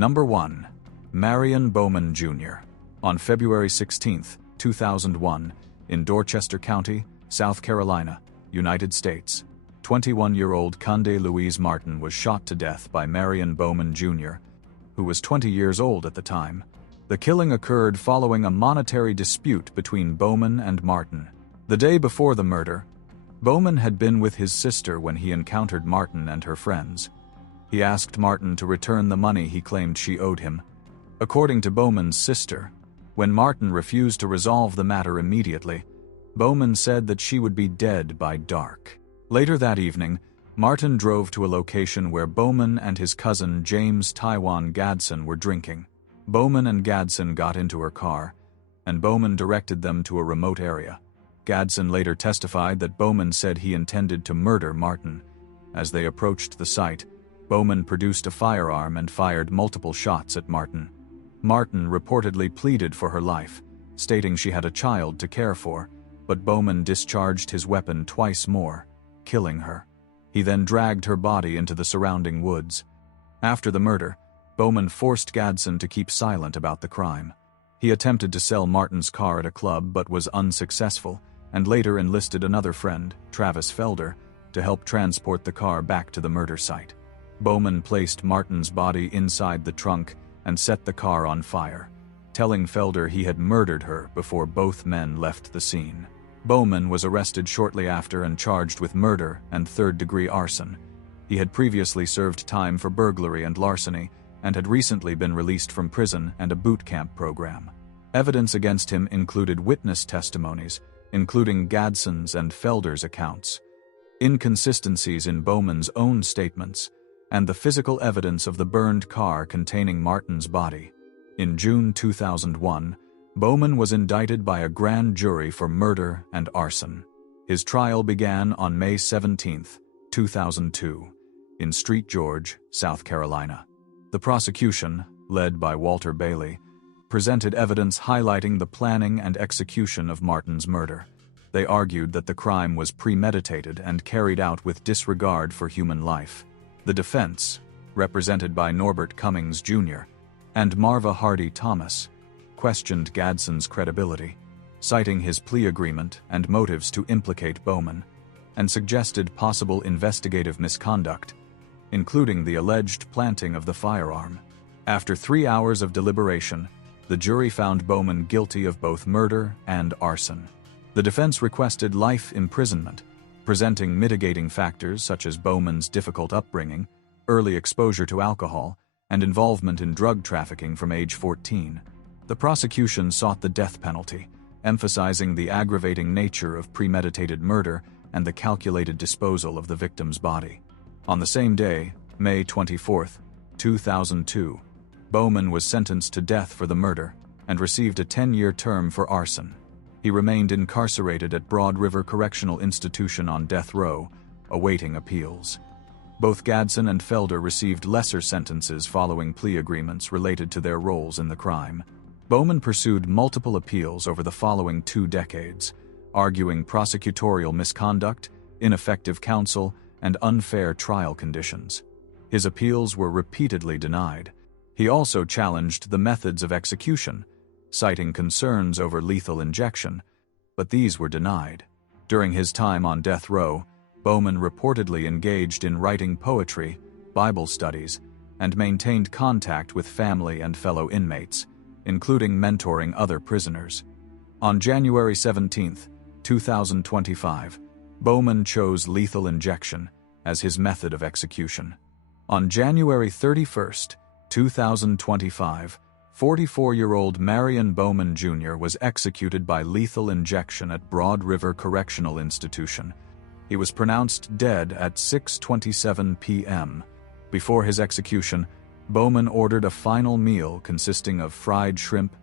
Number 1. Marion BowMan Jr. On February 16, 2001, in Dorchester County, South Carolina, United States, 21-year-old Conde Louise Martin was shot to death by Marion BowMan Jr., who was 20 years old at the time. The killing occurred following a monetary dispute between BowMan and Martin. The day before the murder, BowMan had been with his sister when he encountered Martin and her friends. He asked Martin to return the money he claimed she owed him. According to BowMan's sister, when Martin refused to resolve the matter immediately, BowMan said that she would be dead by dark. Later that evening, Martin drove to a location where BowMan and his cousin James Taiwan Gadsden were drinking. BowMan and Gadsden got into her car, and BowMan directed them to a remote area. Gadsden later testified that BowMan said he intended to murder Martin. As they approached the site, BowMan produced a firearm and fired multiple shots at Martin. Martin reportedly pleaded for her life, stating she had a child to care for, but BowMan discharged his weapon twice more, killing her. He then dragged her body into the surrounding woods. After the murder, BowMan forced Gadsden to keep silent about the crime. He attempted to sell Martin's car at a club but was unsuccessful, and later enlisted another friend, Travis Felder, to help transport the car back to the murder site. BowMan placed Martin's body inside the trunk and set the car on fire, telling Felder he had murdered her before both men left the scene. BowMan was arrested shortly after and charged with murder and third-degree arson. He had previously served time for burglary and larceny and had recently been released from prison and a boot camp program. Evidence against him included witness testimonies, including Gadsden's and Felder's accounts, inconsistencies in BowMan's own statements, and the physical evidence of the burned car containing Martin's body. In June 2001, BowMan was indicted by a grand jury for murder and arson. His trial began on May 17, 2002, in St. George, South Carolina. The prosecution, led by Walter Bailey, presented evidence highlighting the planning and execution of Martin's murder. They argued that the crime was premeditated and carried out with disregard for human life. The defense, represented by Norbert Cummings Jr. and Marva Hardy Thomas, questioned Gadsden's credibility, citing his plea agreement and motives to implicate BowMan, and suggested possible investigative misconduct, including the alleged planting of the firearm. After 3 hours of deliberation, the jury found BowMan guilty of both murder and arson. The defense requested life imprisonment, presenting mitigating factors such as BowMan's difficult upbringing, early exposure to alcohol, and involvement in drug trafficking from age 14. The prosecution sought the death penalty, emphasizing the aggravating nature of premeditated murder and the calculated disposal of the victim's body. On the same day, May 24, 2002, BowMan was sentenced to death for the murder and received a 10-year term for arson. He remained incarcerated at Broad River Correctional Institution on death row, awaiting appeals. Both Gadsden and Felder received lesser sentences following plea agreements related to their roles in the crime. BowMan pursued multiple appeals over the following 2 decades, arguing prosecutorial misconduct, ineffective counsel, and unfair trial conditions. His appeals were repeatedly denied. He also challenged the methods of execution, citing concerns over lethal injection, but these were denied. During his time on death row, BowMan reportedly engaged in writing poetry, Bible studies, and maintained contact with family and fellow inmates, including mentoring other prisoners. On January 17, 2025, BowMan chose lethal injection as his method of execution. On January 31, 2025, 44-year-old Marion BowMan Jr. was executed by lethal injection at Broad River Correctional Institution. He was pronounced dead at 6:27 p.m. Before his execution, BowMan ordered a final meal consisting of fried shrimp,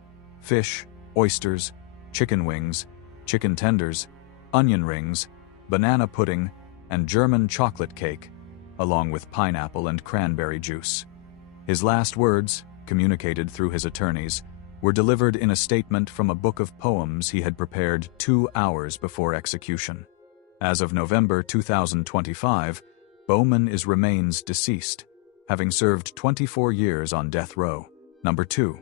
fish, oysters, chicken wings, chicken tenders, onion rings, banana pudding, and German chocolate cake, along with pineapple and cranberry juice. His last words, communicated through his attorneys, were delivered in a statement from a book of poems he had prepared 2 hours before execution. As of November 2025, BowMan remains deceased. having served 24 years on death row. Number 2.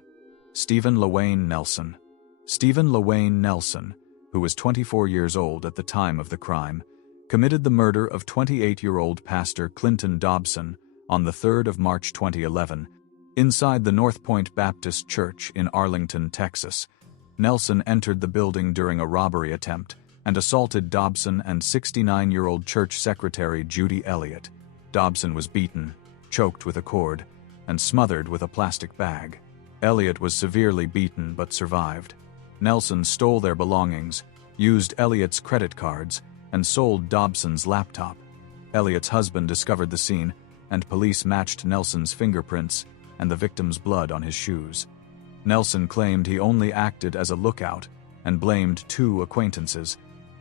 Stephen LaWayne Nelson. Stephen LaWayne Nelson, who was 24 years old at the time of the crime, committed the murder of 28-year-old pastor Clinton Dobson on the 3rd of March 2011 inside the North Point Baptist Church in Arlington, Texas. Nelson entered the building during a robbery attempt and assaulted Dobson and 69-year-old church secretary Judy Elliott. Dobson was beaten, choked with a cord, and smothered with a plastic bag. Elliott was severely beaten but survived. Nelson stole their belongings, used Elliott's credit cards, and sold Dobson's laptop. Elliott's husband discovered the scene, and police matched Nelson's fingerprints and the victim's blood on his shoes. Nelson claimed he only acted as a lookout and blamed 2 acquaintances,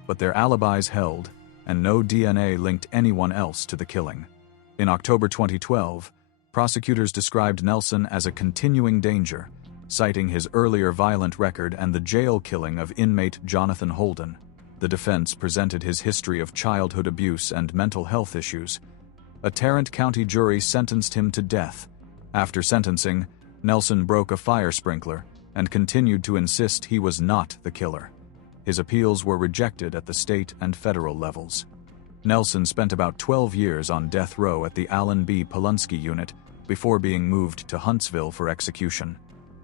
but their alibis held, and no DNA linked anyone else to the killing. In October 2012, prosecutors described Nelson as a continuing danger, citing his earlier violent record and the jail killing of inmate Jonathan Holden. The defense presented his history of childhood abuse and mental health issues. A Tarrant County jury sentenced him to death. After sentencing, Nelson broke a fire sprinkler and continued to insist he was not the killer. His appeals were rejected at the state and federal levels. Nelson spent about 12 years on death row at the Allen B. Polunsky unit before being moved to Huntsville for execution.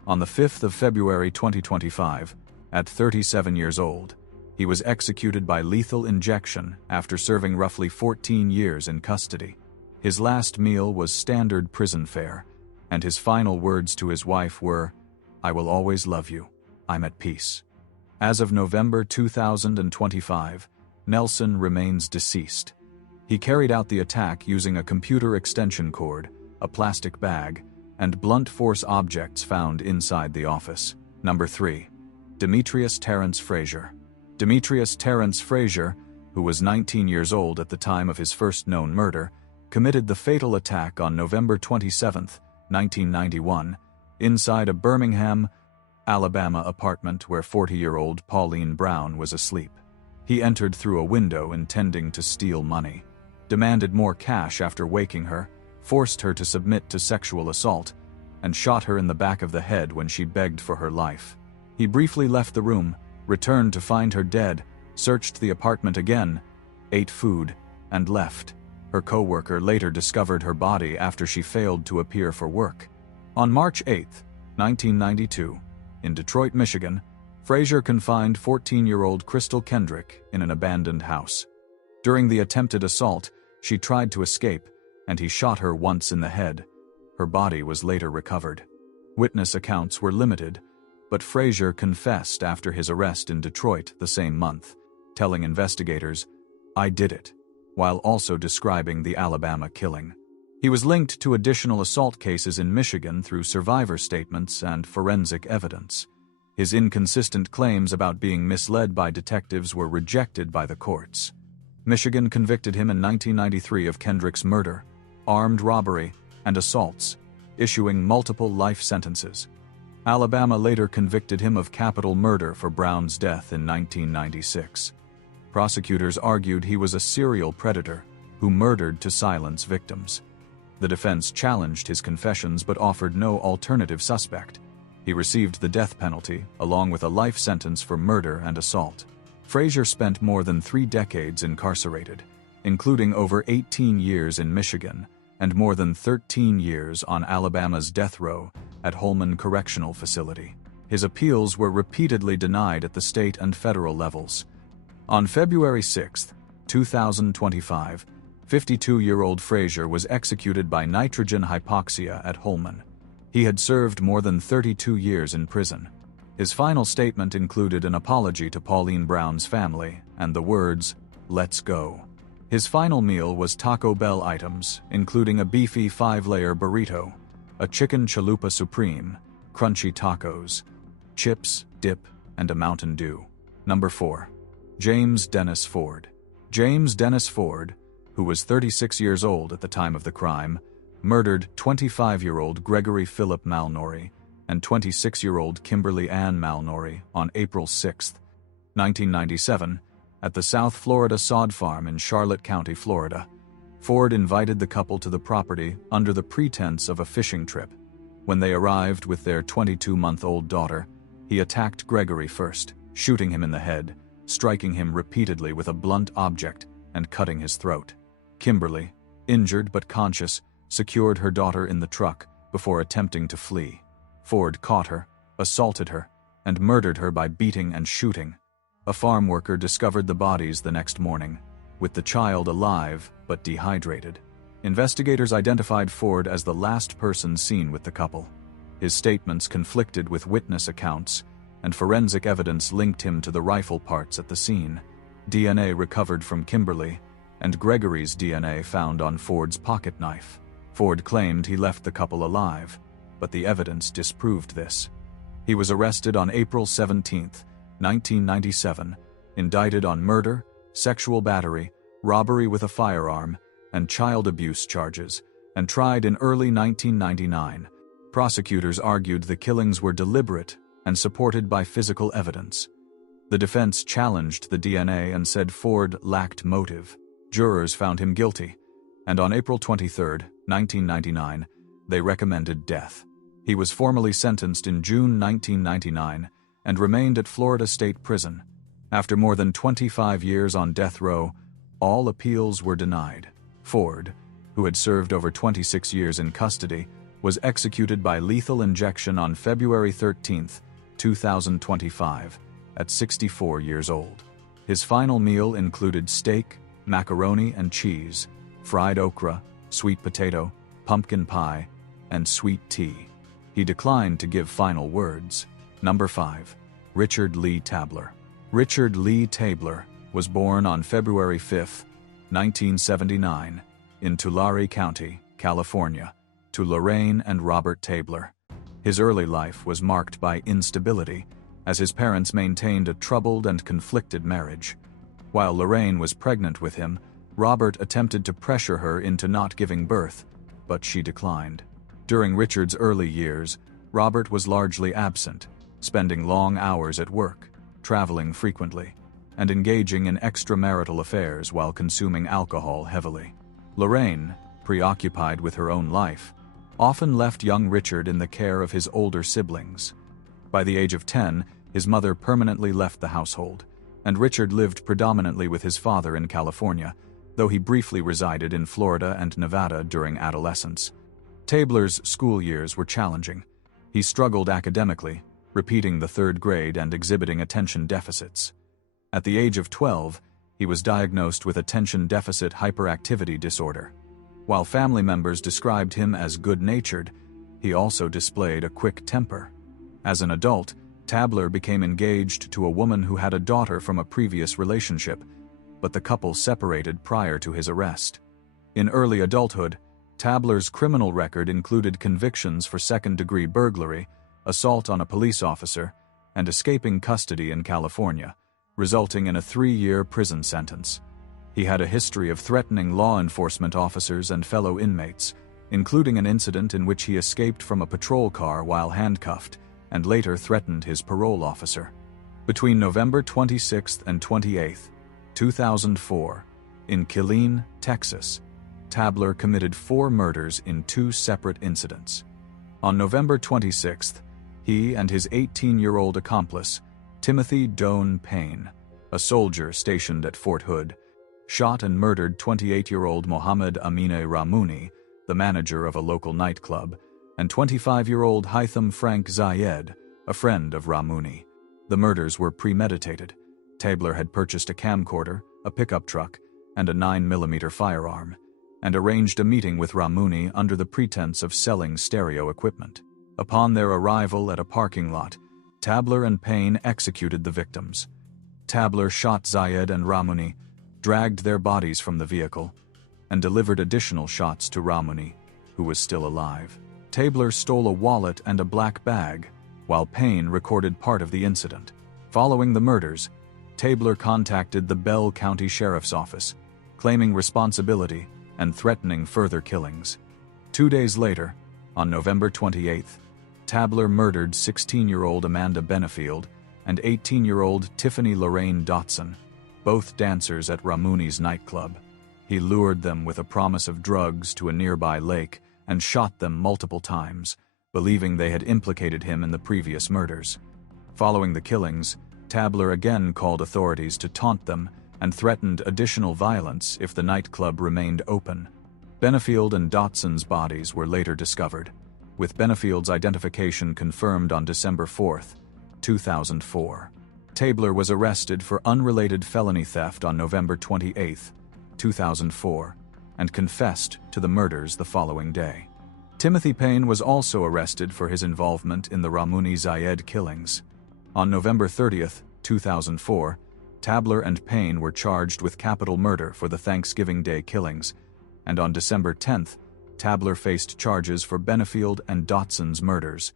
On the 5th of February 2025, at 37 years old, he was executed by lethal injection after serving roughly 14 years in custody. His last meal was standard prison fare, and his final words to his wife were, "I will always love you. I'm at peace." As of November 2025, Nelson remains deceased. He carried out the attack using a computer extension cord, a plastic bag, and blunt force objects found inside the office. Number 3. Demetrius Terrence Frazier. Demetrius Terrence Frazier, who was 19 years old at the time of his first known murder, committed the fatal attack on November 27, 1991, inside a Birmingham, Alabama apartment where 40-year-old Pauline Brown was asleep. He entered through a window intending to steal money, demanded more cash after waking her, forced her to submit to sexual assault, and shot her in the back of the head when she begged for her life. He briefly left the room, returned to find her dead, searched the apartment again, ate food, and left. Her co-worker later discovered her body after she failed to appear for work. On March 8, 1992, in Detroit, Michigan, Frazier confined 14-year-old Crystal Kendrick in an abandoned house. During the attempted assault, she tried to escape, and he shot her once in the head. Her body was later recovered. Witness accounts were limited, but Frazier confessed after his arrest in Detroit the same month, telling investigators, "I did it," while also describing the Alabama killing. He was linked to additional assault cases in Michigan through survivor statements and forensic evidence. His inconsistent claims about being misled by detectives were rejected by the courts. Michigan convicted him in 1993 of Kendrick's murder, armed robbery, and assaults, issuing multiple life sentences. Alabama later convicted him of capital murder for Brown's death in 1996. Prosecutors argued he was a serial predator who murdered to silence victims. The defense challenged his confessions but offered no alternative suspect. He received the death penalty, along with a life sentence for murder and assault. Frazier spent more than 3 decades incarcerated, including over 18 years in Michigan and more than 13 years on Alabama's death row at Holman Correctional Facility. His appeals were repeatedly denied at the state and federal levels. On February 6, 2025, 52-year-old Frazier was executed by nitrogen hypoxia at Holman. He had served more than 32 years in prison. His final statement included an apology to Pauline Brown's family and the words, "Let's go." His final meal was Taco Bell items, including a beefy 5-layer burrito, a chicken chalupa supreme, crunchy tacos, chips, dip, and a Mountain Dew. Number 4. James Dennis Ford. James Dennis Ford, who was 36 years old at the time of the crime, murdered 25-year-old Gregory Philip Malnory and 26-year-old Kimberly Ann Malnory on April 6, 1997, at the South Florida sod farm in Charlotte County, Florida. Ford invited the couple to the property under the pretense of a fishing trip. When they arrived with their 22-month-old daughter, he attacked Gregory first, shooting him in the head, striking him repeatedly with a blunt object, and cutting his throat. Kimberly, injured but conscious, secured her daughter in the truck before attempting to flee. Ford caught her, assaulted her, and murdered her by beating and shooting. A farm worker discovered the bodies the next morning, with the child alive but dehydrated. Investigators identified Ford as the last person seen with the couple. His statements conflicted with witness accounts, and forensic evidence linked him to the rifle parts at the scene. DNA recovered from Kimberly, and Gregory's DNA found on Ford's pocket knife. Ford claimed he left the couple alive, but the evidence disproved this. He was arrested on April 17, 1997, indicted on murder, sexual battery, robbery with a firearm, and child abuse charges, and tried in early 1999. Prosecutors argued the killings were deliberate and supported by physical evidence. The defense challenged the DNA and said Ford lacked motive. Jurors found him guilty, and on April 23, 1999, they recommended death. He was formally sentenced in June 1999 and remained at Florida State Prison. After more than 25 years on death row, all appeals were denied. Ford, who had served over 26 years in custody, was executed by lethal injection on February 13, 2025, at 64 years old. His final meal included steak, macaroni and cheese, fried okra, sweet potato, pumpkin pie, and sweet tea. He declined to give final words. Number 5. Richard Lee Tabler. Richard Lee Tabler was born on February 5, 1979, in Tulare County, California, to Lorraine and Robert Tabler. His early life was marked by instability, as his parents maintained a troubled and conflicted marriage. While Lorraine was pregnant with him, Robert attempted to pressure her into not giving birth, but she declined. During Richard's early years, Robert was largely absent, spending long hours at work, traveling frequently, and engaging in extramarital affairs while consuming alcohol heavily. Lorraine, preoccupied with her own life, often left young Richard in the care of his older siblings. By the age of 10, his mother permanently left the household, and Richard lived predominantly with his father in California, though he briefly resided in Florida and Nevada during adolescence. Tabler's school years were challenging. He struggled academically, repeating the third grade and exhibiting attention deficits. At the age of 12, he was diagnosed with attention deficit hyperactivity disorder. While family members described him as good-natured, he also displayed a quick temper. As an adult, Tabler became engaged to a woman who had a daughter from a previous relationship, but the couple separated prior to his arrest. In early adulthood, Tabler's criminal record included convictions for second-degree burglary, assault on a police officer, and escaping custody in California, resulting in a 3-year prison sentence. He had a history of threatening law enforcement officers and fellow inmates, including an incident in which he escaped from a patrol car while handcuffed and later threatened his parole officer. Between November 26 and 28, 2004, in Killeen, Texas, Tabler committed 4 murders in 2 separate incidents. On November 26, he and his 18-year-old accomplice, Timothy Doane Payne, a soldier stationed at Fort Hood, shot and murdered 28-year-old Mohammed Amine Ramouni, the manager of a local nightclub, and 25-year-old Haitham Frank Zayed, a friend of Ramouni. The murders were premeditated. Tabler had purchased a camcorder, a pickup truck, and a 9mm firearm, and arranged a meeting with Ramouni under the pretense of selling stereo equipment. Upon their arrival at a parking lot, Tabler and Payne executed the victims. Tabler shot Zayed and Ramouni, dragged their bodies from the vehicle, and delivered additional shots to Ramouni, who was still alive. Tabler stole a wallet and a black bag, while Payne recorded part of the incident. Following the murders, Tabler contacted the Bell County Sheriff's Office, claiming responsibility and threatening further killings. 2 days later, on November 28, Tabler murdered 16-year-old Amanda Benefield and 18-year-old Tiffany Lorraine Dotson, both dancers at Ramouni's nightclub. He lured them with a promise of drugs to a nearby lake and shot them multiple times, believing they had implicated him in the previous murders. Following the killings, Tabler again called authorities to taunt them and threatened additional violence if the nightclub remained open. Benefield and Dotson's bodies were later discovered, with Benefield's identification confirmed on December 4, 2004. Tabler was arrested for unrelated felony theft on November 28, 2004, and confessed to the murders the following day. Timothy Payne was also arrested for his involvement in the Ramouni Zayed killings. On November 30, 2004, Tabler and Payne were charged with capital murder for the Thanksgiving Day killings, and on December 10, Tabler faced charges for Benefield and Dotson's murders.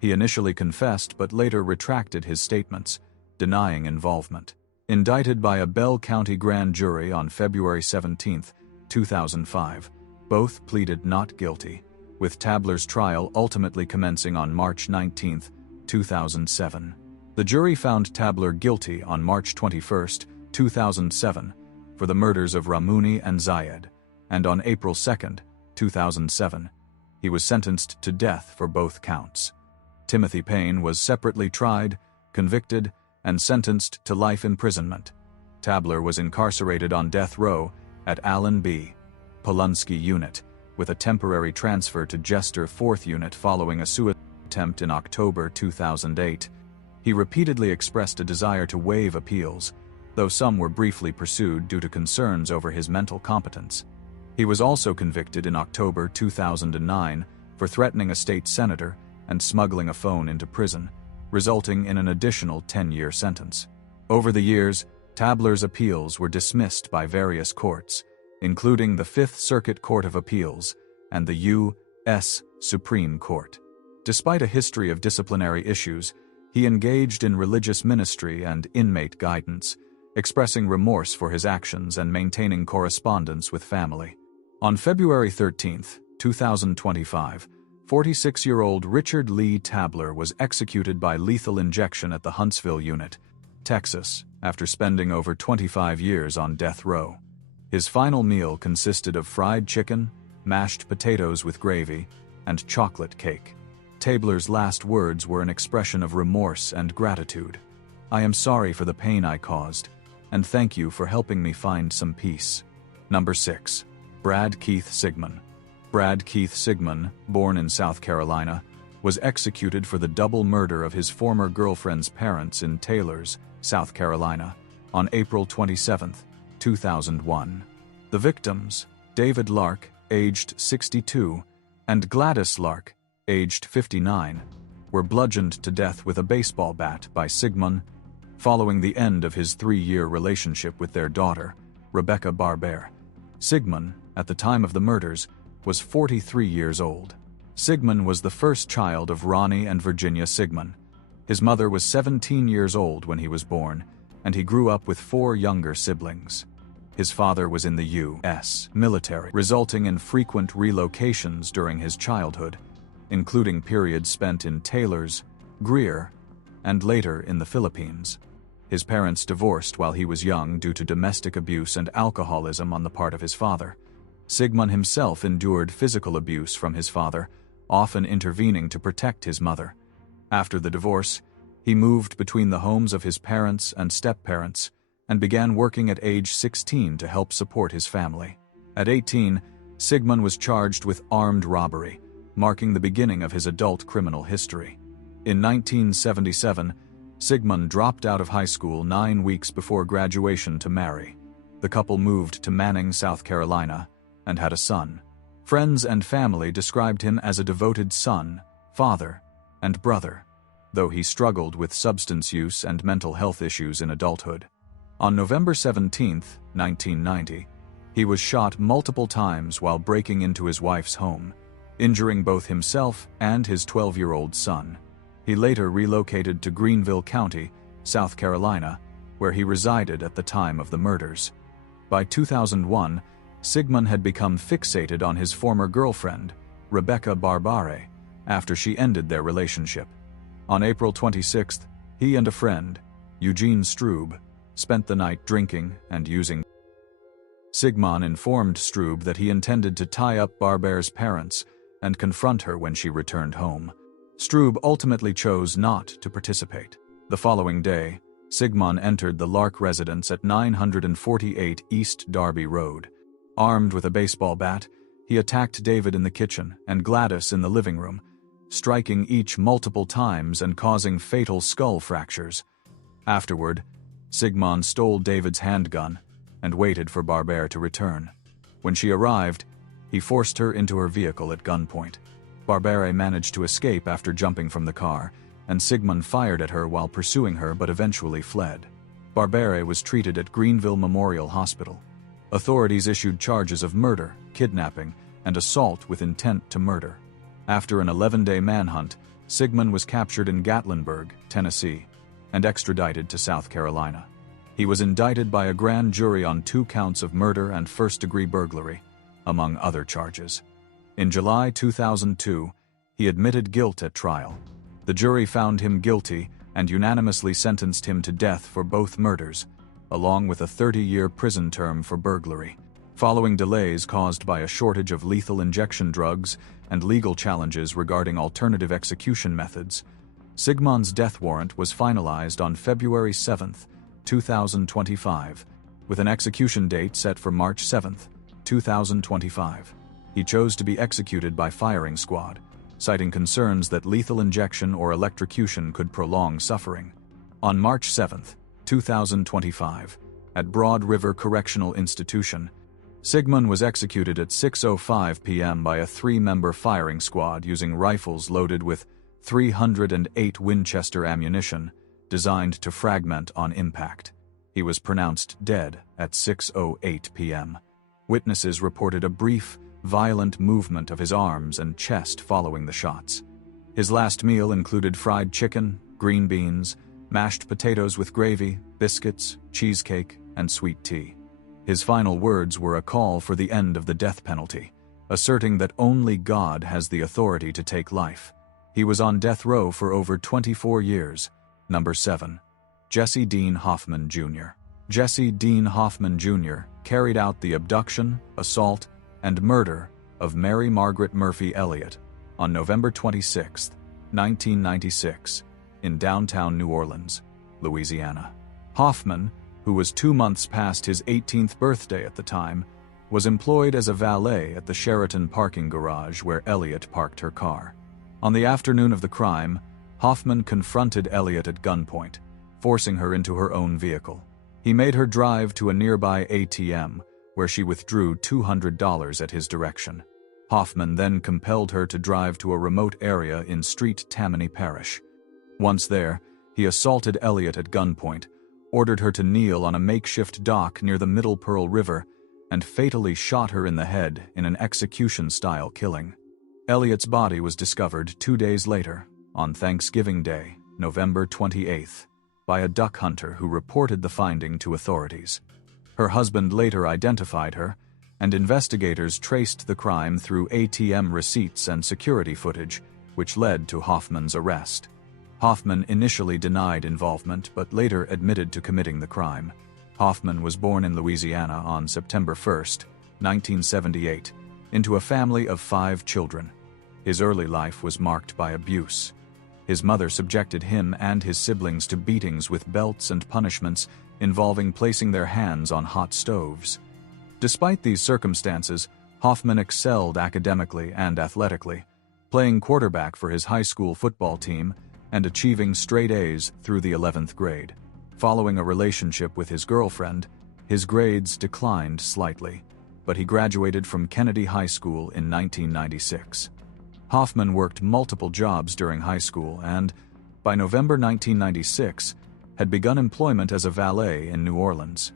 He initially confessed but later retracted his statements, denying involvement. Indicted by a Bell County grand jury on February 17, 2005, both pleaded not guilty, with Tabler's trial ultimately commencing on March 19, 2007. The jury found Tabler guilty on March 21, 2007, for the murders of Ramouni and Zayed, and on April 2, 2007, he was sentenced to death for both counts. Timothy Payne was separately tried, convicted, and sentenced to life imprisonment. Tabler was incarcerated on death row at Allen B. Polunsky Unit, with a temporary transfer to Jester 4th Unit following a suicide attempt in October 2008. He repeatedly expressed a desire to waive appeals, though some were briefly pursued due to concerns over his mental competence. He was also convicted in October 2009 for threatening a state senator and smuggling a phone into prison, resulting in an additional 10-year sentence. Over the years, Tabler's appeals were dismissed by various courts, including the Fifth Circuit Court of Appeals and the U.S. Supreme Court. Despite a history of disciplinary issues, he engaged in religious ministry and inmate guidance, expressing remorse for his actions and maintaining correspondence with family. On February 13, 2025, 46-year-old Richard Lee Tabler was executed by lethal injection at the Huntsville Unit, Texas, after spending over 25 years on death row. His final meal consisted of fried chicken, mashed potatoes with gravy, and chocolate cake. Tabler's last words were an expression of remorse and gratitude. "I am sorry for the pain I caused, and thank you for helping me find some peace." Number 6. Brad Keith Sigmon. Brad Keith Sigmon, born in South Carolina, was executed for the double murder of his former girlfriend's parents in Taylors, South Carolina, on April 27, 2001. The victims, David Lark, aged 62, and Gladys Lark, aged 59, were bludgeoned to death with a baseball bat by Sigmon, following the end of his 3-year relationship with their daughter, Rebecca Barber. Sigmon, at the time of the murders, was 43 years old. Sigmon was the first child of Ronnie and Virginia Sigmon. His mother was 17 years old when he was born, and he grew up with 4 younger siblings. His father was in the U.S. military, resulting in frequent relocations during his childhood, including periods spent in Taylors, Greer, and later in the Philippines. His parents divorced while he was young due to domestic abuse and alcoholism on the part of his father. Sigmon himself endured physical abuse from his father, often intervening to protect his mother. After the divorce, he moved between the homes of his parents and step-parents and began working at age 16 to help support his family. At 18, Sigmon was charged with armed robbery, marking the beginning of his adult criminal history. In 1977, Sigmon dropped out of high school 9 weeks before graduation to marry. The couple moved to Manning, South Carolina, and had a son. Friends and family described him as a devoted son, father, and brother, though he struggled with substance use and mental health issues in adulthood. On November 17, 1990, he was shot multiple times while breaking into his wife's home, injuring both himself and his 12-year-old son. He later relocated to Greenville County, South Carolina, where he resided at the time of the murders. By 2001, Sigmon had become fixated on his former girlfriend, Rebecca Barbare, after she ended their relationship. On April 26th, he and a friend, Eugene Strube, spent the night drinking and using. Sigmund informed Strube that he intended to tie up Barber's parents and confront her when she returned home. Strube ultimately chose not to participate. The following day, Sigmund entered the Lark residence at 948 East Darby Road. Armed with a baseball bat, he attacked David in the kitchen and Gladys in the living room, striking each multiple times and causing fatal skull fractures. Afterward, Sigmund stole David's handgun and waited for Barber to return. When she arrived, he forced her into her vehicle at gunpoint. Barber managed to escape after jumping from the car, and Sigmund fired at her while pursuing her but eventually fled. Barber was treated at Greenville Memorial Hospital. Authorities issued charges of murder, kidnapping, and assault with intent to murder. After an 11-day manhunt, Sigmund was captured in Gatlinburg, Tennessee, and extradited to South Carolina. He was indicted by a grand jury on 2 counts of murder and first-degree burglary, among other charges. In July 2002, he admitted guilt at trial. The jury found him guilty and unanimously sentenced him to death for both murders, along with a 30-year prison term for burglary. Following delays caused by a shortage of lethal injection drugs and legal challenges regarding alternative execution methods, Sigmund's death warrant was finalized on February 7, 2025, with an execution date set for March 7, 2025. He chose to be executed by firing squad, citing concerns that lethal injection or electrocution could prolong suffering. On March 7, 2025, at Broad River Correctional Institution, Sigmund was executed at 6:05 p.m. by a 3-member firing squad using rifles loaded with 308 Winchester ammunition, designed to fragment on impact. He was pronounced dead at 6:08 p.m. Witnesses reported a brief, violent movement of his arms and chest following the shots. His last meal included fried chicken, green beans, mashed potatoes with gravy, biscuits, cheesecake, and sweet tea. His final words were a call for the end of the death penalty, asserting that only God has the authority to take life. He was on death row for over 24 years. Number 7. Jessie Dean Hoffman, Jr. Jessie Dean Hoffman, Jr. carried out the abduction, assault, and murder of Mary Margaret Murphy Elliott on November 26, 1996, in downtown New Orleans, Louisiana. Hoffman, who was 2 months past his 18th birthday at the time, was employed as a valet at the Sheraton parking garage where Elliott parked her car. On the afternoon of the crime, Hoffman confronted Elliott at gunpoint, forcing her into her own vehicle. He made her drive to a nearby ATM, where she withdrew $200 at his direction. Hoffman then compelled her to drive to a remote area in Street Tammany Parish. Once there, he assaulted Elliott at gunpoint, ordered her to kneel on a makeshift dock near the Middle Pearl River, and fatally shot her in the head in an execution-style killing. Elliott's body was discovered 2 days later, on Thanksgiving Day, November 28th, by a duck hunter who reported the finding to authorities. Her husband later identified her, and investigators traced the crime through ATM receipts and security footage, which led to Hoffman's arrest. Hoffman initially denied involvement but later admitted to committing the crime. Hoffman was born in Louisiana on September 1, 1978, into a family of 5 children. His early life was marked by abuse. His mother subjected him and his siblings to beatings with belts and punishments involving placing their hands on hot stoves. Despite these circumstances, Hoffman excelled academically and athletically, playing quarterback for his high school football team and achieving straight A's through the 11th grade. Following a relationship with his girlfriend, his grades declined slightly, but he graduated from Kennedy High School in 1996. Hoffman worked multiple jobs during high school and, by November 1996, had begun employment as a valet in New Orleans.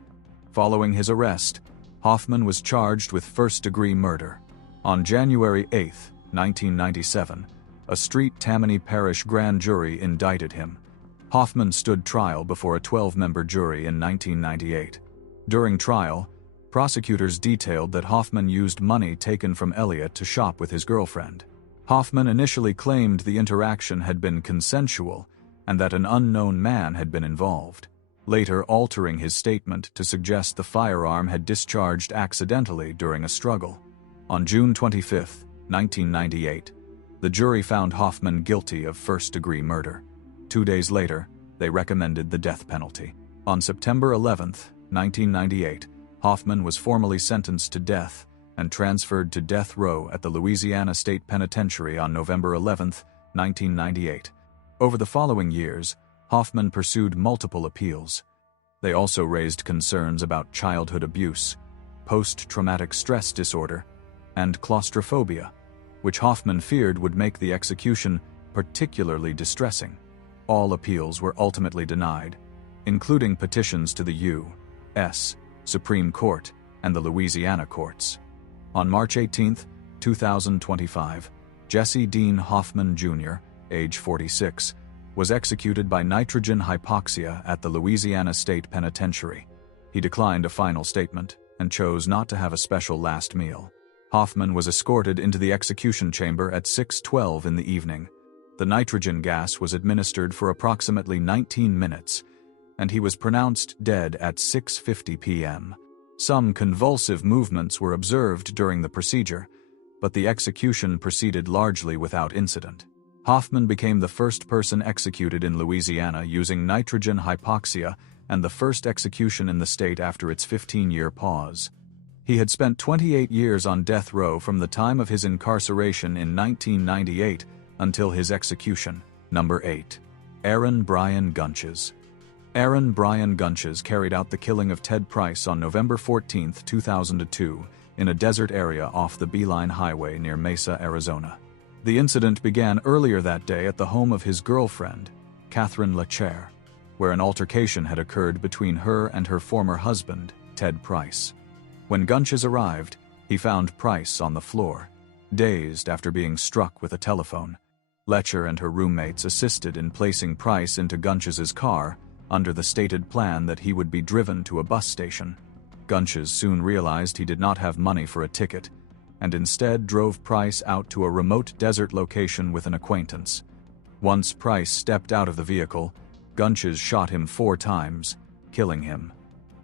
Following his arrest, Hoffman was charged with first-degree murder. On January 8, 1997, a Street Tammany Parish grand jury indicted him. Hoffman stood trial before a 12-member jury in 1998. During trial, prosecutors detailed that Hoffman used money taken from Elliott to shop with his girlfriend. Hoffman initially claimed the interaction had been consensual and that an unknown man had been involved. later altering his statement to suggest the firearm had discharged accidentally during a struggle. On June 25, 1998, the jury found Hoffman guilty of first-degree murder. 2 days later, they recommended the death penalty. On September 11, 1998, Hoffman was formally sentenced to death and transferred to death row at the Louisiana State Penitentiary on November 11, 1998. Over the following years, Hoffman pursued multiple appeals. They also raised concerns about childhood abuse, post-traumatic stress disorder, and claustrophobia, which Hoffman feared would make the execution particularly distressing. All appeals were ultimately denied, including petitions to the U.S. Supreme Court and the Louisiana courts. On March 18, 2025, Jessie Dean Hoffman Jr., age 46, was executed by nitrogen hypoxia at the Louisiana State Penitentiary. He declined a final statement and chose not to have a special last meal. Hoffman was escorted into the execution chamber at 6:12 in the evening. The nitrogen gas was administered for approximately 19 minutes, and he was pronounced dead at 6:50 p.m. Some convulsive movements were observed during the procedure, but the execution proceeded largely without incident. Hoffman became the first person executed in Louisiana using nitrogen hypoxia and the first execution in the state after its 15-year pause. He had spent 28 years on death row from the time of his incarceration in 1998 until his execution. Number 8. Aaron Brian Gunches. Aaron Brian Gunches carried out the killing of Ted Price on November 14, 2002, in a desert area off the Beeline Highway near Mesa, Arizona. The incident began earlier that day at the home of his girlfriend, Catherine LaChair, where an altercation had occurred between her and her former husband, Ted Price. When Gunches arrived, he found Price on the floor, dazed after being struck with a telephone. LaChair and her roommates assisted in placing Price into Gunches's car under the stated plan that he would be driven to a bus station. Gunches soon realized he did not have money for a ticket, and instead drove Price out to a remote desert location with an acquaintance. Once Price stepped out of the vehicle, Gunches shot him 4 times, killing him.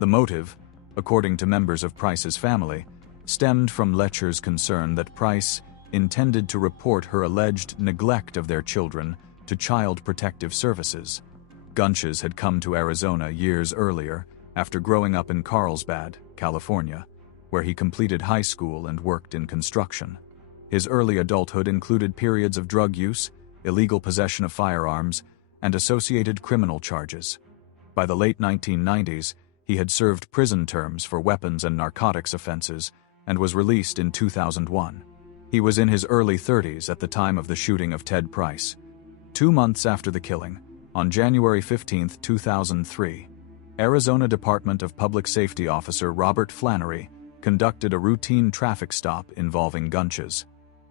The motive, according to members of Price's family, stemmed from LaChair's concern that Price intended to report her alleged neglect of their children to Child Protective Services. Gunches had come to Arizona years earlier after growing up in Carlsbad, California, where he completed high school and worked in construction. His early adulthood included periods of drug use, illegal possession of firearms, and associated criminal charges. By the late 1990s, he had served prison terms for weapons and narcotics offenses and was released in 2001. He was in his early 30s at the time of the shooting of Ted Price. 2 months after the killing, on January 15, 2003, Arizona Department of Public Safety Officer Robert Flannery conducted a routine traffic stop involving Gunches.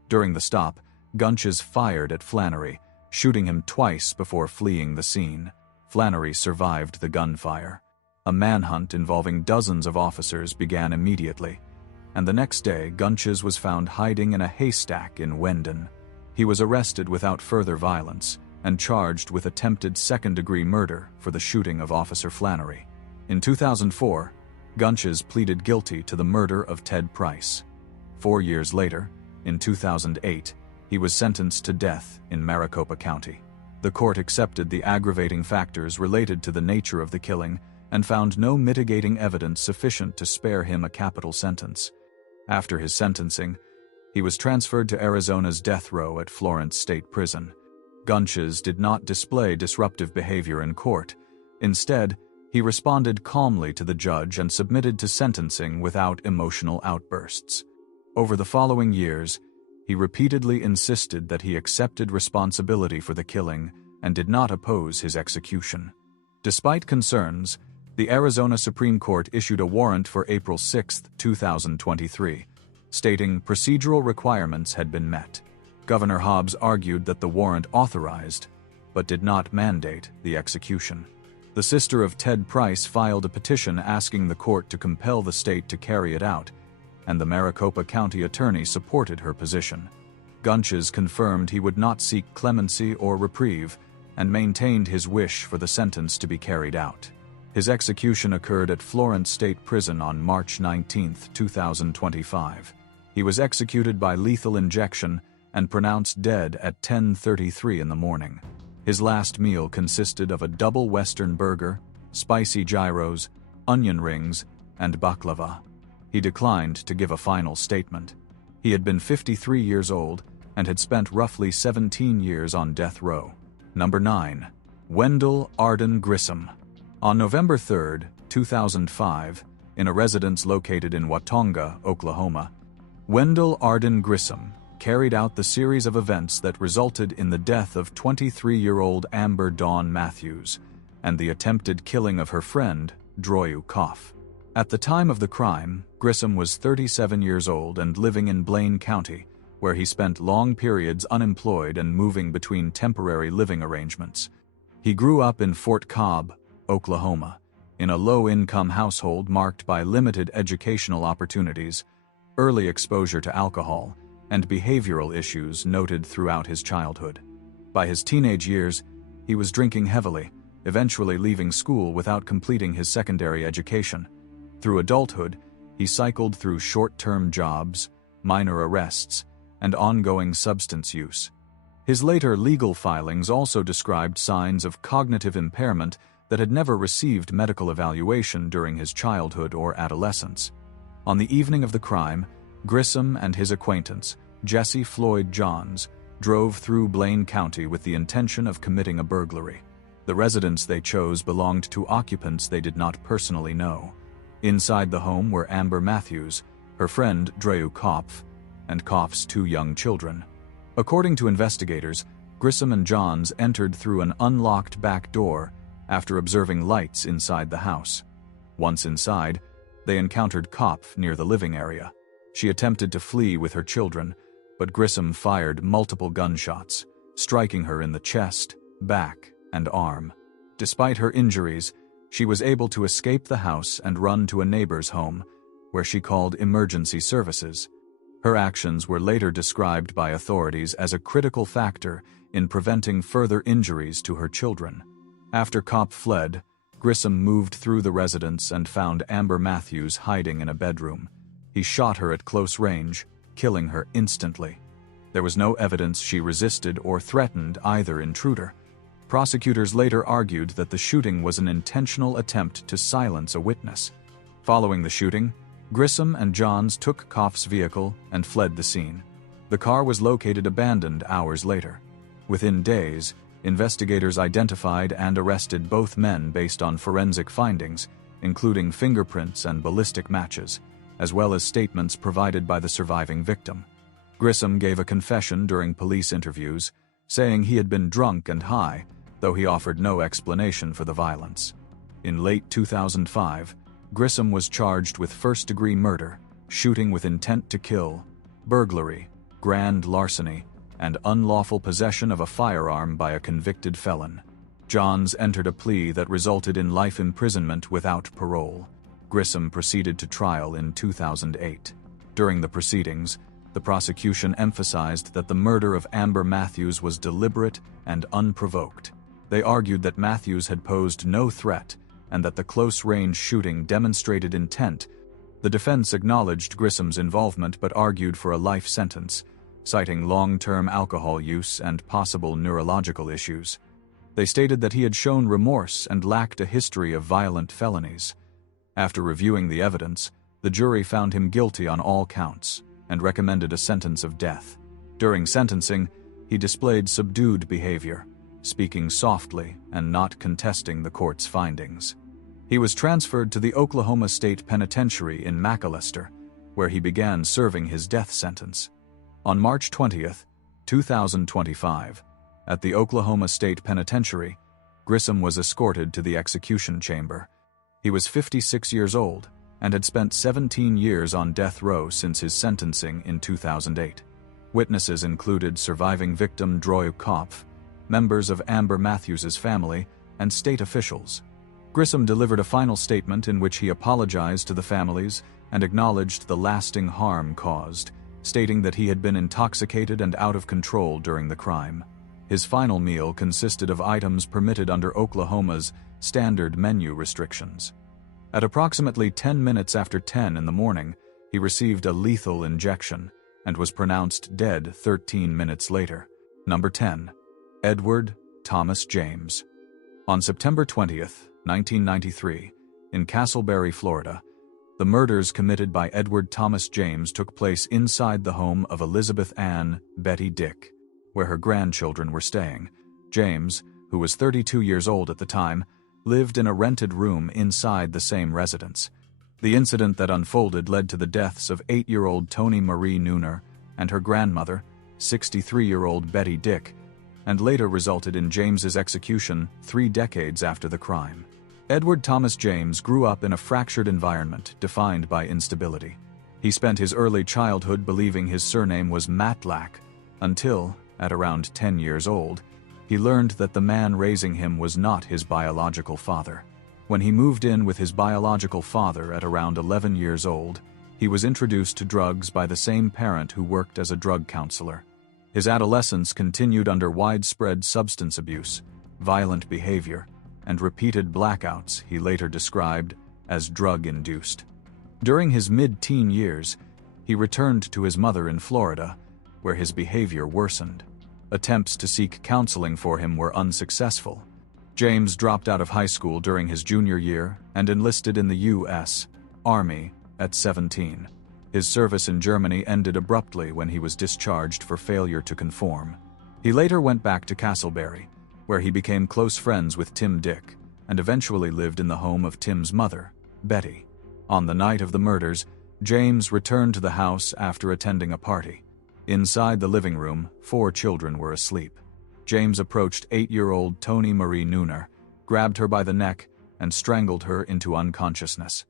During the stop, Gunches fired at Flannery, shooting him twice before fleeing the scene. Flannery survived the gunfire. A manhunt involving dozens of officers began immediately, and the next day Gunches was found hiding in a haystack in Wendell. He was arrested without further violence and charged with attempted second-degree murder for the shooting of Officer Flannery. In 2004, Gunches pleaded guilty to the murder of Ted Price. 4 years later, in 2008, he was sentenced to death in Maricopa County. The court accepted the aggravating factors related to the nature of the killing and found no mitigating evidence sufficient to spare him a capital sentence. After his sentencing, he was transferred to Arizona's death row at Florence State Prison. Gunches did not display disruptive behavior in court. Instead, he responded calmly to the judge and submitted to sentencing without emotional outbursts. Over the following years, he repeatedly insisted that he accepted responsibility for the killing and did not oppose his execution. Despite concerns, the Arizona Supreme Court issued a warrant for April 6, 2023, stating procedural requirements had been met. Governor Hobbs argued that the warrant authorized, but did not mandate, the execution. The sister of Ted Price filed a petition asking the court to compel the state to carry it out, and the Maricopa County attorney supported her position. Gunches confirmed he would not seek clemency or reprieve and maintained his wish for the sentence to be carried out. His execution occurred at Florence State Prison on March 19, 2025. He was executed by lethal injection and pronounced dead at 10:33 in the morning. His last meal consisted of a double Western burger, spicy gyros, onion rings, and baklava. He declined to give a final statement. He had been 53 years old and had spent roughly 17 years on death row. Number 9. Wendell Arden Grissom. On November 3, 2005, in a residence located in Watonga, Oklahoma, Wendell Arden Grissom carried out the series of events that resulted in the death of 23-year-old Amber Dawn Matthews and the attempted killing of her friend, Drew Koff. At the time of the crime, Grissom was 37 years old and living in Blaine County, where he spent long periods unemployed and moving between temporary living arrangements. He grew up in Fort Cobb, Oklahoma, in a low-income household marked by limited educational opportunities, early exposure to alcohol, and behavioral issues noted throughout his childhood. By his teenage years, he was drinking heavily, eventually leaving school without completing his secondary education. Through adulthood, he cycled through short-term jobs, minor arrests, and ongoing substance use. His later legal filings also described signs of cognitive impairment that had never received medical evaluation during his childhood or adolescence. On the evening of the crime, Grissom and his acquaintance, Jesse Floyd Johns, drove through Blaine County with the intention of committing a burglary. The residence they chose belonged to occupants they did not personally know. Inside the home were Amber Matthews, her friend Drew Koff, and Koff's 2 young children. According to investigators, Grissom and Johns entered through an unlocked back door after observing lights inside the house. Once inside, they encountered Koff near the living area. She attempted to flee with her children, but Grissom fired multiple gunshots, striking her in the chest, back, and arm. Despite her injuries, she was able to escape the house and run to a neighbor's home, where she called emergency services. Her actions were later described by authorities as a critical factor in preventing further injuries to her children. After Kopp fled, Grissom moved through the residence and found Amber Matthews hiding in a bedroom. He shot her at close range, killing her instantly. There was no evidence she resisted or threatened either intruder. Prosecutors later argued that the shooting was an intentional attempt to silence a witness. Following the shooting, Grissom and Johns took Koff's vehicle and fled the scene. The car was located abandoned hours later. Within days, investigators identified and arrested both men based on forensic findings, including fingerprints and ballistic matches, as well as statements provided by the surviving victim. Grissom gave a confession during police interviews, saying he had been drunk and high, though he offered no explanation for the violence. In late 2005, Grissom was charged with first-degree murder, shooting with intent to kill, burglary, grand larceny, and unlawful possession of a firearm by a convicted felon. Johns entered a plea that resulted in life imprisonment without parole. Grissom proceeded to trial in 2008. During the proceedings, the prosecution emphasized that the murder of Amber Matthews was deliberate and unprovoked. They argued that Matthews had posed no threat and that the close-range shooting demonstrated intent. The defense acknowledged Grissom's involvement but argued for a life sentence, citing long-term alcohol use and possible neurological issues. They stated that he had shown remorse and lacked a history of violent felonies. After reviewing the evidence, the jury found him guilty on all counts and recommended a sentence of death. During sentencing, he displayed subdued behavior, speaking softly and not contesting the court's findings. He was transferred to the Oklahoma State Penitentiary in McAlester, where he began serving his death sentence. On March 20, 2025, at the Oklahoma State Penitentiary, Grissom was escorted to the execution chamber. He was 56 years old and had spent 17 years on death row since his sentencing in 2008. Witnesses included surviving victim Drew Koff, members of Amber Matthews' family, and state officials. Grissom delivered a final statement in which he apologized to the families and acknowledged the lasting harm caused, stating that he had been intoxicated and out of control during the crime. His final meal consisted of items permitted under Oklahoma's standard menu restrictions. At approximately 10 minutes after 10 in the morning, he received a lethal injection and was pronounced dead 13 minutes later. Number 10. Edward Thomas James. On September 20th, 1993, in Castleberry, Florida, the murders committed by Edward Thomas James took place inside the home of Elizabeth Ann Betty Dick, where her grandchildren were staying. James, who was 32 years old at the time, lived in a rented room inside the same residence. The incident that unfolded led to the deaths of 8-year-old Toni Marie Nooner and her grandmother, 63-year-old Betty Dick, and later resulted in James's execution 3 decades after the crime. Edward Thomas James grew up in a fractured environment defined by instability. He spent his early childhood believing his surname was Matlack, until, at around 10 years old, he learned that the man raising him was not his biological father. When he moved in with his biological father at around 11 years old, he was introduced to drugs by the same parent who worked as a drug counselor. His adolescence continued under widespread substance abuse, violent behavior, and repeated blackouts he later described as drug-induced. During his mid-teen years, he returned to his mother in Florida, where his behavior worsened. Attempts to seek counseling for him were unsuccessful. James dropped out of high school during his junior year and enlisted in the U.S. Army at 17. His service in Germany ended abruptly when he was discharged for failure to conform. He later went back to Castleberry, where he became close friends with Tim Dick, and eventually lived in the home of Tim's mother, Betty. On the night of the murders, James returned to the house after attending a party. Inside the living room, 4 children were asleep. James approached 8-year-old Toni Marie Nooner, grabbed her by the neck, and strangled her into unconsciousness.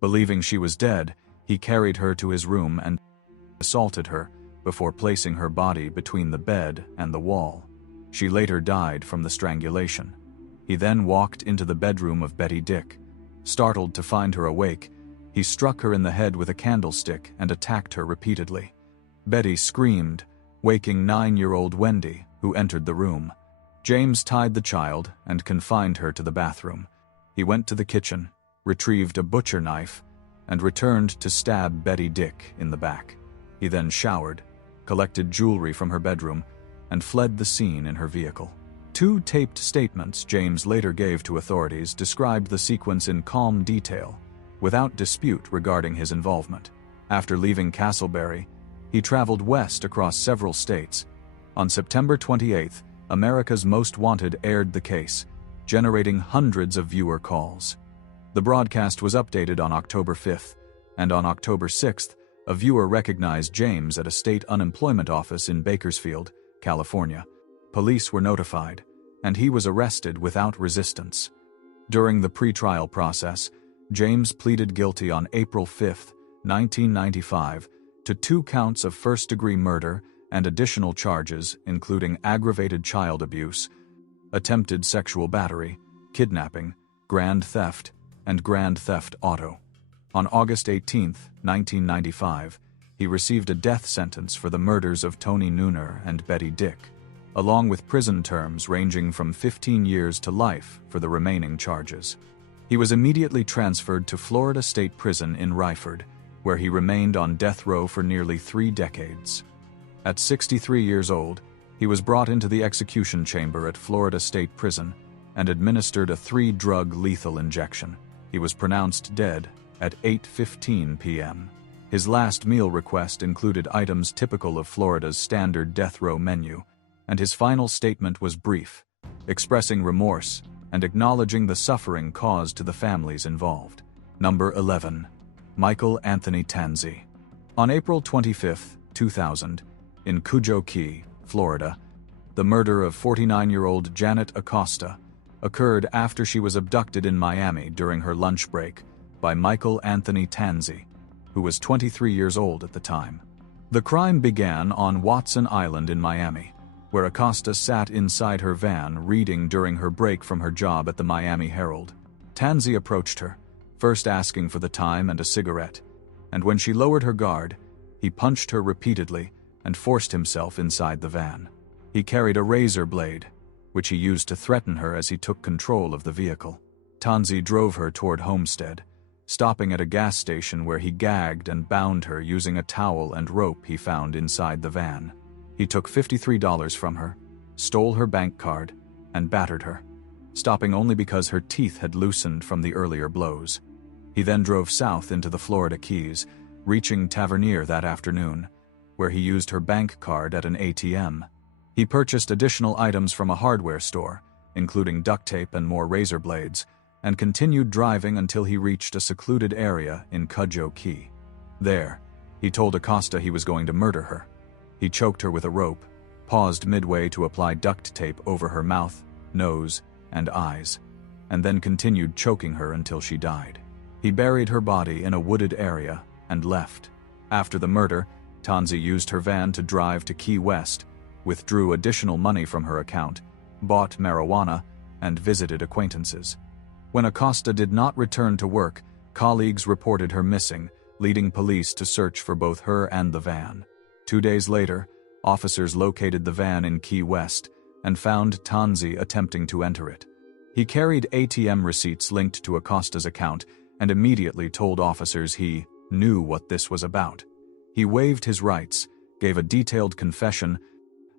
Believing she was dead, he carried her to his room and assaulted her before placing her body between the bed and the wall. She later died from the strangulation. He then walked into the bedroom of Betty Dick. Startled to find her awake, he struck her in the head with a candlestick and attacked her repeatedly. Betty screamed, waking 9-year-old Wendy, who entered the room. James tied the child and confined her to the bathroom. He went to the kitchen, retrieved a butcher knife, and returned to stab Betty Dick in the back. He then showered, collected jewelry from her bedroom, and fled the scene in her vehicle. 2 taped statements James later gave to authorities described the sequence in calm detail, without dispute regarding his involvement. After leaving Castleberry, he traveled west across several states. On September 28th, America's Most Wanted aired the case, generating hundreds of viewer calls. The broadcast was updated on October 5th, and on October 6th, a viewer recognized James at a state unemployment office in Bakersfield, California. Police were notified, and he was arrested without resistance. During the pretrial process, James pleaded guilty on April 5, 1995, to 2 counts of first-degree murder and additional charges including aggravated child abuse, attempted sexual battery, kidnapping, grand theft, and grand theft auto. On August 18, 1995, he received a death sentence for the murders of Toni Nooner and Betty Dick, along with prison terms ranging from 15 years to life for the remaining charges. He was immediately transferred to Florida State Prison in Ryford, where he remained on death row for nearly 3 decades. At 63 years old, he was brought into the execution chamber at Florida State Prison and administered a 3-drug lethal injection. He was pronounced dead at 8:15 p.m. His last meal request included items typical of Florida's standard death row menu, and his final statement was brief, expressing remorse and acknowledging the suffering caused to the families involved. Number 11. Michael Anthony Tanzi. On April 25, 2000, in Cujo Key, Florida, the murder of 49-year-old Janet Acosta occurred after she was abducted in Miami during her lunch break by Michael Anthony Tanzi, who was 23 years old at the time. The crime began on Watson Island in Miami, where Acosta sat inside her van reading during her break from her job at the Miami Herald. Tanzi approached her, first asking for the time and a cigarette, and when she lowered her guard, he punched her repeatedly and forced himself inside the van. He carried a razor blade, which he used to threaten her as he took control of the vehicle. Tanzi drove her toward Homestead, stopping at a gas station where he gagged and bound her using a towel and rope he found inside the van. He took $53 from her, stole her bank card, and battered her, stopping only because her teeth had loosened from the earlier blows. He then drove south into the Florida Keys, reaching Tavernier that afternoon, where he used her bank card at an ATM. He purchased additional items from a hardware store, including duct tape and more razor blades, and continued driving until he reached a secluded area in Cudjoe Key. There, he told Acosta he was going to murder her. He choked her with a rope, paused midway to apply duct tape over her mouth, nose, and eyes, and then continued choking her until she died. He buried her body in a wooded area and left. After the murder, Tanzi used her van to drive to Key West, withdrew additional money from her account, bought marijuana, and visited acquaintances. When Acosta did not return to work, colleagues reported her missing, leading police to search for both her and the van. 2 days later, officers located the van in Key West and found Tanzi attempting to enter it. He carried ATM receipts linked to Acosta's account and immediately told officers he knew what this was about. He waived his rights, gave a detailed confession,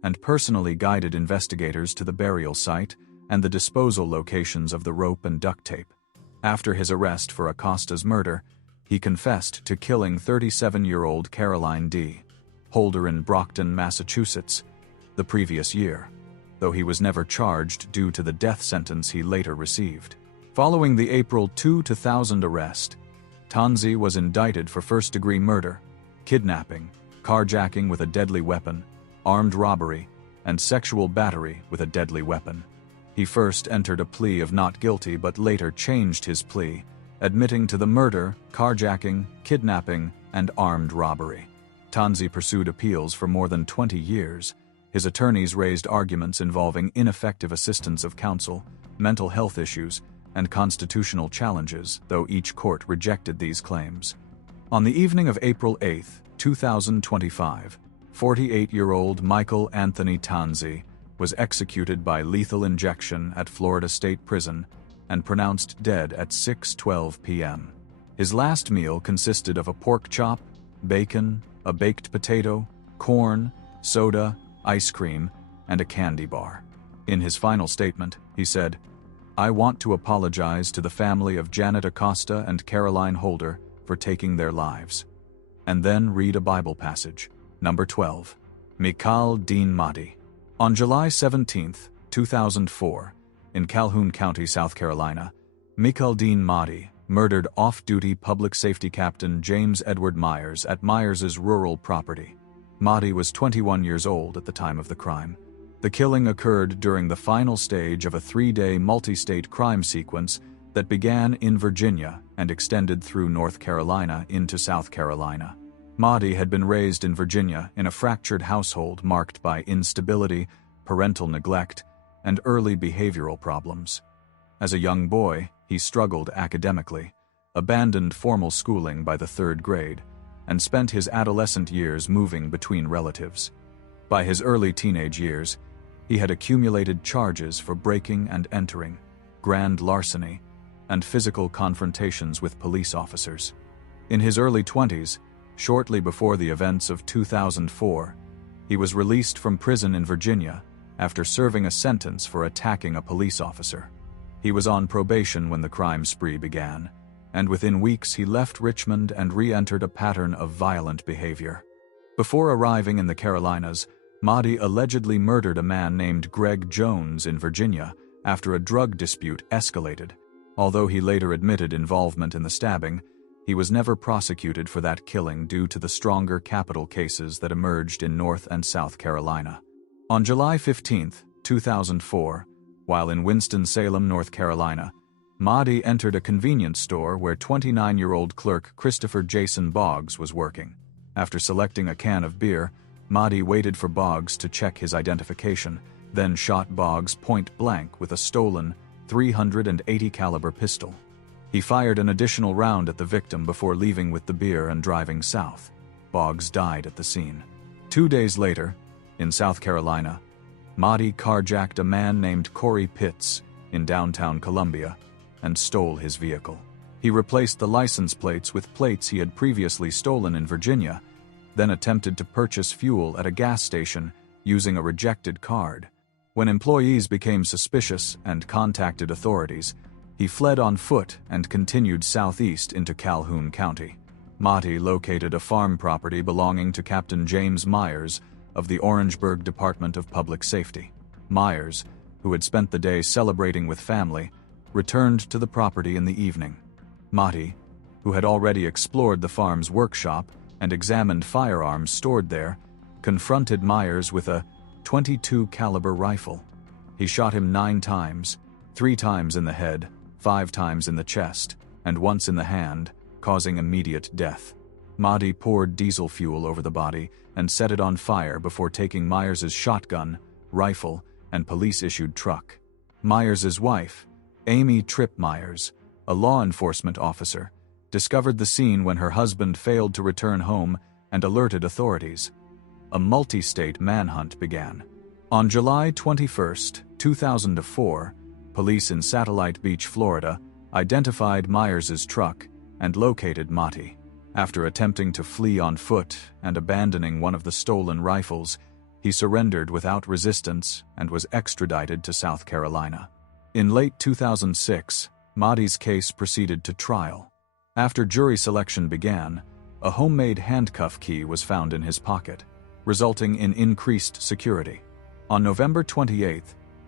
and personally guided investigators to the burial site and the disposal locations of the rope and duct tape. After his arrest for Acosta's murder, he confessed to killing 37-year-old Caroline D. Holder in Brockton, Massachusetts, the previous year, though he was never charged due to the death sentence he later received. Following the April 2000 arrest, Tanzi was indicted for first-degree murder, kidnapping, carjacking with a deadly weapon, armed robbery, and sexual battery with a deadly weapon. He first entered a plea of not guilty but later changed his plea, admitting to the murder, carjacking, kidnapping, and armed robbery. Tanzi pursued appeals for more than 20 years. His attorneys raised arguments involving ineffective assistance of counsel, mental health issues, and constitutional challenges, though each court rejected these claims. On the evening of April 8, 2025, 48-year-old Michael Anthony Tanzi was executed by lethal injection at Florida State Prison and pronounced dead at 6:12 p.m. His last meal consisted of a pork chop, bacon, a baked potato, corn, soda, ice cream, and a candy bar. In his final statement, he said, "I want to apologize to the family of Janet Acosta and Caroline Holder for taking their lives." And then read a Bible passage. Number 12. Michal Dean Mahdi. On July 17, 2004, in Calhoun County, South Carolina, Michal Dean Mahdi murdered off-duty public safety captain James Edward Myers at Myers's rural property. Mahdi was 21 years old at the time of the crime. The killing occurred during the final stage of a 3-day multi-state crime sequence that began in Virginia and extended through North Carolina into South Carolina. Mahdi had been raised in Virginia in a fractured household marked by instability, parental neglect, and early behavioral problems. As a young boy, he struggled academically, abandoned formal schooling by the 3rd grade, and spent his adolescent years moving between relatives. By his early teenage years, he had accumulated charges for breaking and entering, grand larceny, and physical confrontations with police officers. In his early 20s, shortly before the events of 2004, he was released from prison in Virginia after serving a sentence for attacking a police officer. He was on probation when the crime spree began, and within weeks he left Richmond and re-entered a pattern of violent behavior. Before arriving in the Carolinas, Mahdi allegedly murdered a man named Greg Jones in Virginia after a drug dispute escalated. Although he later admitted involvement in the stabbing, he was never prosecuted for that killing due to the stronger capital cases that emerged in North and South Carolina. On July 15, 2004, while in Winston-Salem, North Carolina, Mahdi entered a convenience store where 29-year-old clerk Christopher Jason Boggs was working. After selecting a can of beer, Mahdi waited for Boggs to check his identification, then shot Boggs point-blank with a stolen .380 caliber pistol. He fired an additional round at the victim before leaving with the beer and driving south. Boggs died at the scene. 2 days later, in South Carolina, Mahdi carjacked a man named Corey Pitts in downtown Columbia and stole his vehicle. He replaced the license plates with plates he had previously stolen in Virginia, then attempted to purchase fuel at a gas station using a rejected card. When employees became suspicious and contacted authorities, he fled on foot and continued southeast into Calhoun County. Mahdi located a farm property belonging to Captain James Myers of the Orangeburg Department of Public Safety. Myers, who had spent the day celebrating with family, returned to the property in the evening. Mahdi, who had already explored the farm's workshop and examined firearms stored there, confronted Myers with a .22 caliber rifle. He shot him 9 times, 3 times in the head, 5 times in the chest, and once in the hand, causing immediate death. Mahdi poured diesel fuel over the body and set it on fire before taking Myers's shotgun, rifle, and police-issued truck. Myers's wife, Amy Tripp Myers, a law enforcement officer, discovered the scene when her husband failed to return home and alerted authorities. A multi-state manhunt began. On July 21, 2004, police in Satellite Beach, Florida, identified Myers's truck and located Mahdi. After attempting to flee on foot and abandoning one of the stolen rifles, he surrendered without resistance and was extradited to South Carolina. In late 2006, Mahdi's case proceeded to trial. After jury selection began, a homemade handcuff key was found in his pocket, resulting in increased security. On November 28,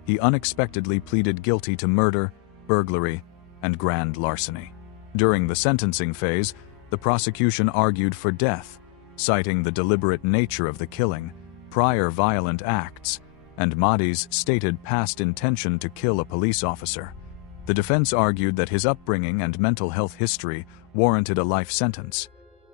he unexpectedly pleaded guilty to murder, burglary, and grand larceny. During the sentencing phase, the prosecution argued for death, citing the deliberate nature of the killing, prior violent acts, and Mahdi's stated past intention to kill a police officer. The defense argued that his upbringing and mental health history warranted a life sentence.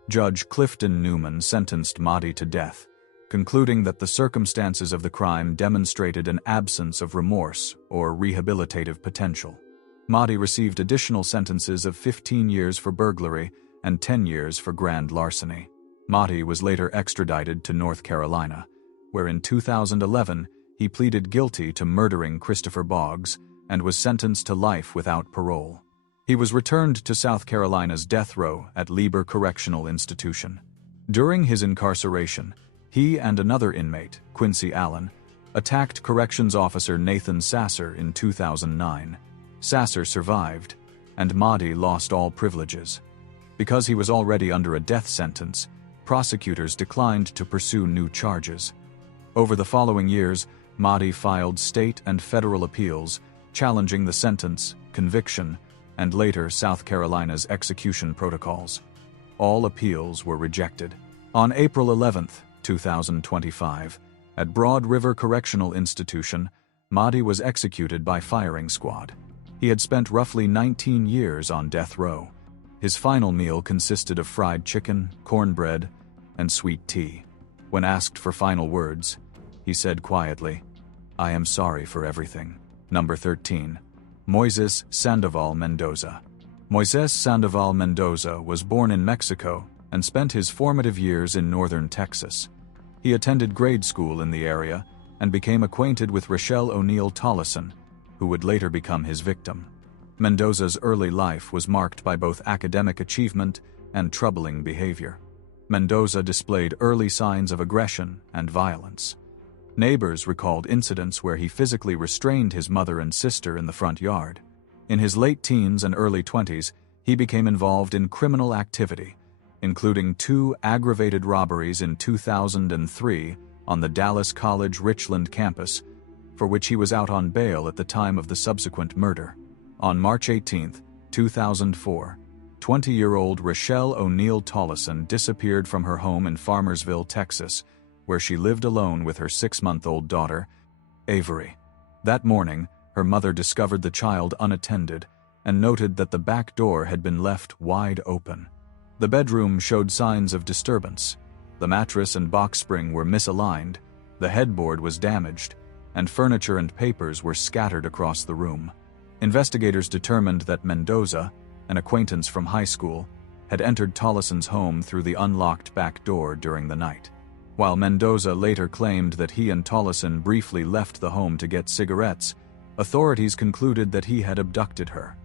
Judge Clifton Newman sentenced Mahdi to death, concluding that the circumstances of the crime demonstrated an absence of remorse or rehabilitative potential. Mahdi received additional sentences of 15 years for burglary and 10 years for grand larceny. Mahdi was later extradited to North Carolina, where in 2011 he pleaded guilty to murdering Christopher Boggs and was sentenced to life without parole. He was returned to South Carolina's death row at Lieber Correctional Institution. During his incarceration, he and another inmate, Quincy Allen, attacked corrections officer Nathan Sasser in 2009. Sasser survived, and Mahdi lost all privileges. Because he was already under a death sentence, prosecutors declined to pursue new charges. Over the following years, Mahdi filed state and federal appeals, challenging the sentence, conviction, and later South Carolina's execution protocols. All appeals were rejected. On April 11, 2025, at Broad River Correctional Institution, Mahdi was executed by firing squad. He had spent roughly 19 years on death row. His final meal consisted of fried chicken, cornbread, and sweet tea. When asked for final words, he said quietly, "I am sorry for everything." Number 13. Moises Sandoval Mendoza. Moises Sandoval Mendoza was born in Mexico and spent his formative years in northern Texas. He attended grade school in the area and became acquainted with Rochelle O'Neal Tollison, who would later become his victim. Mendoza's early life was marked by both academic achievement and troubling behavior. Mendoza displayed early signs of aggression and violence. Neighbors recalled incidents where he physically restrained his mother and sister in the front yard. In his late teens and early 20s, he became involved in criminal activity, including 2 aggravated robberies in 2003 on the Dallas College Richland campus, for which he was out on bail at the time of the subsequent murder. On March 18, 2004, 20-year-old Rochelle O'Neal Tollison disappeared from her home in Farmersville, Texas, where she lived alone with her 6-month-old daughter, Avery. That morning, her mother discovered the child unattended and noted that the back door had been left wide open. The bedroom showed signs of disturbance. The mattress and box spring were misaligned, the headboard was damaged, and furniture and papers were scattered across the room. Investigators determined that Mendoza, an acquaintance from high school, had entered Tollison's home through the unlocked back door during the night. While Mendoza later claimed that he and Tolleson briefly left the home to get cigarettes, authorities concluded that he had abducted her.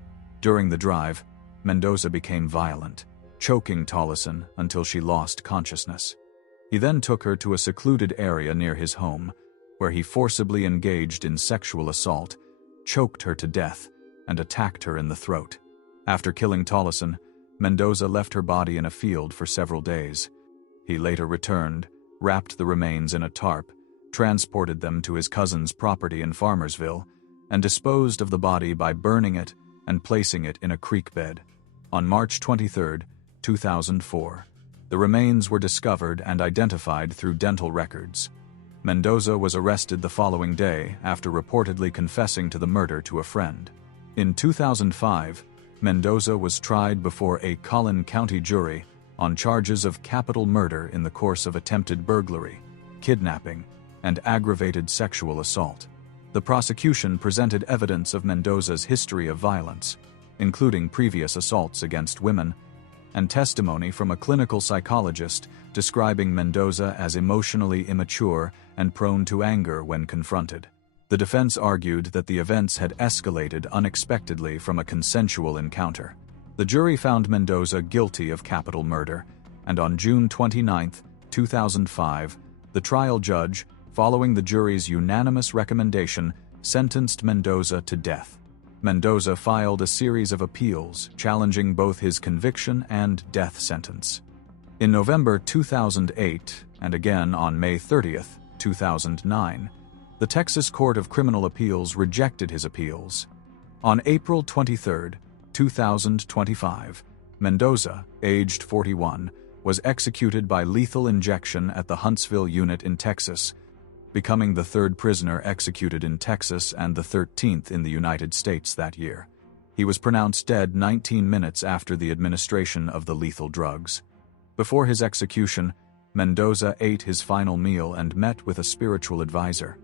During the drive, Mendoza became violent, choking Tolleson until she lost consciousness. He then took her to a secluded area near his home, where he forcibly engaged in sexual assault, choked her to death, and attacked her in the throat. After killing Tolleson, Mendoza left her body in a field for several days. He later returned, wrapped the remains in a tarp, transported them to his cousin's property in Farmersville, and disposed of the body by burning it and placing it in a creek bed. On March 23, 2004, the remains were discovered and identified through dental records. Mendoza was arrested the following day after reportedly confessing to the murder to a friend. In 2005, Mendoza was tried before a Collin County jury on charges of capital murder in the course of attempted burglary, kidnapping, and aggravated sexual assault. The prosecution presented evidence of Mendoza's history of violence, including previous assaults against women, and testimony from a clinical psychologist describing Mendoza as emotionally immature and prone to anger when confronted. The defense argued that the events had escalated unexpectedly from a consensual encounter. The jury found Mendoza guilty of capital murder, and on June 29, 2005, the trial judge, following the jury's unanimous recommendation, sentenced Mendoza to death. Mendoza filed a series of appeals challenging both his conviction and death sentence. In November 2008, and again on May 30, 2009, the Texas Court of Criminal Appeals rejected his appeals. On April 23, 2025, Mendoza, aged 41, was executed by lethal injection at the Huntsville unit in Texas, becoming the third prisoner executed in Texas and the 13th in the United States that year. He was pronounced dead 19 minutes after the administration of the lethal drugs. Before his execution, Mendoza ate his final meal and met with a spiritual advisor.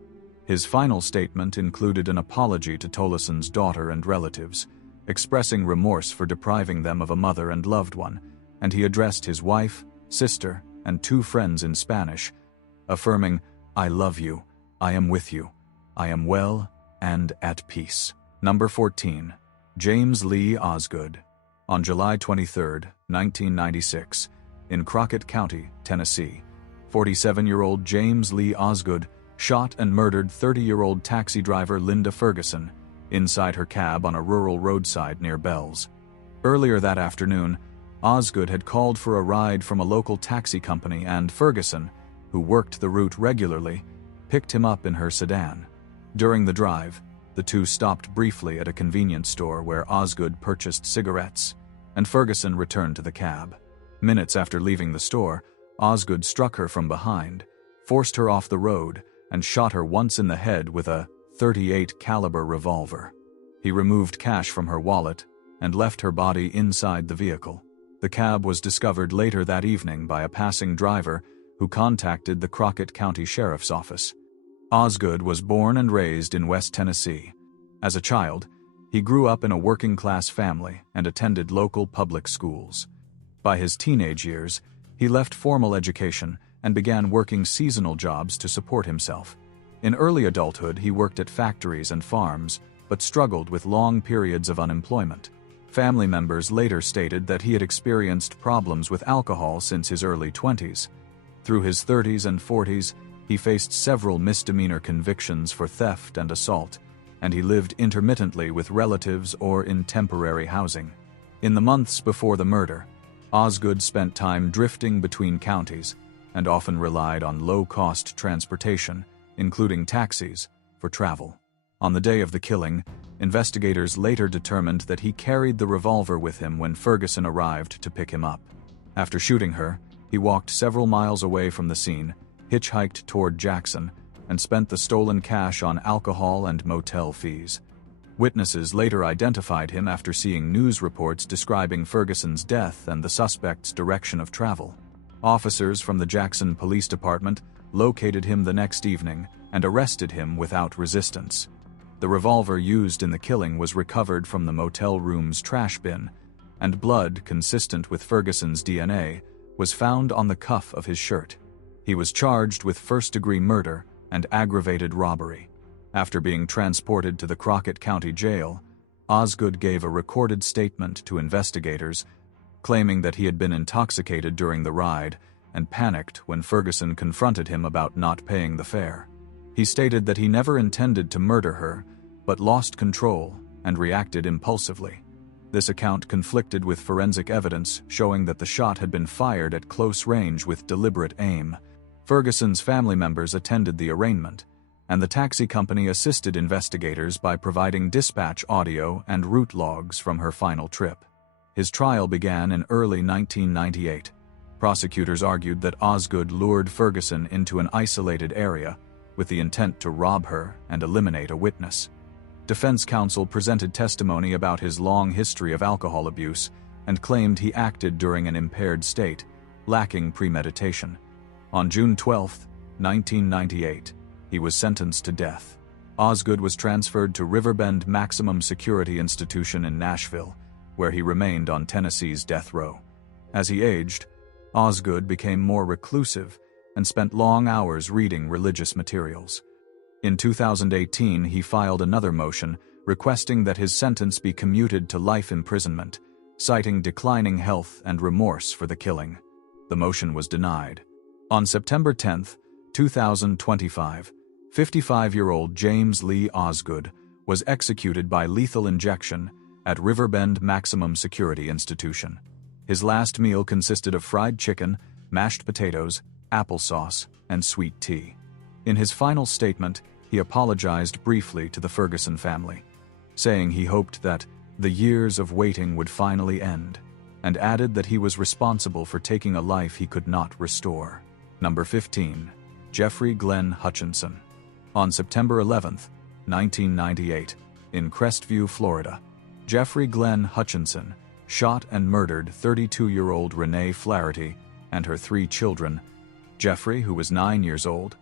His final statement included an apology to Tolleson's daughter and relatives, expressing remorse for depriving them of a mother and loved one, and he addressed his wife, sister, and 2 friends in Spanish, affirming, "I love you, I am with you, I am well and at peace." Number 14. James Lee Osgood. On July 23, 1996, in Crockett County, Tennessee, 47-year-old James Lee Osgood shot and murdered 30-year-old taxi driver Linda Ferguson inside her cab on a rural roadside near Bells. Earlier that afternoon, Osgood had called for a ride from a local taxi company, and Ferguson, who worked the route regularly, picked him up in her sedan. During the drive, the two stopped briefly at a convenience store where Osgood purchased cigarettes, and Ferguson returned to the cab. Minutes after leaving the store, Osgood struck her from behind, forced her off the road, and shot her once in the head with a .38 caliber revolver. He removed cash from her wallet and left her body inside the vehicle. The cab was discovered later that evening by a passing driver who contacted the Crockett County Sheriff's Office. Osgood was born and raised in West Tennessee. As a child, he grew up in a working-class family and attended local public schools. By his teenage years, he left formal education and began working seasonal jobs to support himself. In early adulthood, he worked at factories and farms, but struggled with long periods of unemployment. Family members later stated that he had experienced problems with alcohol since his early 20s. Through his 30s and 40s, he faced several misdemeanor convictions for theft and assault, and he lived intermittently with relatives or in temporary housing. In the months before the murder, Osgood spent time drifting between counties and often relied on low-cost transportation, including taxis, for travel. On the day of the killing, investigators later determined that he carried the revolver with him when Ferguson arrived to pick him up. After shooting her, he walked several miles away from the scene, hitchhiked toward Jackson, and spent the stolen cash on alcohol and motel fees. Witnesses later identified him after seeing news reports describing Ferguson's death and the suspect's direction of travel. Officers from the Jackson Police Department located him the next evening and arrested him without resistance. The revolver used in the killing was recovered from the motel room's trash bin, and blood consistent with Ferguson's DNA was found on the cuff of his shirt. He was charged with first-degree murder and aggravated robbery. After being transported to the Crockett County Jail, Osgood gave a recorded statement to investigators, claiming that he had been intoxicated during the ride and panicked when Ferguson confronted him about not paying the fare. He stated that he never intended to murder her, but lost control and reacted impulsively. This account conflicted with forensic evidence showing that the shot had been fired at close range with deliberate aim. Ferguson's family members attended the arraignment, and the taxi company assisted investigators by providing dispatch audio and route logs from her final trip. His trial began in early 1998. Prosecutors argued that Osgood lured Ferguson into an isolated area with the intent to rob her and eliminate a witness. Defense counsel presented testimony about his long history of alcohol abuse and claimed he acted during an impaired state, lacking premeditation. On June 12, 1998, he was sentenced to death. Osgood was transferred to Riverbend Maximum Security Institution in Nashville, where he remained on Tennessee's death row. As he aged, Osgood became more reclusive and spent long hours reading religious materials. In 2018, he filed another motion requesting that his sentence be commuted to life imprisonment, citing declining health and remorse for the killing. The motion was denied. On September 10, 2025, 55-year-old James Lee Osgood was executed by lethal injection at Riverbend Maximum Security Institution. His last meal consisted of fried chicken, mashed potatoes, applesauce, and sweet tea. In his final statement, he apologized briefly to the Ferguson family, saying he hoped that the years of waiting would finally end, and added that he was responsible for taking a life he could not restore. Number 15. Jeffrey Glenn Hutchinson. On September 11, 1998, in Crestview, Florida, Jeffrey Glenn Hutchinson shot and murdered 32-year-old Renee Flaherty and her 3 children, Jeffrey, who was 9 years old,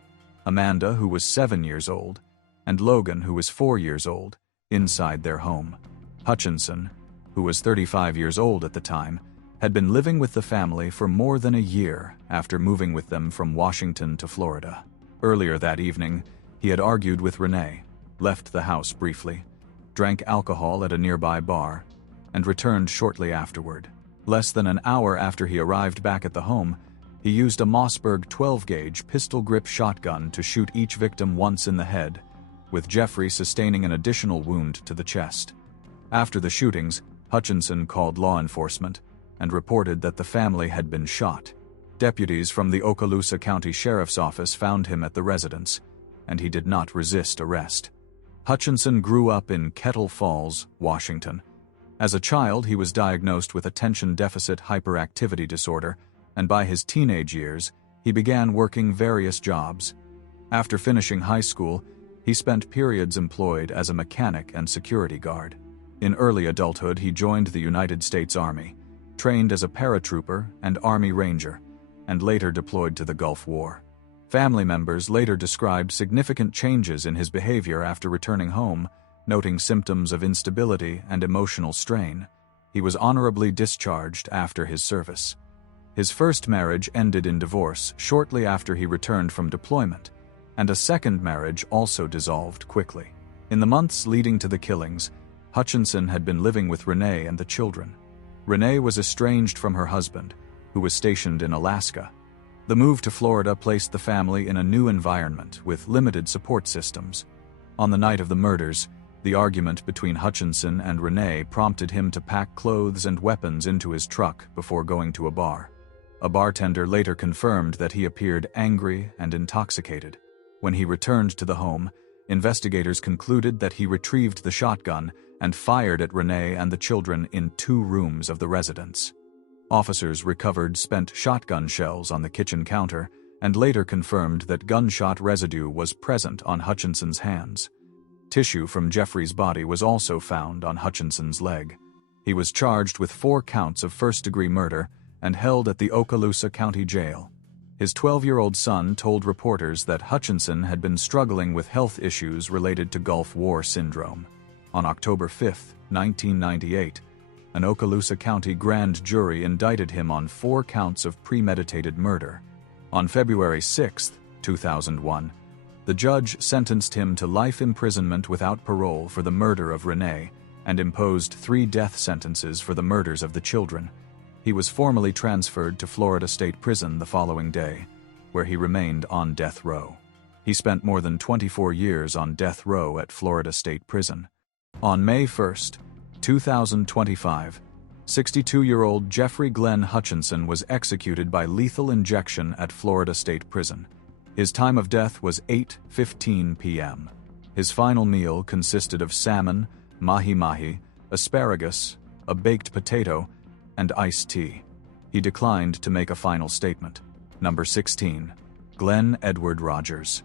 Amanda, who was 7 years old, and Logan, who was 4 years old, inside their home. Hutchinson, who was 35 years old at the time, had been living with the family for more than a year after moving with them from Washington to Florida. Earlier that evening, he had argued with Renee, left the house briefly, drank alcohol at a nearby bar, and returned shortly afterward. Less than an hour after he arrived back at the home, he used a Mossberg 12-gauge pistol-grip shotgun to shoot each victim once in the head, with Jeffrey sustaining an additional wound to the chest. After the shootings, Hutchinson called law enforcement and reported that the family had been shot. Deputies from the Okaloosa County Sheriff's Office found him at the residence, and he did not resist arrest. Hutchinson grew up in Kettle Falls, Washington. As a child, he was diagnosed with attention deficit hyperactivity disorder, and by his teenage years, he began working various jobs. After finishing high school, he spent periods employed as a mechanic and security guard. In early adulthood, he joined the United States Army, trained as a paratrooper and Army Ranger, and later deployed to the Gulf War. Family members later described significant changes in his behavior after returning home, noting symptoms of instability and emotional strain. He was honorably discharged after his service. His first marriage ended in divorce shortly after he returned from deployment, and a second marriage also dissolved quickly. In the months leading to the killings, Hutchinson had been living with Renee and the children. Renee was estranged from her husband, who was stationed in Alaska. The move to Florida placed the family in a new environment with limited support systems. On the night of the murders, the argument between Hutchinson and Renee prompted him to pack clothes and weapons into his truck before going to a bar. A bartender later confirmed that he appeared angry and intoxicated. When he returned to the home, investigators concluded that he retrieved the shotgun and fired at Renee and the children in 2 rooms of the residence. Officers recovered spent shotgun shells on the kitchen counter and later confirmed that gunshot residue was present on Hutchinson's hands. Tissue from Jeffrey's body was also found on Hutchinson's leg. He was charged with 4 counts of first-degree murder and held at the Okaloosa County Jail. His 12-year-old son told reporters that Hutchinson had been struggling with health issues related to Gulf War syndrome. On October 5, 1998, an Okaloosa County grand jury indicted him on 4 counts of premeditated murder. On February 6, 2001, the judge sentenced him to life imprisonment without parole for the murder of Renee and imposed 3 death sentences for the murders of the children. He was formally transferred to Florida State Prison the following day, where he remained on death row. He spent more than 24 years on death row at Florida State Prison. On May 1, 2025, 62-year-old Jeffrey Glenn Hutchinson was executed by lethal injection at Florida State Prison. His time of death was 8:15 p.m. His final meal consisted of salmon, mahi-mahi, asparagus, a baked potato, and iced tea. He declined to make a final statement. Number 16. Glenn Edward Rogers.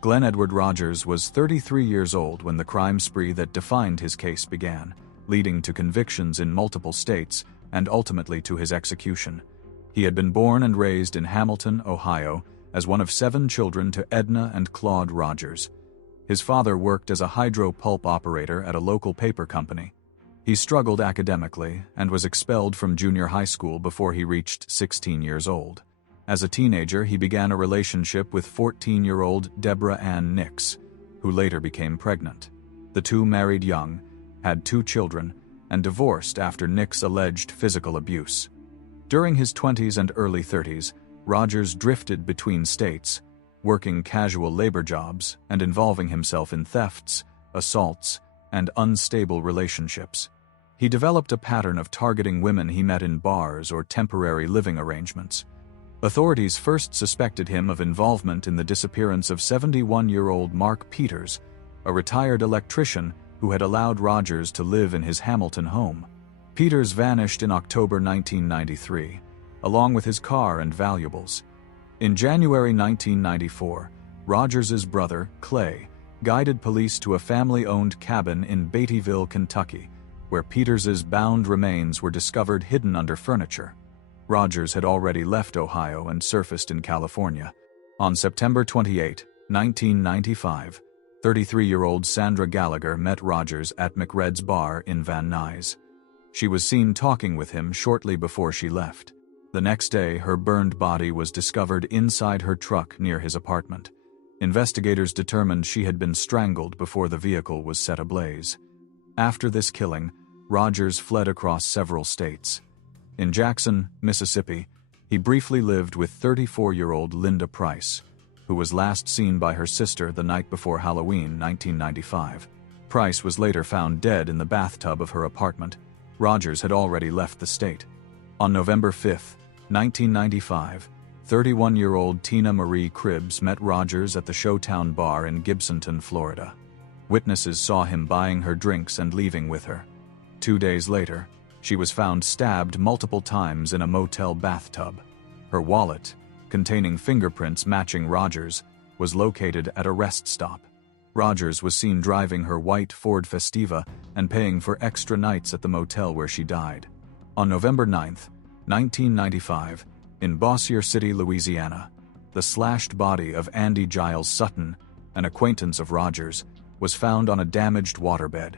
Glenn Edward Rogers was 33 years old when the crime spree that defined his case began, leading to convictions in multiple states and ultimately to his execution. He had been born and raised in Hamilton, Ohio, as one of 7 children to Edna and Claude Rogers. His father worked as a hydro pulp operator at a local paper company. He struggled academically and was expelled from junior high school before he reached 16 years old. As a teenager, he began a relationship with 14-year-old Deborah Ann Nix, who later became pregnant. The two married young, had 2 children, and divorced after Nix alleged physical abuse. During his 20s and early 30s, Rogers drifted between states, working casual labor jobs and involving himself in thefts, assaults, and unstable relationships. He developed a pattern of targeting women he met in bars or temporary living arrangements. Authorities first suspected him of involvement in the disappearance of 71-year-old Mark Peters, a retired electrician who had allowed Rogers to live in his Hamilton home. Peters vanished in October 1993, along with his car and valuables. In January 1994, Rogers's brother, Clay, guided police to a family-owned cabin in Beattyville, Kentucky, where Peters's bound remains were discovered hidden under furniture. Rogers had already left Ohio and surfaced in California. On September 28, 1995, 33-year-old Sandra Gallagher met Rogers at McRed's bar in Van Nuys. She was seen talking with him shortly before she left. The next day, her burned body was discovered inside her truck near his apartment. Investigators determined she had been strangled before the vehicle was set ablaze. After this killing, Rogers fled across several states. In Jackson, Mississippi, he briefly lived with 34-year-old Linda Price, who was last seen by her sister the night before Halloween 1995. Price was later found dead in the bathtub of her apartment. Rogers had already left the state. On November 5, 1995, 31-year-old Tina Marie Cribbs met Rogers at the Showtown bar in Gibsonton, Florida. Witnesses saw him buying her drinks and leaving with her. 2 days later, she was found stabbed multiple times in a motel bathtub. Her wallet, containing fingerprints matching Rogers, was located at a rest stop. Rogers was seen driving her white Ford Festiva and paying for extra nights at the motel where she died. On November 9, 1995, in Bossier City, Louisiana, the slashed body of Andy Giles Sutton, an acquaintance of Rogers, was found on a damaged waterbed.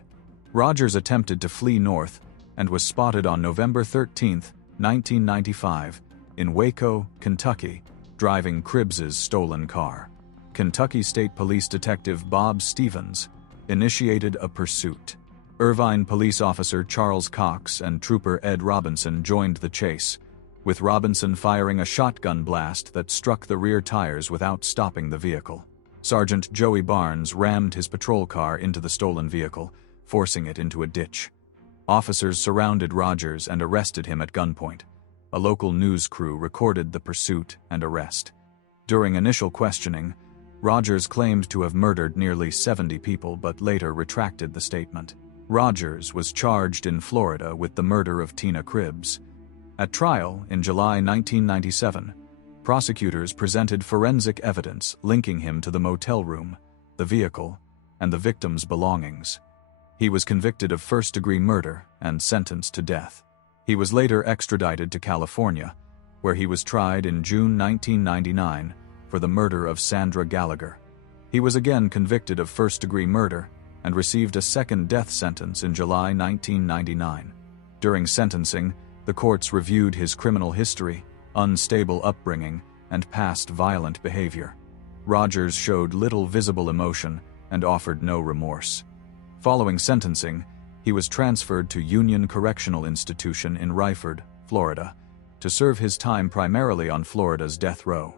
Rogers attempted to flee north and was spotted on November 13, 1995, in Waco, Kentucky, driving Cribbs's stolen car. Kentucky State Police Detective Bob Stevens initiated a pursuit. Irvine Police Officer Charles Cox and Trooper Ed Robinson joined the chase, with Robinson firing a shotgun blast that struck the rear tires without stopping the vehicle. Sergeant Joey Barnes rammed his patrol car into the stolen vehicle, forcing it into a ditch. Officers surrounded Rogers and arrested him at gunpoint. A local news crew recorded the pursuit and arrest. During initial questioning, Rogers claimed to have murdered nearly 70 people but later retracted the statement. Rogers was charged in Florida with the murder of Tina Cribbs. At trial in July 1997, prosecutors presented forensic evidence linking him to the motel room, the vehicle, and the victim's belongings. He was convicted of first-degree murder and sentenced to death. He was later extradited to California, where he was tried in June 1999 for the murder of Sandra Gallagher. He was again convicted of first-degree murder and received a second death sentence in July 1999. During sentencing, the courts reviewed his criminal history, unstable upbringing, and past violent behavior. Rogers showed little visible emotion and offered no remorse. Following sentencing, he was transferred to Union Correctional Institution in Ryford, Florida, to serve his time primarily on Florida's death row.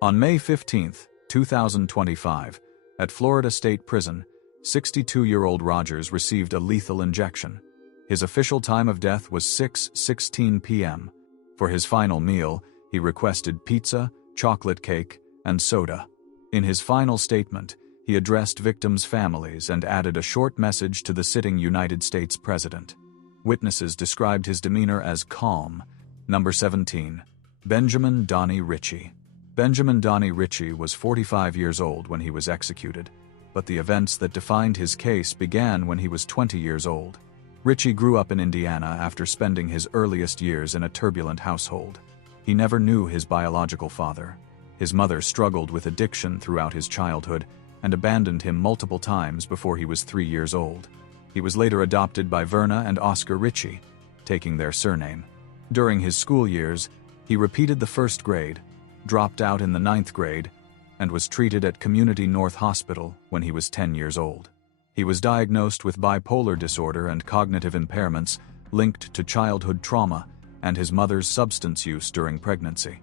On May 15, 2025, at Florida State Prison, 62-year-old Rogers received a lethal injection. His official time of death was 6:16 p.m. For his final meal, he requested pizza, chocolate cake, and soda. In his final statement, he addressed victims' families and added a short message to the sitting United States President. Witnesses described his demeanor as calm. Number 17. Benjamin Donnie Ritchie. Benjamin Donnie Ritchie was 45 years old when he was executed, but the events that defined his case began when he was 20 years old. Ritchie grew up in Indiana after spending his earliest years in a turbulent household. He never knew his biological father. His mother struggled with addiction throughout his childhood and abandoned him multiple times before he was 3 years old. He was later adopted by Verna and Oscar Ritchie, taking their surname. During his school years, he repeated the 1st grade, dropped out in the 9th grade, and was treated at Community North Hospital when he was 10 years old. He was diagnosed with bipolar disorder and cognitive impairments linked to childhood trauma and his mother's substance use during pregnancy.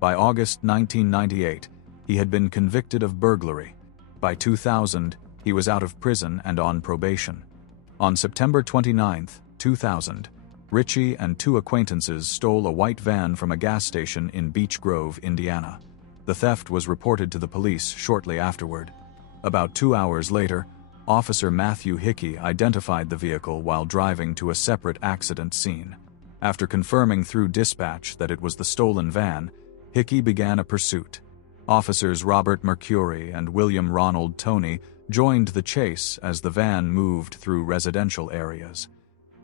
By August 1998, he had been convicted of burglary. By 2000, he was out of prison and on probation. On September 29, 2000, Ritchie and 2 acquaintances stole a white van from a gas station in Beech Grove, Indiana. The theft was reported to the police shortly afterward. About 2 hours later, Officer Matthew Hickey identified the vehicle while driving to a separate accident scene. After confirming through dispatch that it was the stolen van, Hickey began a pursuit. Officers Robert Mercury and William Ronald Toney joined the chase as the van moved through residential areas.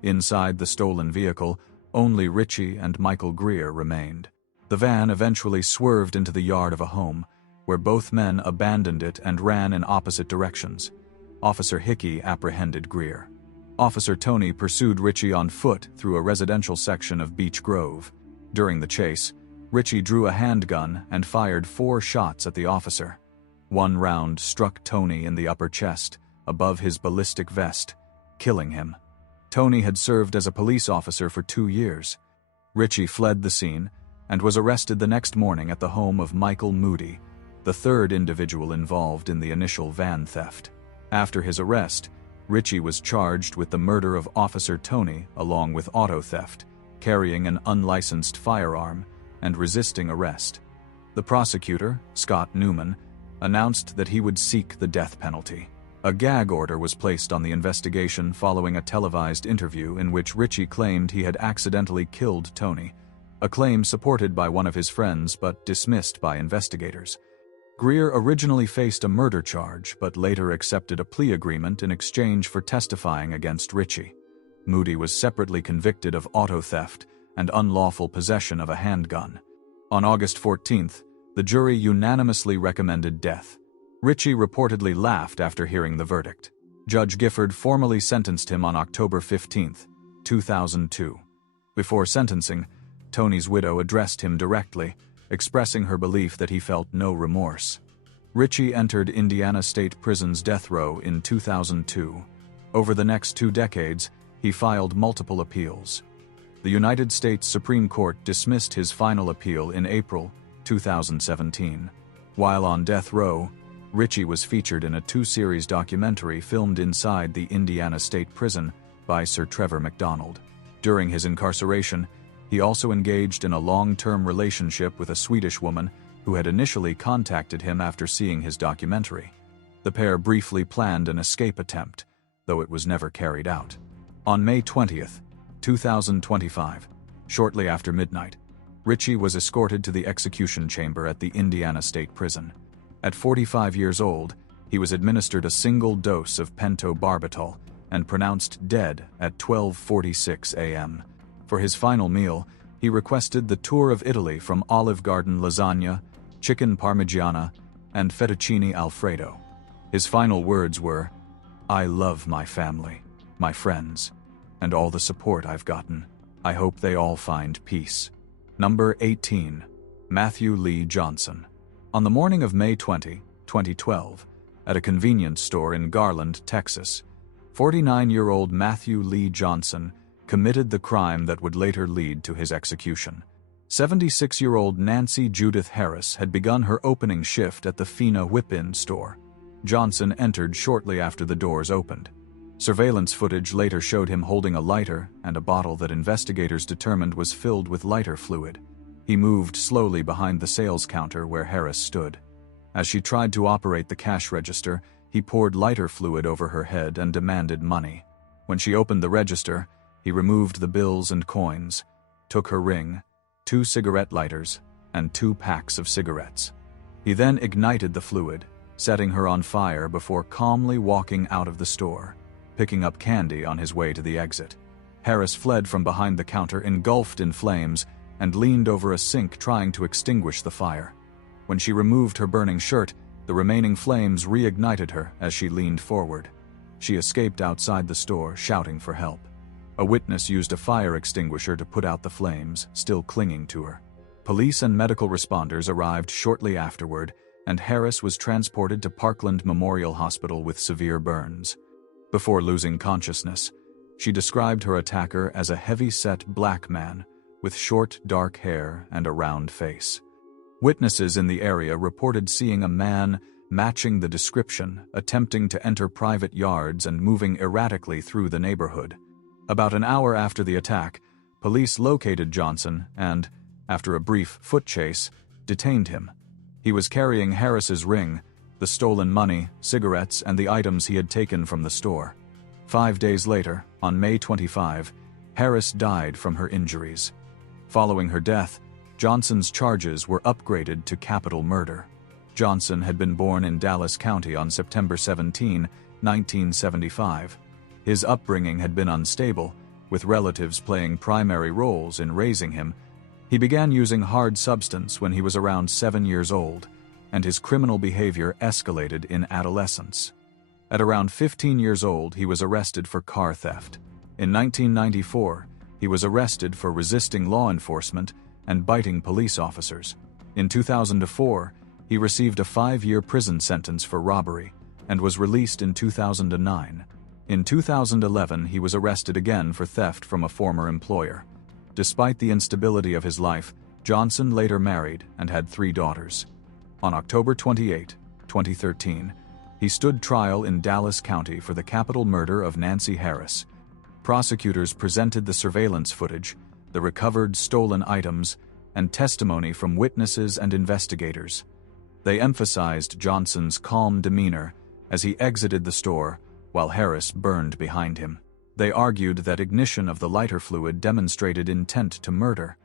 Inside the stolen vehicle, only Ritchie and Michael Greer remained. The van eventually swerved into the yard of a home, where both men abandoned it and ran in opposite directions. Officer Hickey apprehended Greer. Officer Toney pursued Ritchie on foot through a residential section of Beech Grove. During the chase, Ritchie drew a handgun and fired 4 shots at the officer. One round struck Toney in the upper chest, above his ballistic vest, killing him. Toney had served as a police officer for 2 years. Ritchie fled the scene and was arrested the next morning at the home of Michael Moody, the 3rd individual involved in the initial van theft. After his arrest, Ritchie was charged with the murder of Officer Toney along with auto theft, carrying an unlicensed firearm, and resisting arrest. The prosecutor, Scott Newman, announced that he would seek the death penalty. A gag order was placed on the investigation following a televised interview in which Ritchie claimed he had accidentally killed Toney, a claim supported by one of his friends but dismissed by investigators. Greer originally faced a murder charge but later accepted a plea agreement in exchange for testifying against Ritchie. Moody was separately convicted of auto theft and unlawful possession of a handgun. On August 14th, the jury unanimously recommended death. Ritchie reportedly laughed after hearing the verdict. Judge Gifford formally sentenced him on October 15, 2002. Before sentencing, Toney's widow addressed him directly, expressing her belief that he felt no remorse. Ritchie entered Indiana State Prison's death row in 2002. Over the next 2 decades, he filed multiple appeals. The United States Supreme Court dismissed his final appeal in April 2017. While on death row, Ritchie was featured in a 2-series documentary filmed inside the Indiana State Prison by Sir Trevor McDonald. During his incarceration, he also engaged in a long-term relationship with a Swedish woman who had initially contacted him after seeing his documentary. The pair briefly planned an escape attempt, though it was never carried out. On May 20, 2025, shortly after midnight, Ritchie was escorted to the execution chamber at the Indiana State Prison. At 45 years old, he was administered a single dose of pentobarbital and pronounced dead at 12:46 a.m. For his final meal, he requested the tour of Italy from Olive Garden lasagna, chicken parmigiana, and fettuccine alfredo. His final words were, "I love my family, my friends, and all the support I've gotten. I hope they all find peace." Number 18. Matthew Lee Johnson. On the morning of May 20, 2012, at a convenience store in Garland, Texas, 49-year-old Matthew Lee Johnson committed the crime that would later lead to his execution. 76-year-old Nancy Judith Harris had begun her opening shift at the Fina Whip-In store. Johnson entered shortly after the doors opened. Surveillance footage later showed him holding a lighter and a bottle that investigators determined was filled with lighter fluid. He moved slowly behind the sales counter where Harris stood. As she tried to operate the cash register, he poured lighter fluid over her head and demanded money. When she opened the register, he removed the bills and coins, took her ring, 2 cigarette lighters, and 2 packs of cigarettes. He then ignited the fluid, setting her on fire before calmly walking out of the store, picking up candy on his way to the exit. Harris fled from behind the counter engulfed in flames and leaned over a sink trying to extinguish the fire. When she removed her burning shirt, the remaining flames reignited her as she leaned forward. She escaped outside the store, shouting for help. A witness used a fire extinguisher to put out the flames, still clinging to her. Police and medical responders arrived shortly afterward, and Harris was transported to Parkland Memorial Hospital with severe burns. Before losing consciousness, she described her attacker as a heavy-set black man with short, dark hair and a round face. Witnesses in the area reported seeing a man matching the description, attempting to enter private yards and moving erratically through the neighborhood. About an hour after the attack, police located Johnson and, after a brief foot chase, detained him. He was carrying Harris's ring, the stolen money, cigarettes, and the items he had taken from the store. 5 days later, on May 25, Harris died from her injuries. Following her death, Johnson's charges were upgraded to capital murder. Johnson had been born in Dallas County on September 17, 1975. His upbringing had been unstable, with relatives playing primary roles in raising him. He began using hard substance when he was around 7 years old, and his criminal behavior escalated in adolescence. At around 15 years old, he was arrested for car theft. In 1994, he was arrested for resisting law enforcement and biting police officers. In 2004, he received a 5-year prison sentence for robbery and was released in 2009. In 2011, he was arrested again for theft from a former employer. Despite the instability of his life, Johnson later married and had 3 daughters. On October 28, 2013, he stood trial in Dallas County for the capital murder of Nancy Harris. Prosecutors presented the surveillance footage, the recovered stolen items, and testimony from witnesses and investigators. They emphasized Johnson's calm demeanor as he exited the store while Harris burned behind him. They argued that ignition of the lighter fluid demonstrated intent to murder.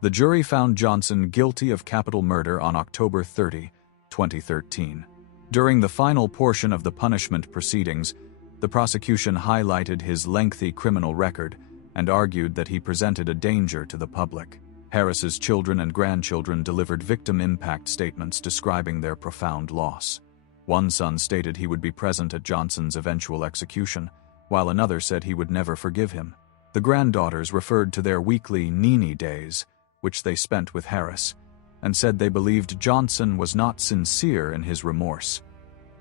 The jury found Johnson guilty of capital murder on October 30, 2013. During the final portion of the punishment proceedings, the prosecution highlighted his lengthy criminal record and argued that he presented a danger to the public. Harris's children and grandchildren delivered victim impact statements describing their profound loss. One son stated he would be present at Johnson's eventual execution, while another said he would never forgive him. The granddaughters referred to their weekly Nini days, which they spent with Harris, and said they believed Johnson was not sincere in his remorse.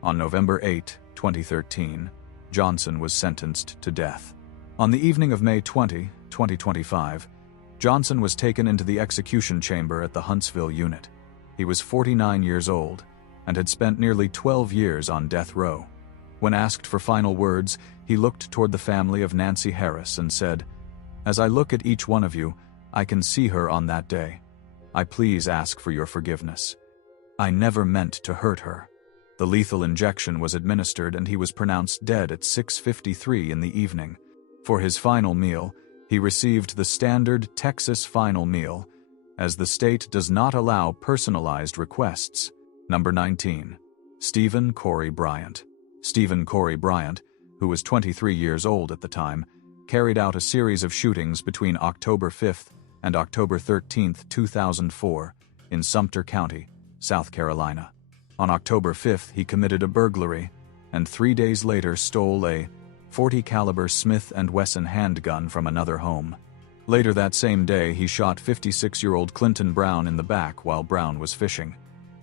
On November 8, 2013, Johnson was sentenced to death. On the evening of May 20, 2025, Johnson was taken into the execution chamber at the Huntsville unit. He was 49 years old and had spent nearly 12 years on death row. When asked for final words, he looked toward the family of Nancy Harris and said, "As I look at each one of you, I can see her on that day. I please ask for your forgiveness. I never meant to hurt her." The lethal injection was administered and he was pronounced dead at 6:53 in the evening. For his final meal, he received the standard Texas final meal, as the state does not allow personalized requests. Number 19. Stephen Corey Bryant. Stephen Corey Bryant, who was 23 years old at the time, carried out a series of shootings between October 5th and October 13th, 2004, in Sumter County, South Carolina. On October 5th, he committed a burglary, and 3 days later stole a .40 caliber Smith & Wesson handgun from another home. Later that same day, he shot 56-year-old Clinton Brown in the back while Brown was fishing.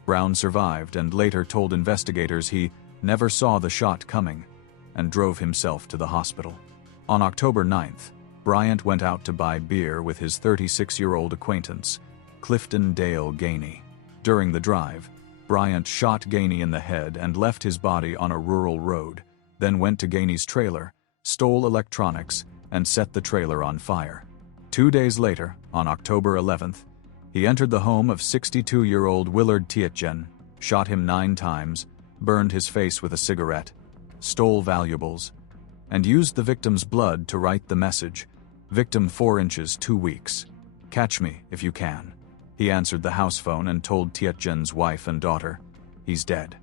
Brown survived and later told investigators he never saw the shot coming and drove himself to the hospital. On October 9th, Bryant went out to buy beer with his 36-year-old acquaintance, Clifton Dale Gainey. During the drive, Bryant shot Gainey in the head and left his body on a rural road, then went to Gainey's trailer, stole electronics, and set the trailer on fire. 2 days later, on October 11th, he entered the home of 62-year-old Willard Tietjen, shot him 9 times, burned his face with a cigarette, stole valuables, and used the victim's blood to write the message, "Victim 4 inches 2 weeks. Catch me if you can." He answered the house phone and told Tietjen's wife and daughter, "He's dead."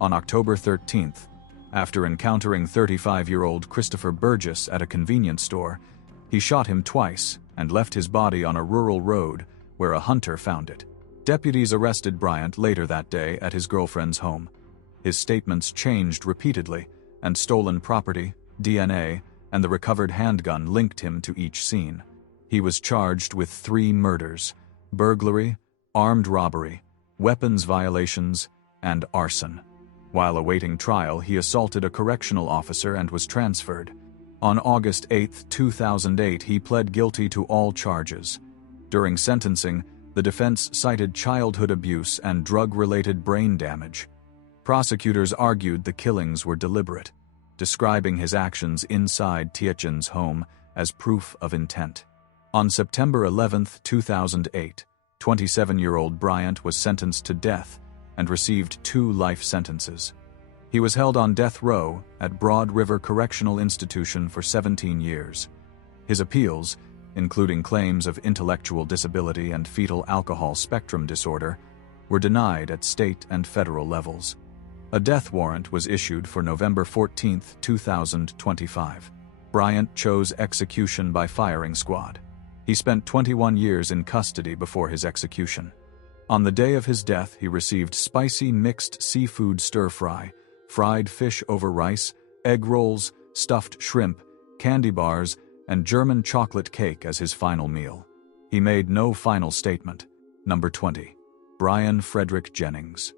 On October 13th, after encountering 35-year-old Christopher Burgess at a convenience store, he shot him twice and left his body on a rural road where a hunter found it. Deputies arrested Bryant later that day at his girlfriend's home. His statements changed repeatedly, and stolen property, DNA, and the recovered handgun linked him to each scene. He was charged with 3 murders: burglary, armed robbery, weapons violations, and arson. While awaiting trial, he assaulted a correctional officer and was transferred. On August 8, 2008, he pled guilty to all charges. During sentencing, the defense cited childhood abuse and drug-related brain damage. Prosecutors argued the killings were deliberate, describing his actions inside Tietjen's home as proof of intent. On September 11, 2008, 27-year-old Bryant was sentenced to death and received 2 life sentences. He was held on death row at Broad River Correctional Institution for 17 years. His appeals, including claims of intellectual disability and fetal alcohol spectrum disorder, were denied at state and federal levels. A death warrant was issued for November 14, 2025. Bryant chose execution by firing squad. He spent 21 years in custody before his execution. On the day of his death, he received spicy mixed seafood stir-fry, fried fish over rice, egg rolls, stuffed shrimp, candy bars, and German chocolate cake as his final meal. He made no final statement. Number 20. Brian Frederick Jennings.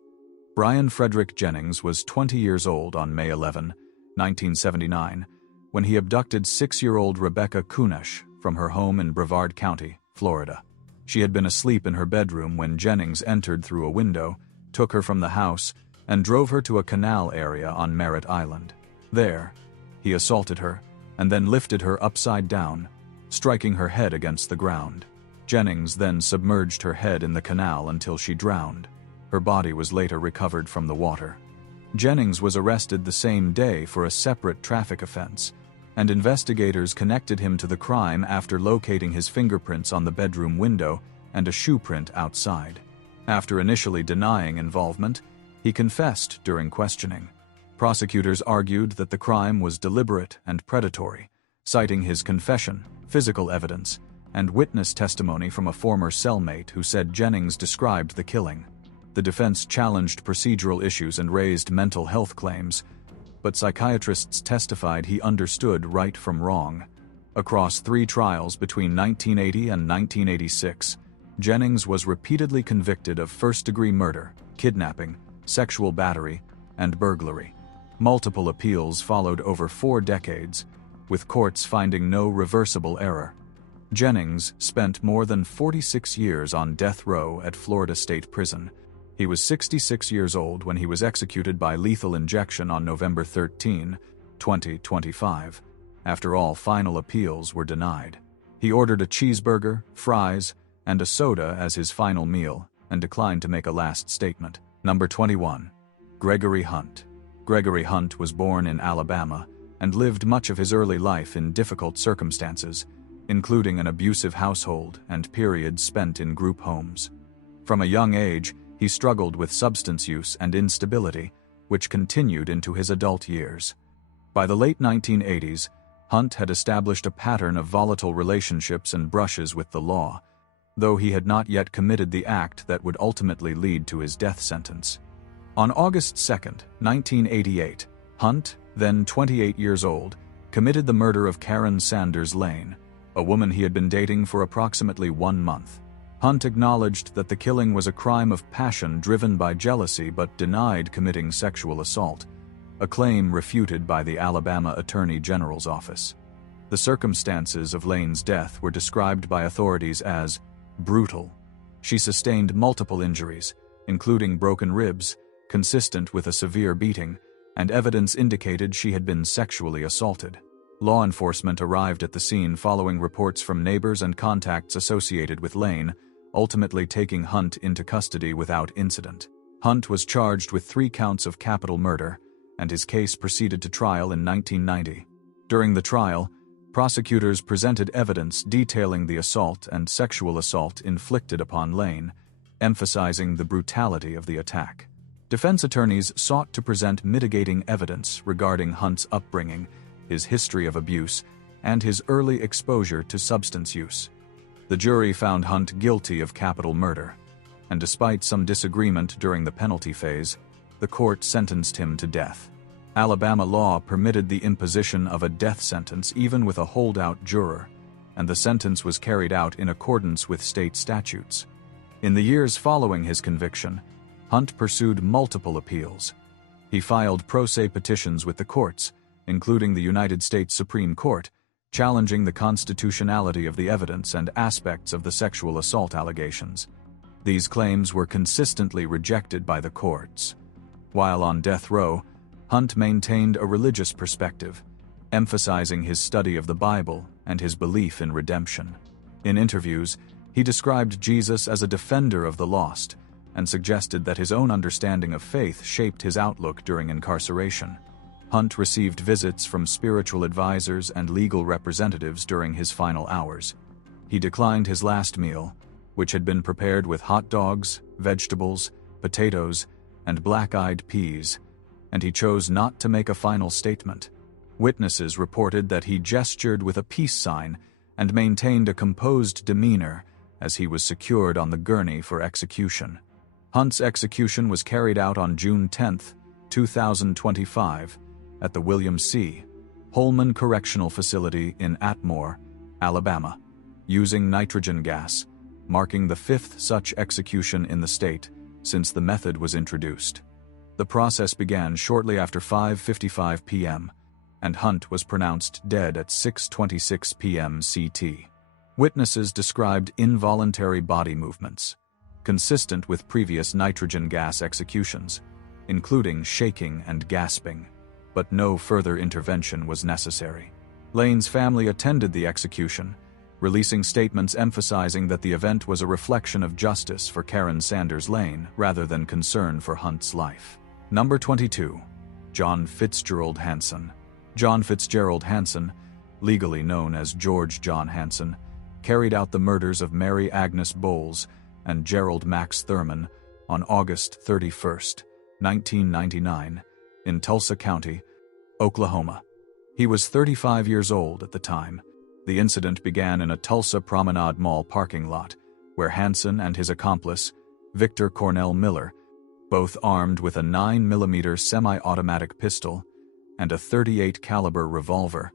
Brian Frederick Jennings was 20 years old on May 11, 1979, when he abducted 6-year-old Rebecca Kunesh from her home in Brevard County, Florida. She had been asleep in her bedroom when Jennings entered through a window, took her from the house, and drove her to a canal area on Merritt Island. There, he assaulted her, and then lifted her upside down, striking her head against the ground. Jennings then submerged her head in the canal until she drowned. Her body was later recovered from the water. Jennings was arrested the same day for a separate traffic offense, and investigators connected him to the crime after locating his fingerprints on the bedroom window and a shoe print outside. After initially denying involvement, he confessed during questioning. Prosecutors argued that the crime was deliberate and predatory, citing his confession, physical evidence, and witness testimony from a former cellmate who said Jennings described the killing. The defense challenged procedural issues and raised mental health claims, but psychiatrists testified he understood right from wrong. Across 3 trials between 1980 and 1986, Jennings was repeatedly convicted of first-degree murder, kidnapping, sexual battery, and burglary. Multiple appeals followed over 4 decades, with courts finding no reversible error. Jennings spent more than 46 years on death row at Florida State Prison. He was 66 years old when he was executed by lethal injection on November 13, 2025, after all final appeals were denied. He ordered a cheeseburger, fries, and a soda as his final meal, and declined to make a last statement. Number 21. Gregory Hunt. Gregory Hunt was born in Alabama and lived much of his early life in difficult circumstances, including an abusive household and periods spent in group homes. From a young age, he struggled with substance use and instability, which continued into his adult years. By the late 1980s, Hunt had established a pattern of volatile relationships and brushes with the law, though he had not yet committed the act that would ultimately lead to his death sentence. On August 2, 1988, Hunt, then 28 years old, committed the murder of Karen Sanders Lane, a woman he had been dating for approximately 1 month. Hunt acknowledged that the killing was a crime of passion driven by jealousy but denied committing sexual assault, a claim refuted by the Alabama Attorney General's office. The circumstances of Lane's death were described by authorities as brutal. She sustained multiple injuries, including broken ribs, consistent with a severe beating, and evidence indicated she had been sexually assaulted. Law enforcement arrived at the scene following reports from neighbors and contacts associated with Lane, ultimately taking Hunt into custody without incident. Hunt was charged with 3 counts of capital murder, and his case proceeded to trial in 1990. During the trial, prosecutors presented evidence detailing the assault and sexual assault inflicted upon Lane, emphasizing the brutality of the attack. Defense attorneys sought to present mitigating evidence regarding Hunt's upbringing, his history of abuse, and his early exposure to substance use. The jury found Hunt guilty of capital murder, and despite some disagreement during the penalty phase, the court sentenced him to death. Alabama law permitted the imposition of a death sentence even with a holdout juror, and the sentence was carried out in accordance with state statutes. In the years following his conviction, Hunt pursued multiple appeals. He filed pro se petitions with the courts, including the United States Supreme Court, challenging the constitutionality of the evidence and aspects of the sexual assault allegations. These claims were consistently rejected by the courts. While on death row, Hunt maintained a religious perspective, emphasizing his study of the Bible and his belief in redemption. In interviews, he described Jesus as a defender of the lost and suggested that his own understanding of faith shaped his outlook during incarceration. Hunt received visits from spiritual advisors and legal representatives during his final hours. He declined his last meal, which had been prepared with hot dogs, vegetables, potatoes, and black-eyed peas, and he chose not to make a final statement. Witnesses reported that he gestured with a peace sign and maintained a composed demeanor as he was secured on the gurney for execution. Hunt's execution was carried out on June 10, 2025, at the William C. Holman Correctional Facility in Atmore, Alabama, using nitrogen gas, marking the 5th such execution in the state since the method was introduced. The process began shortly after 5:55 p.m., and Hunt was pronounced dead at 6:26 p.m. CT. Witnesses described involuntary body movements, consistent with previous nitrogen gas executions, including shaking and gasping, but no further intervention was necessary. Lane's family attended the execution, releasing statements emphasizing that the event was a reflection of justice for Karen Sanders Lane rather than concern for Hunt's life. Number 22. John Fitzgerald Hansen. John Fitzgerald Hansen, legally known as George John Hansen, carried out the murders of Mary Agnes Bowles and Gerald Max Thurman on August 31, 1999, in Tulsa County, Oklahoma. He was 35 years old at the time. The incident began in a Tulsa Promenade Mall parking lot, where Hansen and his accomplice, Victor Cornell Miller, both armed with a 9mm semi-automatic pistol and a .38 caliber revolver,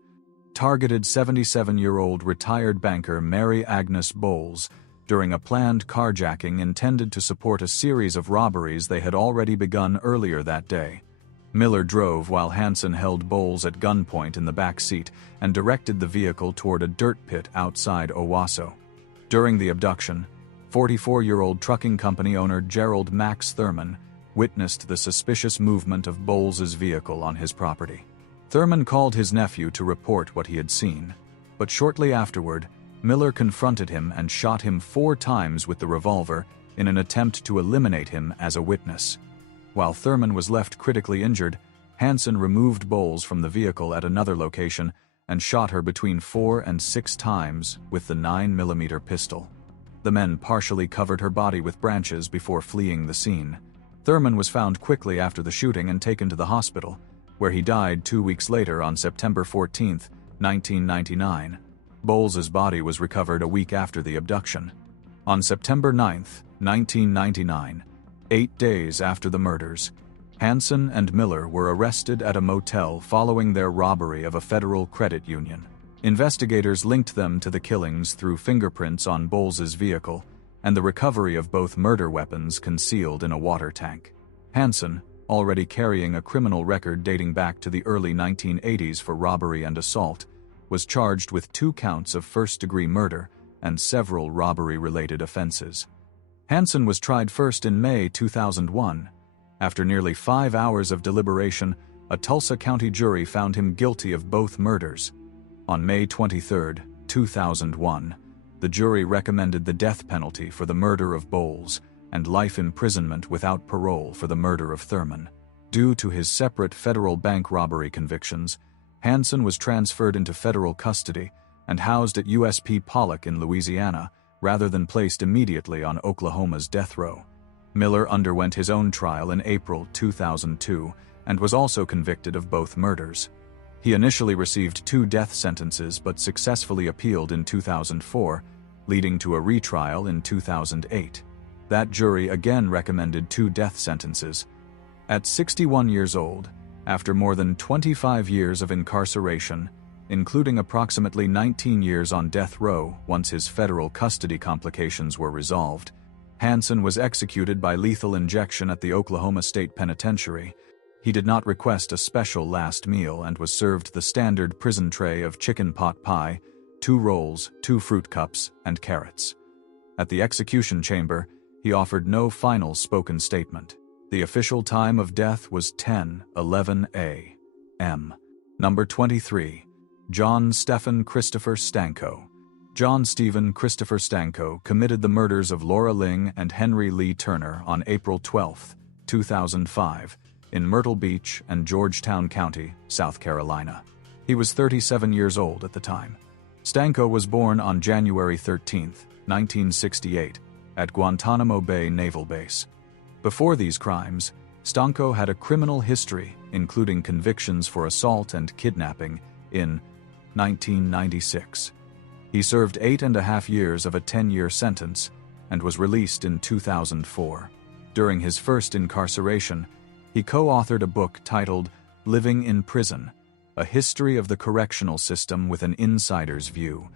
targeted 77-year-old retired banker Mary Agnes Bowles during a planned carjacking intended to support a series of robberies they had already begun earlier that day. Miller drove while Hansen held Bowles at gunpoint in the back seat and directed the vehicle toward a dirt pit outside Owasso. During the abduction, 44-year-old trucking company owner Gerald Max Thurman witnessed the suspicious movement of Bowles's vehicle on his property. Thurman called his nephew to report what he had seen, but shortly afterward, Miller confronted him and shot him 4 times with the revolver in an attempt to eliminate him as a witness. While Thurman was left critically injured, Hansen removed Bowles from the vehicle at another location and shot her between 4 and 6 times with the 9mm pistol. The men partially covered her body with branches before fleeing the scene. Thurman was found quickly after the shooting and taken to the hospital, where he died 2 weeks later on September 14, 1999. Bowles's body was recovered a week after the abduction. On September 9, 1999, 8 days after the murders, Hansen and Miller were arrested at a motel following their robbery of a federal credit union. Investigators linked them to the killings through fingerprints on Bowles's vehicle and the recovery of both murder weapons concealed in a water tank. Hansen, already carrying a criminal record dating back to the early 1980s for robbery and assault, was charged with 2 counts of first-degree murder and several robbery-related offenses. Hansen was tried first in May 2001. After nearly 5 hours of deliberation, a Tulsa County jury found him guilty of both murders. On May 23, 2001, the jury recommended the death penalty for the murder of Bowles and life imprisonment without parole for the murder of Thurman. Due to his separate federal bank robbery convictions, Hansen was transferred into federal custody and housed at USP Pollock in Louisiana rather than placed immediately on Oklahoma's death row. Miller underwent his own trial in April 2002 and was also convicted of both murders. He initially received 2 death sentences but successfully appealed in 2004, leading to a retrial in 2008. That jury again recommended 2 death sentences. At 61 years old, after more than 25 years of incarceration, including approximately 19 years on death row once his federal custody complications were resolved, Hansen was executed by lethal injection at the Oklahoma State Penitentiary. He did not request a special last meal and was served the standard prison tray of chicken pot pie, 2 rolls, 2 fruit cups, and carrots. At the execution chamber, he offered no final spoken statement. The official time of death was 10:11 a.m. Number 23. John Stephen Christopher Stanko. John Stephen Christopher Stanko committed the murders of Laura Ling and Henry Lee Turner on April 12, 2005, in Myrtle Beach and Georgetown County, South Carolina. He was 37 years old at the time. Stanko was born on January 13, 1968, at Guantanamo Bay Naval Base. Before these crimes, Stanko had a criminal history, including convictions for assault and kidnapping, in 1996. He served 8.5 years of a 10-year sentence and was released in 2004. During his first incarceration, he co-authored a book titled Living in Prison, A History of the Correctional System with an Insider's View,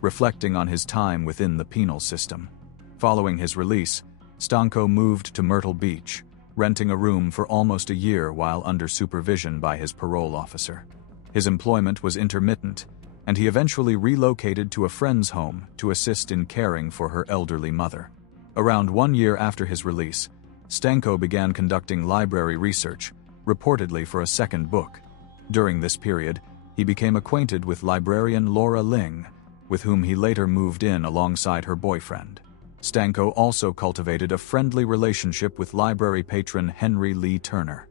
reflecting on his time within the penal system. Following his release, Stanko moved to Myrtle Beach, renting a room for almost a year while under supervision by his parole officer. His employment was intermittent, and he eventually relocated to a friend's home to assist in caring for her elderly mother. Around 1 year after his release, Stanko began conducting library research, reportedly for a second book. During this period, he became acquainted with librarian Laura Ling, with whom he later moved in alongside her boyfriend. Stanko also cultivated a friendly relationship with library patron Henry Lee Turner.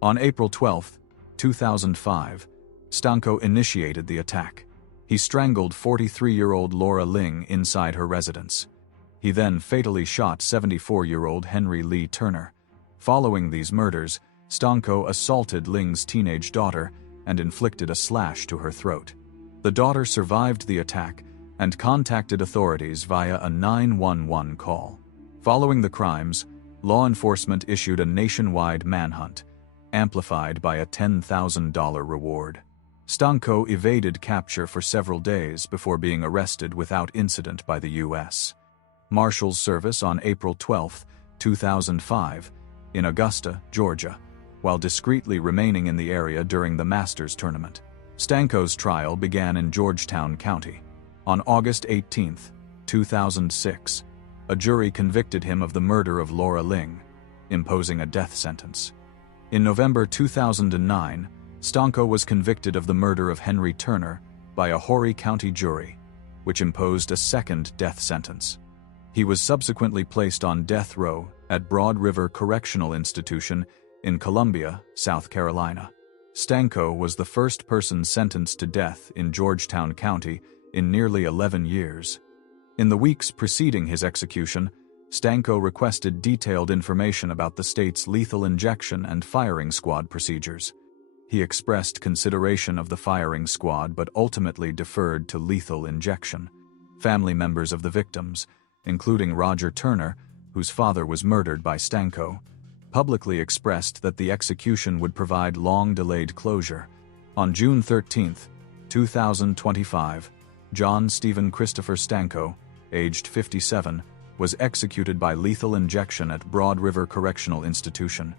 On April 12, 2005, Stanko initiated the attack. He strangled 43-year-old Laura Ling inside her residence. He then fatally shot 74-year-old Henry Lee Turner. Following these murders, Stanko assaulted Ling's teenage daughter and inflicted a slash to her throat. The daughter survived the attack and contacted authorities via a 911 call. Following the crimes, law enforcement issued a nationwide manhunt, amplified by a $10,000 reward. Stanko evaded capture for several days before being arrested without incident by the U.S. Marshals Service on April 12, 2005, in Augusta, Georgia, while discreetly remaining in the area during the Masters tournament. Stanko's trial began in Georgetown County. On August 18, 2006, a jury convicted him of the murder of Laura Ling, imposing a death sentence. In November 2009, Stanko was convicted of the murder of Henry Turner by a Horry County jury, which imposed a second death sentence. He was subsequently placed on death row at Broad River Correctional Institution in Columbia, South Carolina. Stanko was the first person sentenced to death in Georgetown County in nearly 11 years. In the weeks preceding his execution, Stanko requested detailed information about the state's lethal injection and firing squad procedures. He expressed consideration of the firing squad but ultimately deferred to lethal injection. Family members of the victims, including Roger Turner, whose father was murdered by Stanko, publicly expressed that the execution would provide long-delayed closure. On June 13, 2025, John Stephen Christopher Stanko, aged 57, was executed by lethal injection at Broad River Correctional Institution.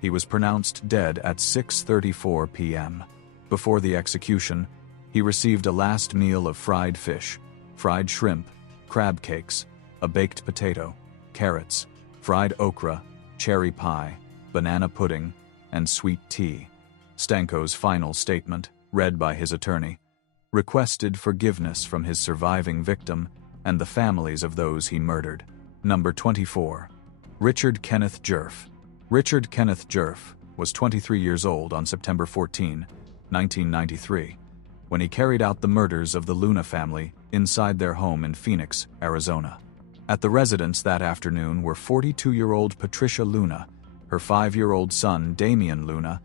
He was pronounced dead at 6:34 p.m. Before the execution, he received a last meal of fried fish, fried shrimp, crab cakes, a baked potato, carrots, fried okra, cherry pie, banana pudding, and sweet tea. Stanko's final statement, read by his attorney, requested forgiveness from his surviving victim and the families of those he murdered. Number 24. Richard Kenneth Jerf. Richard Kenneth Jerf was 23 years old on September 14, 1993, when he carried out the murders of the Luna family inside their home in Phoenix, Arizona. At the residence that afternoon were 42-year-old Patricia Luna, her 5-year-old son Damian Luna,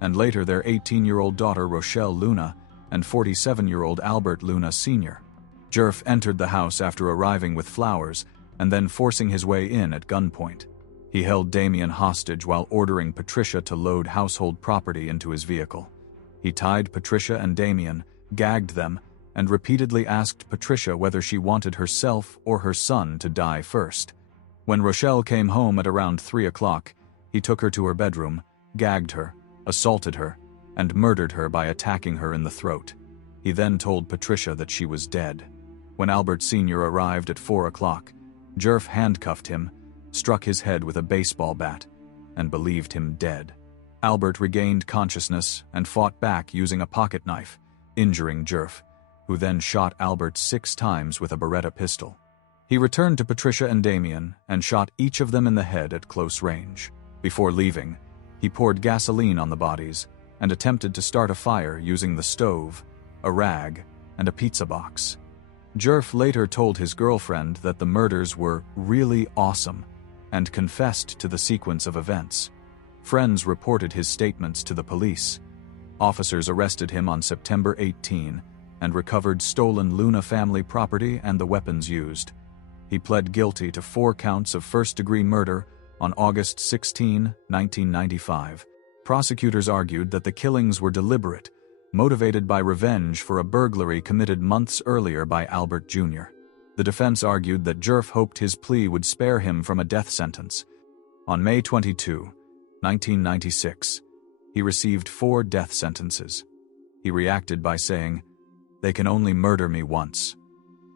and later their 18-year-old daughter Rochelle Luna and 47-year-old Albert Luna Sr. Jerf entered the house after arriving with flowers and then forcing his way in at gunpoint. He held Damian hostage while ordering Patricia to load household property into his vehicle. He tied Patricia and Damian, gagged them, and repeatedly asked Patricia whether she wanted herself or her son to die first. When Rochelle came home at around 3 o'clock, he took her to her bedroom, gagged her, assaulted her, and murdered her by attacking her in the throat. He then told Patricia that she was dead. When Albert Sr. arrived at 4 o'clock, Jerf handcuffed him, struck his head with a baseball bat, and believed him dead. Albert regained consciousness and fought back using a pocket knife, injuring Jerf, who then shot Albert 6 times with a Beretta pistol. He returned to Patricia and Damian and shot each of them in the head at close range. Before leaving, he poured gasoline on the bodies and attempted to start a fire using the stove, a rag, and a pizza box. Jerf later told his girlfriend that the murders were really awesome and confessed to the sequence of events. Friends reported his statements to the police. Officers arrested him on September 18 and recovered stolen Luna family property and the weapons used. He pled guilty to 4 counts of first-degree murder on August 16, 1995. Prosecutors argued that the killings were deliberate, motivated by revenge for a burglary committed months earlier by Albert Jr. The defense argued that Jerf hoped his plea would spare him from a death sentence. On May 22, 1996, he received 4 death sentences. He reacted by saying, "They can only murder me once."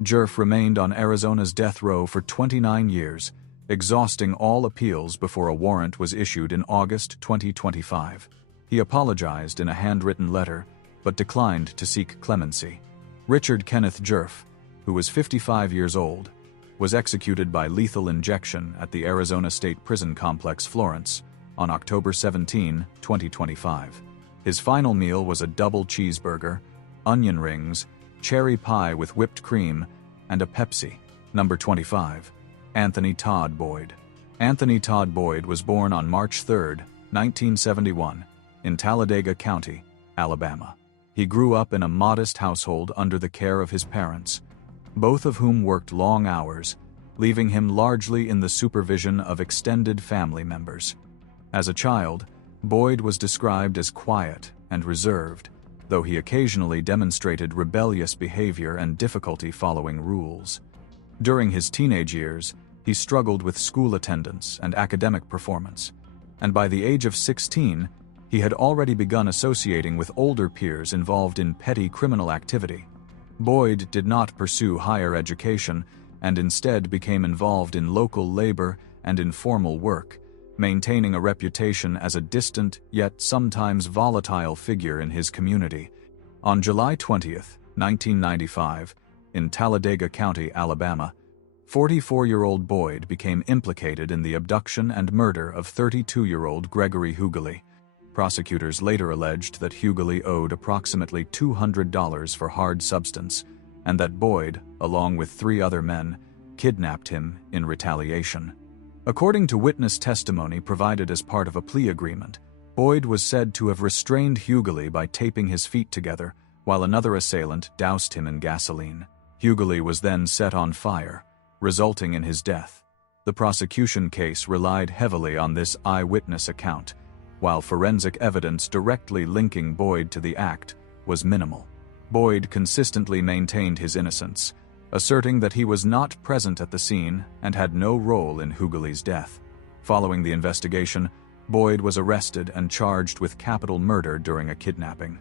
Jerf remained on Arizona's death row for 29 years, exhausting all appeals before a warrant was issued in August 2025. He apologized in a handwritten letter, but declined to seek clemency. Richard Kenneth Jerf, who was 55 years old, was executed by lethal injection at the Arizona State Prison Complex, Florence, on October 17, 2025. His final meal was a double cheeseburger, onion rings, cherry pie with whipped cream, and a Pepsi. Number 25. Anthony Todd Boyd. Anthony Todd Boyd was born on March 3, 1971, in Talladega County, Alabama. He grew up in a modest household under the care of his parents, both of whom worked long hours, leaving him largely in the supervision of extended family members. As a child, Boyd was described as quiet and reserved, though he occasionally demonstrated rebellious behavior and difficulty following rules. During his teenage years, he struggled with school attendance and academic performance, and by the age of 16, he had already begun associating with older peers involved in petty criminal activity. Boyd did not pursue higher education and instead became involved in local labor and informal work, maintaining a reputation as a distant yet sometimes volatile figure in his community. On July 20, 1995, in Talladega County, Alabama, 44-year-old Boyd became implicated in the abduction and murder of 32-year-old Gregory Hughley. Prosecutors later alleged that Hughley owed approximately $200 for hard substance, and that Boyd, along with 3 other men, kidnapped him in retaliation. According to witness testimony provided as part of a plea agreement, Boyd was said to have restrained Hughley by taping his feet together, while another assailant doused him in gasoline. Hughley was then set on fire, resulting in his death. The prosecution case relied heavily on this eyewitness account, while forensic evidence directly linking Boyd to the act was minimal. Boyd consistently maintained his innocence, asserting that he was not present at the scene and had no role in Hughley's death. Following the investigation, Boyd was arrested and charged with capital murder during a kidnapping.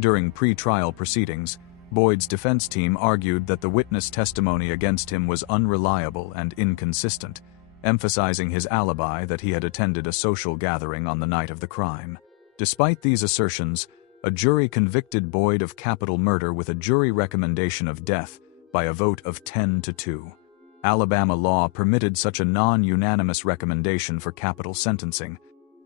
During pre-trial proceedings, Boyd's defense team argued that the witness testimony against him was unreliable and inconsistent, emphasizing his alibi that he had attended a social gathering on the night of the crime. Despite these assertions, a jury convicted Boyd of capital murder with a jury recommendation of death by a vote of 10-2. Alabama law permitted such a non-unanimous recommendation for capital sentencing.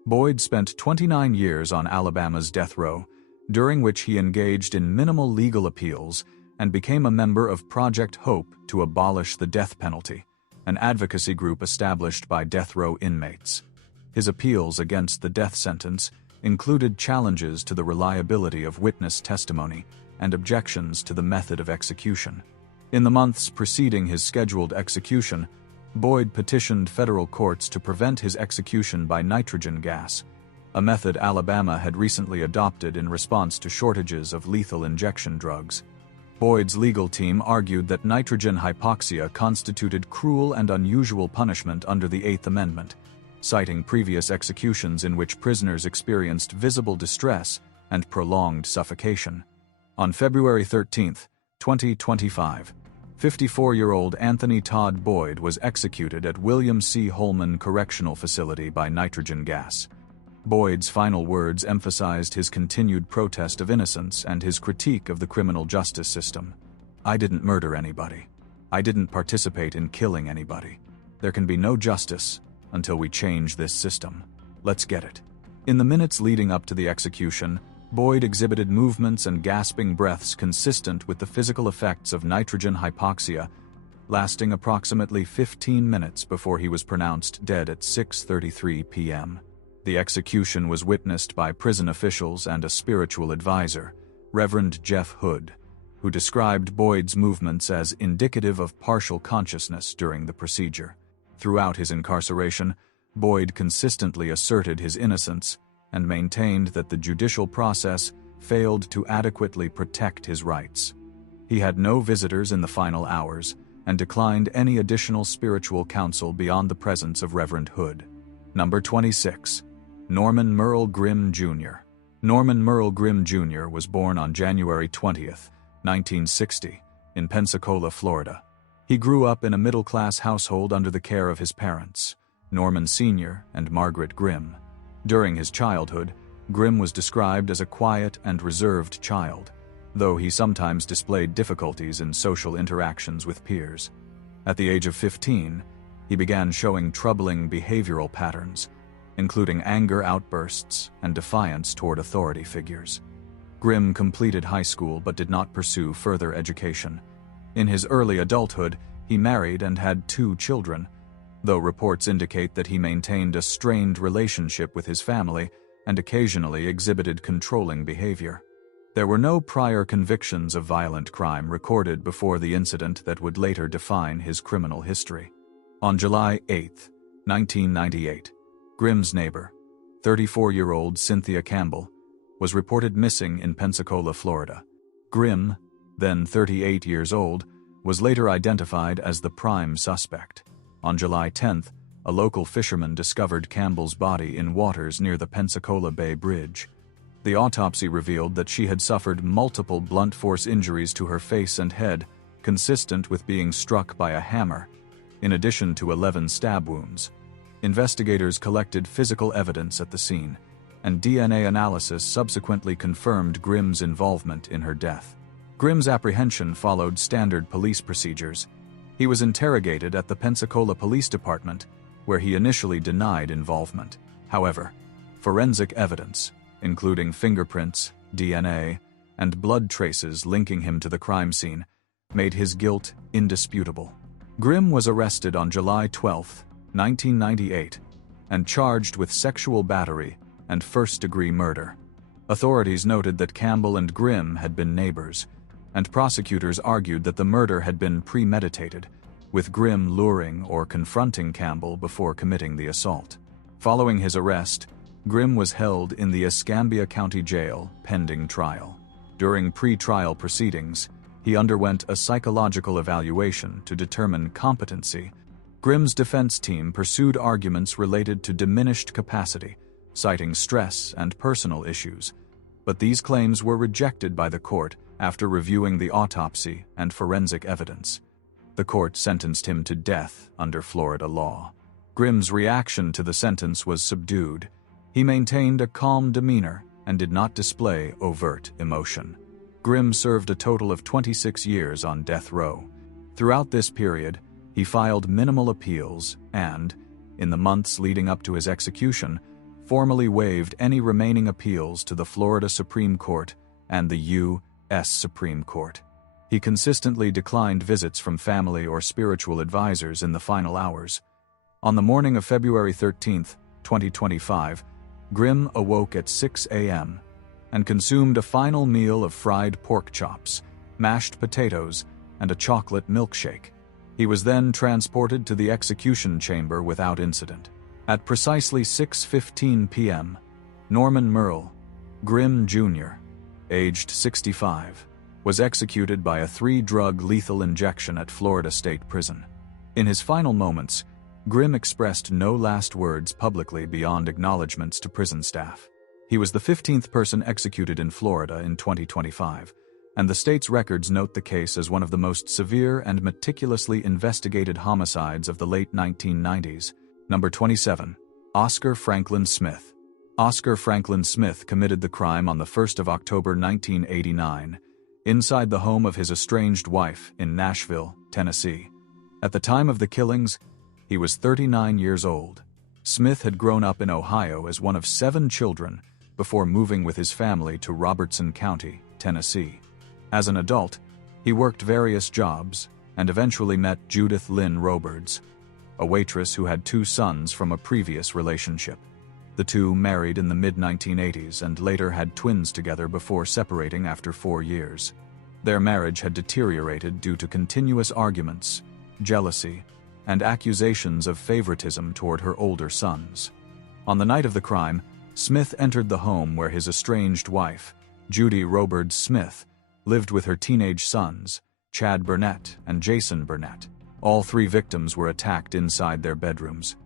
Boyd spent 29 years on Alabama's death row, during which he engaged in minimal legal appeals and became a member of Project Hope to abolish the death penalty, an advocacy group established by death row inmates. His appeals against the death sentence included challenges to the reliability of witness testimony and objections to the method of execution. In the months preceding his scheduled execution, Boyd petitioned federal courts to prevent his execution by nitrogen gas, a method Alabama had recently adopted in response to shortages of lethal injection drugs. Boyd's legal team argued that nitrogen hypoxia constituted cruel and unusual punishment under the Eighth Amendment, citing previous executions in which prisoners experienced visible distress and prolonged suffocation. On February 13, 2025, 54-year-old Anthony Todd Boyd was executed at William C. Holman Correctional Facility by nitrogen gas. Boyd's final words emphasized his continued protest of innocence and his critique of the criminal justice system. "I didn't murder anybody. I didn't participate in killing anybody. There can be no justice until we change this system. Let's get it." In the minutes leading up to the execution, Boyd exhibited movements and gasping breaths consistent with the physical effects of nitrogen hypoxia, lasting approximately 15 minutes before he was pronounced dead at 6:33 p.m. The execution was witnessed by prison officials and a spiritual advisor, Reverend Jeff Hood, who described Boyd's movements as indicative of partial consciousness during the procedure. Throughout his incarceration, Boyd consistently asserted his innocence and maintained that the judicial process failed to adequately protect his rights. He had no visitors in the final hours and declined any additional spiritual counsel beyond the presence of Reverend Hood. Number 26. Norman Merle Grimm, Jr. Norman Merle Grimm, Jr. was born on January 20, 1960, in Pensacola, Florida. He grew up in a middle-class household under the care of his parents, Norman Sr. and Margaret Grimm. During his childhood, Grimm was described as a quiet and reserved child, though he sometimes displayed difficulties in social interactions with peers. At the age of 15, he began showing troubling behavioral patterns, including anger outbursts and defiance toward authority figures. Grimm completed high school but did not pursue further education. In his early adulthood, he married and had 2 children, though reports indicate that he maintained a strained relationship with his family and occasionally exhibited controlling behavior. There were no prior convictions of violent crime recorded before the incident that would later define his criminal history. On July 8, 1998, Grimm's neighbor, 34-year-old Cynthia Campbell, was reported missing in Pensacola, Florida. Grimm, then 38 years old, was later identified as the prime suspect. On July 10th, a local fisherman discovered Campbell's body in waters near the Pensacola Bay Bridge. The autopsy revealed that she had suffered multiple blunt force injuries to her face and head, consistent with being struck by a hammer, in addition to 11 stab wounds. Investigators collected physical evidence at the scene, and DNA analysis subsequently confirmed Grimm's involvement in her death. Grimm's apprehension followed standard police procedures. He was interrogated at the Pensacola Police Department, where he initially denied involvement. However, forensic evidence, including fingerprints, DNA, and blood traces linking him to the crime scene, made his guilt indisputable. Grimm was arrested on July 12, 1998, and charged with sexual battery and first-degree murder. Authorities noted that Campbell and Grimm had been neighbors, and prosecutors argued that the murder had been premeditated, with Grimm luring or confronting Campbell before committing the assault. Following his arrest, Grimm was held in the Escambia County Jail pending trial. During pre-trial proceedings, he underwent a psychological evaluation to determine competency. Grimm's defense team pursued arguments related to diminished capacity, citing stress and personal issues, but these claims were rejected by the court after reviewing the autopsy and forensic evidence. The court sentenced him to death under Florida law. Grimm's reaction to the sentence was subdued. He maintained a calm demeanor and did not display overt emotion. Grimm served a total of 26 years on death row. Throughout this period, he filed minimal appeals and, in the months leading up to his execution, formally waived any remaining appeals to the Florida Supreme Court and the U.S. Supreme Court. He consistently declined visits from family or spiritual advisors in the final hours. On the morning of February 13, 2025, Grimm awoke at 6 a.m. and consumed a final meal of fried pork chops, mashed potatoes, and a chocolate milkshake. He was then transported to the execution chamber without incident. At precisely 6:15 p.m., Norman Merle, Grimm Jr., aged 65, was executed by a 3-drug lethal injection at Florida State Prison. In his final moments, Grimm expressed no last words publicly beyond acknowledgments to prison staff. He was the 15th person executed in Florida in 2025, and the state's records note the case as one of the most severe and meticulously investigated homicides of the late 1990s. Number 27. Oscar Franklin Smith. Oscar Franklin Smith committed the crime on the 1st of October 1989, inside the home of his estranged wife in Nashville, Tennessee. At the time of the killings, he was 39 years old. Smith had grown up in Ohio as one of 7 children before moving with his family to Robertson County, Tennessee. As an adult, he worked various jobs and eventually met Judith Lynn Robards, a waitress who had 2 sons from a previous relationship. The two married in the mid-1980s and later had twins together before separating after 4 years. Their marriage had deteriorated due to continuous arguments, jealousy, and accusations of favoritism toward her older sons. On the night of the crime, Smith entered the home where his estranged wife, Judy Robards Smith, lived with her teenage sons, Chad Burnett and Jason Burnett. All 3 victims were attacked inside their bedrooms.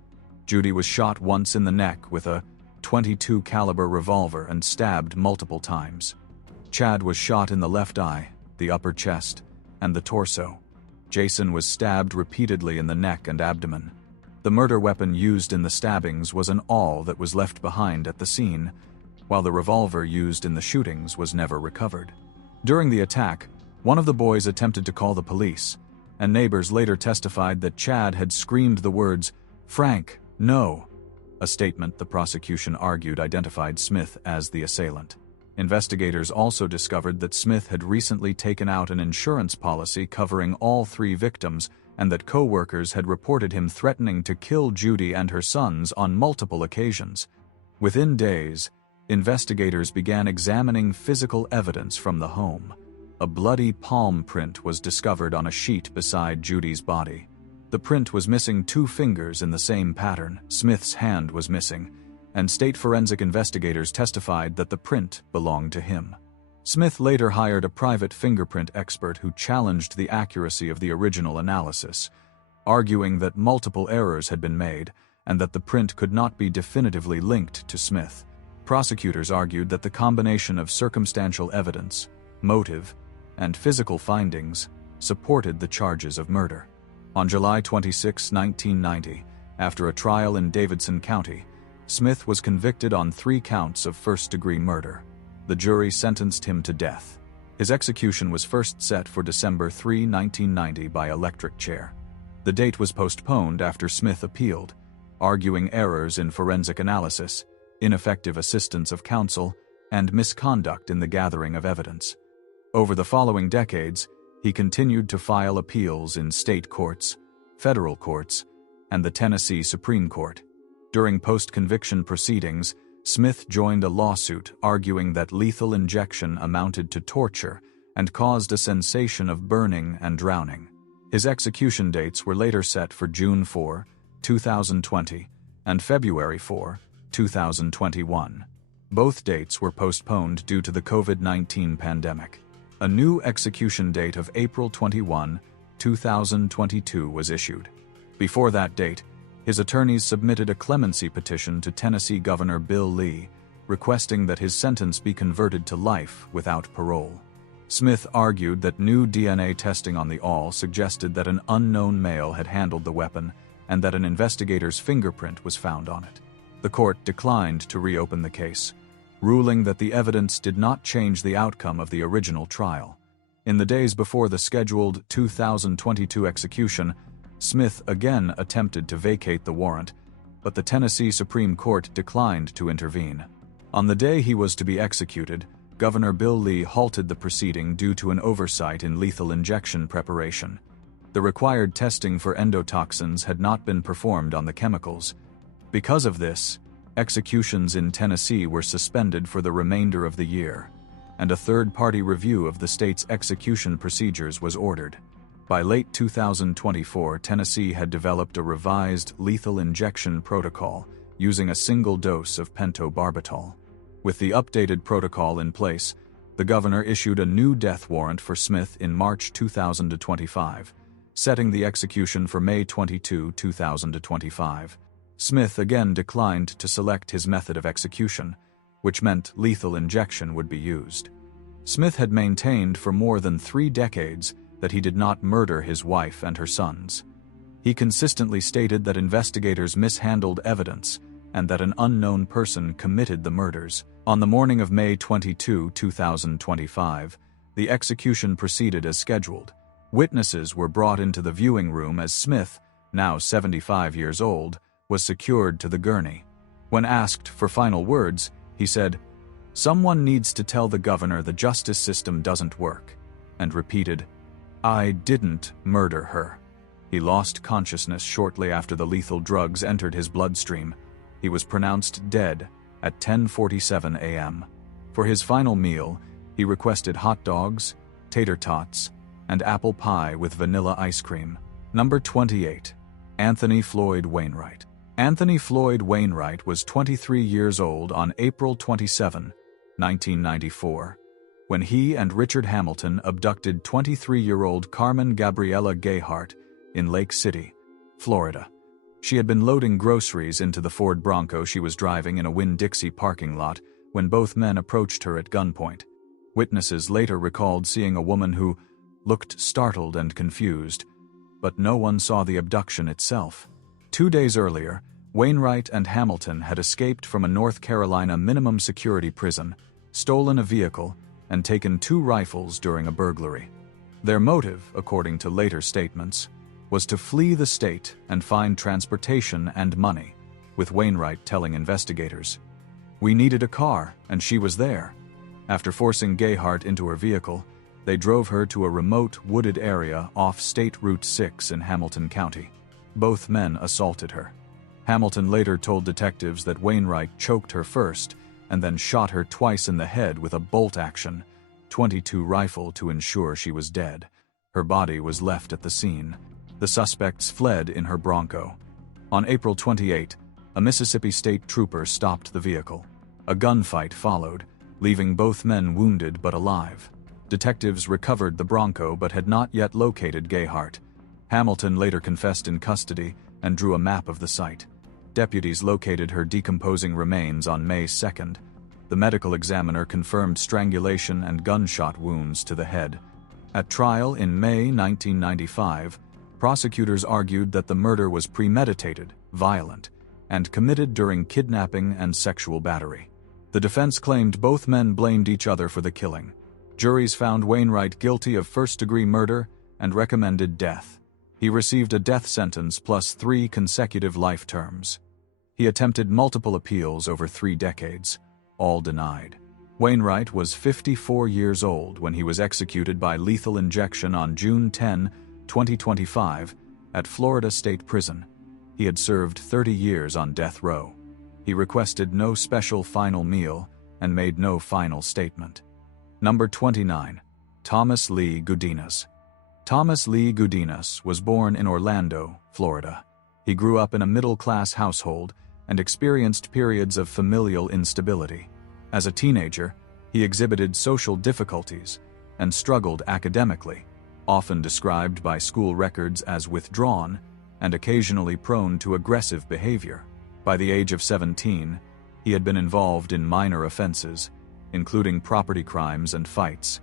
Judy was shot once in the neck with a .22 caliber revolver and stabbed multiple times. Chad was shot in the left eye, the upper chest, and the torso. Jason was stabbed repeatedly in the neck and abdomen. The murder weapon used in the stabbings was an awl that was left behind at the scene, while the revolver used in the shootings was never recovered. During the attack, one of the boys attempted to call the police, and neighbors later testified that Chad had screamed the words, "Frank, no," a statement the prosecution argued identified Smith as the assailant. Investigators also discovered that Smith had recently taken out an insurance policy covering all 3 victims and that co-workers had reported him threatening to kill Judy and her sons on multiple occasions. Within days, investigators began examining physical evidence from the home. A bloody palm print was discovered on a sheet beside Judy's body. The print was missing 2 fingers in the same pattern. Smith's hand was missing, and state forensic investigators testified that the print belonged to him. Smith later hired a private fingerprint expert who challenged the accuracy of the original analysis, arguing that multiple errors had been made and that the print could not be definitively linked to Smith. Prosecutors argued that the combination of circumstantial evidence, motive, and physical findings supported the charges of murder. On July 26, 1990, after a trial in Davidson County, Smith was convicted on 3 counts of first-degree murder. The jury sentenced him to death. His execution was first set for December 3, 1990 by electric chair. The date was postponed after Smith appealed, arguing errors in forensic analysis, ineffective assistance of counsel, and misconduct in the gathering of evidence. Over the following decades, he continued to file appeals in state courts, federal courts, and the Tennessee Supreme Court. During post-conviction proceedings, Smith joined a lawsuit arguing that lethal injection amounted to torture and caused a sensation of burning and drowning. His execution dates were later set for June 4, 2020, and February 4, 2021. Both dates were postponed due to the COVID-19 pandemic. A new execution date of April 21, 2022 was issued. Before that date, his attorneys submitted a clemency petition to Tennessee Governor Bill Lee, requesting that his sentence be converted to life without parole. Smith argued that new DNA testing on the awl suggested that an unknown male had handled the weapon and that an investigator's fingerprint was found on it. The court declined to reopen the case, ruling that the evidence did not change the outcome of the original trial. In the days before the scheduled 2022 execution, Smith again attempted to vacate the warrant, but the Tennessee Supreme Court declined to intervene. On the day he was to be executed, Governor Bill Lee halted the proceeding due to an oversight in lethal injection preparation. The required testing for endotoxins had not been performed on the chemicals. Because of this, executions in Tennessee were suspended for the remainder of the year, and a third-party review of the state's execution procedures was ordered. By late 2024, Tennessee had developed a revised lethal injection protocol using a single dose of pentobarbital. With the updated protocol in place, the governor issued a new death warrant for Smith in March 2025, setting the execution for May 22, 2025. Smith again declined to select his method of execution, which meant lethal injection would be used. Smith had maintained for more than 3 decades that he did not murder his wife and her sons. He consistently stated that investigators mishandled evidence and that an unknown person committed the murders. On the morning of May 22, 2025, the execution proceeded as scheduled. Witnesses were brought into the viewing room as Smith, now 75 years old, was secured to the gurney. When asked for final words, he said, "Someone needs to tell the governor the justice system doesn't work," and repeated, "I didn't murder her." He lost consciousness shortly after the lethal drugs entered his bloodstream. He was pronounced dead at 10:47 a.m. For his final meal, he requested hot dogs, tater tots, and apple pie with vanilla ice cream. Number 28. Anthony Floyd Wainwright. Anthony Floyd Wainwright was 23 years old on April 27, 1994, when he and Richard Hamilton abducted 23-year-old Carmen Gabriela Gayhart in Lake City, Florida. She had been loading groceries into the Ford Bronco she was driving in a Winn-Dixie parking lot when both men approached her at gunpoint. Witnesses later recalled seeing a woman who looked startled and confused, but no one saw the abduction itself. 2 days earlier, Wainwright and Hamilton had escaped from a North Carolina minimum security prison, stolen a vehicle, and taken 2 rifles during a burglary. Their motive, according to later statements, was to flee the state and find transportation and money, with Wainwright telling investigators, "We needed a car, and she was there." After forcing Gayhart into her vehicle, they drove her to a remote, wooded area off State Route 6 in Hamilton County. Both men assaulted her. Hamilton later told detectives that Wainwright choked her first and then shot her twice in the head with a bolt-action .22 rifle to ensure she was dead. Her body was left at the scene. The suspects fled in her Bronco. On April 28, a Mississippi State trooper stopped the vehicle. A gunfight followed, leaving both men wounded but alive. Detectives recovered the Bronco but had not yet located Gayhart. Hamilton later confessed in custody and drew a map of the site. Deputies located her decomposing remains on May 2nd. The medical examiner confirmed strangulation and gunshot wounds to the head. At trial in May 1995, prosecutors argued that the murder was premeditated, violent, and committed during kidnapping and sexual battery. The defense claimed both men blamed each other for the killing. Juries found Wainwright guilty of first-degree murder and recommended death. He received a death sentence plus 3 consecutive life terms. He attempted multiple appeals over 3 decades, all denied. Wainwright was 54 years old when he was executed by lethal injection on June 10, 2025, at Florida State Prison. He had served 30 years on death row. He requested no special final meal and made no final statement. Number 29. Thomas Lee Gudinas. Thomas Lee Gudinas was born in Orlando, Florida. He grew up in a middle-class household and experienced periods of familial instability. As a teenager, he exhibited social difficulties and struggled academically, often described by school records as withdrawn and occasionally prone to aggressive behavior. By the age of 17, he had been involved in minor offenses, including property crimes and fights,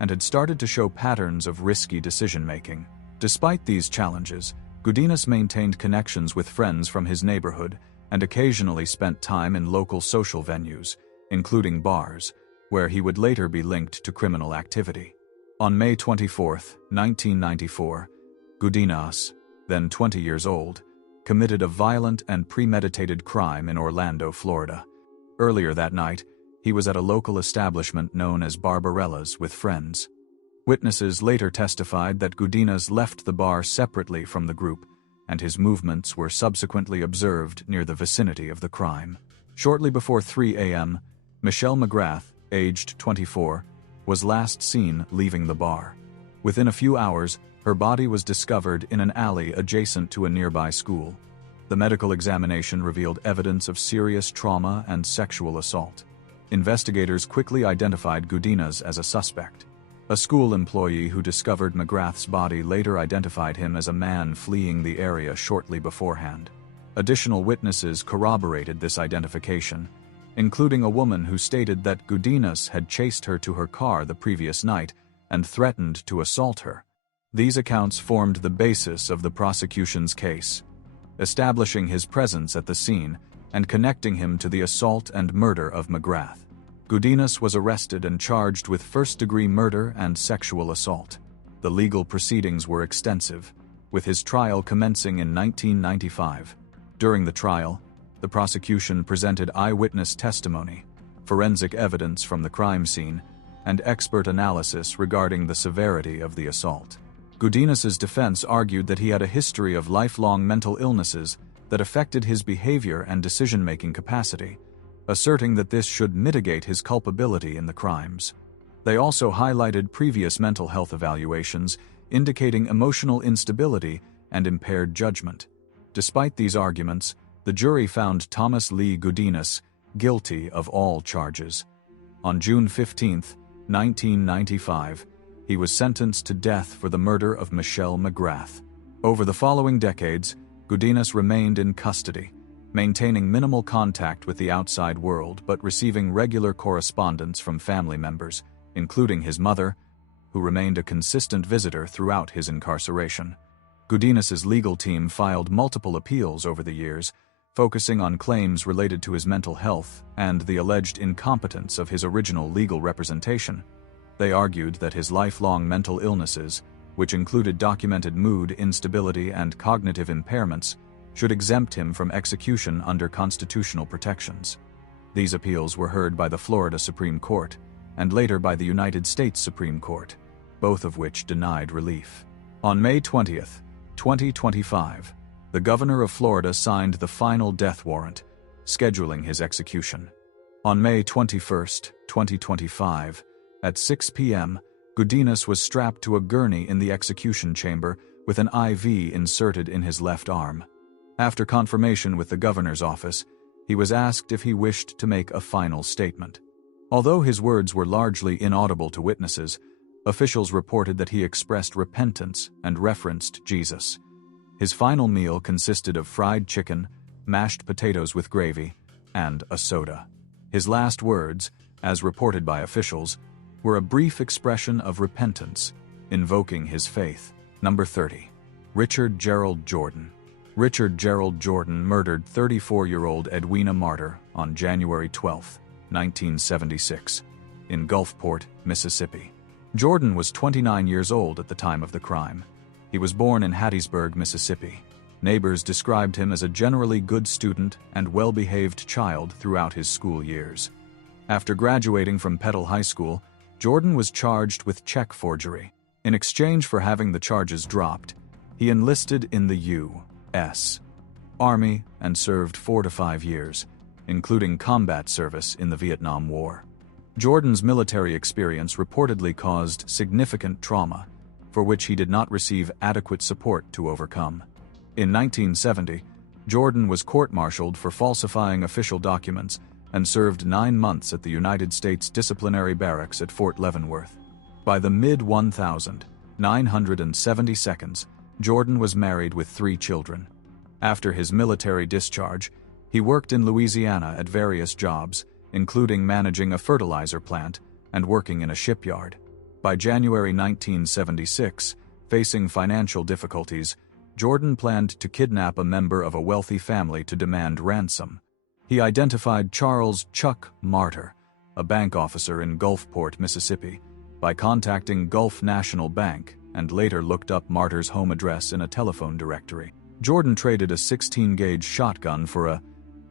and had started to show patterns of risky decision-making. Despite these challenges, Gunches maintained connections with friends from his neighborhood and occasionally spent time in local social venues, including bars, where he would later be linked to criminal activity. On May 24, 1994, Gunches, then 20 years old, committed a violent and premeditated crime in Orlando, Florida. Earlier that night, he was at a local establishment known as Barbarella's with friends. Witnesses later testified that Gunches left the bar separately from the group, and his movements were subsequently observed near the vicinity of the crime. Shortly before 3 a.m., Michelle McGrath, aged 24, was last seen leaving the bar. Within a few hours, her body was discovered in an alley adjacent to a nearby school. The medical examination revealed evidence of serious trauma and sexual assault. Investigators quickly identified Gunches as a suspect. A school employee who discovered McGrath's body later identified him as a man fleeing the area shortly beforehand. Additional witnesses corroborated this identification, including a woman who stated that Gunches had chased her to her car the previous night and threatened to assault her. These accounts formed the basis of the prosecution's case, establishing his presence at the scene and connecting him to the assault and murder of McGrath. Gunches was arrested and charged with first-degree murder and sexual assault. The legal proceedings were extensive, with his trial commencing in 1995. During the trial, the prosecution presented eyewitness testimony, forensic evidence from the crime scene, and expert analysis regarding the severity of the assault. Gunches' defense argued that he had a history of lifelong mental illnesses that affected his behavior and decision-making capacity, asserting that this should mitigate his culpability in the crimes. They also highlighted previous mental health evaluations indicating emotional instability and impaired judgment. Despite these arguments, the jury found Thomas Lee Gunches guilty of all charges. On June 15, 1995, he was sentenced to death for the murder of Michelle McGrath. Over the following decades, Gunches remained in custody, maintaining minimal contact with the outside world but receiving regular correspondence from family members, including his mother, who remained a consistent visitor throughout his incarceration. Gunches' legal team filed multiple appeals over the years, focusing on claims related to his mental health and the alleged incompetence of his original legal representation. They argued that his lifelong mental illnesses, which included documented mood instability and cognitive impairments, should exempt him from execution under constitutional protections. These appeals were heard by the Florida Supreme Court and later by the United States Supreme Court, both of which denied relief. On May 20, 2025, the governor of Florida signed the final death warrant, scheduling his execution. On May 21, 2025, at 6 p.m., Gunches was strapped to a gurney in the execution chamber with an IV inserted in his left arm. After confirmation with the governor's office, he was asked if he wished to make a final statement. Although his words were largely inaudible to witnesses, officials reported that he expressed repentance and referenced Jesus. His final meal consisted of fried chicken, mashed potatoes with gravy, and a soda. His last words, as reported by officials, were a brief expression of repentance, invoking his faith. Number 30. Richard Gerald Jordan. Richard Gerald Jordan murdered 34-year-old Edwina Martyr on January 12, 1976, in Gulfport, Mississippi. Jordan was 29 years old at the time of the crime. He was born in Hattiesburg, Mississippi. Neighbors described him as a generally good student and well-behaved child throughout his school years. After graduating from Petal High School, Jordan was charged with check forgery. In exchange for having the charges dropped, he enlisted in the U.S. Army and served 4 to 5 years, including combat service in the Vietnam War. Jordan's military experience reportedly caused significant trauma, for which he did not receive adequate support to overcome. In 1970, Jordan was court-martialed for falsifying official documents and served 9 months at the United States Disciplinary Barracks at Fort Leavenworth. By the mid-1972s, Jordan was married with 3 children. After his military discharge, he worked in Louisiana at various jobs, including managing a fertilizer plant and working in a shipyard. By January 1976, facing financial difficulties, Jordan planned to kidnap a member of a wealthy family to demand ransom. He identified Charles "Chuck" Martyr, a bank officer in Gulfport, Mississippi, by contacting Gulf National Bank and later looked up Martyr's home address in a telephone directory. Jordan traded a 16-gauge shotgun for a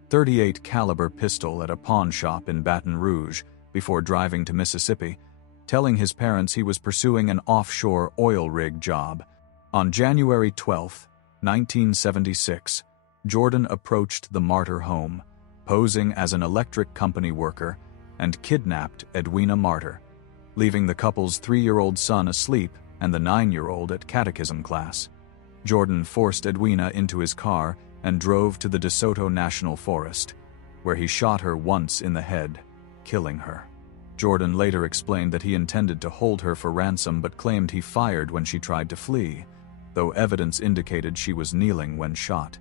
.38 caliber pistol at a pawn shop in Baton Rouge before driving to Mississippi, telling his parents he was pursuing an offshore oil rig job. On January 12, 1976, Jordan approached the Martyr home, posing as an electric company worker, and kidnapped Edwina Martyr, leaving the couple's 3-year-old son asleep and the 9-year-old at catechism class. Jordan forced Edwina into his car and drove to the DeSoto National Forest, where he shot her once in the head, killing her. Jordan later explained that he intended to hold her for ransom but claimed he fired when she tried to flee, though evidence indicated she was kneeling when shot.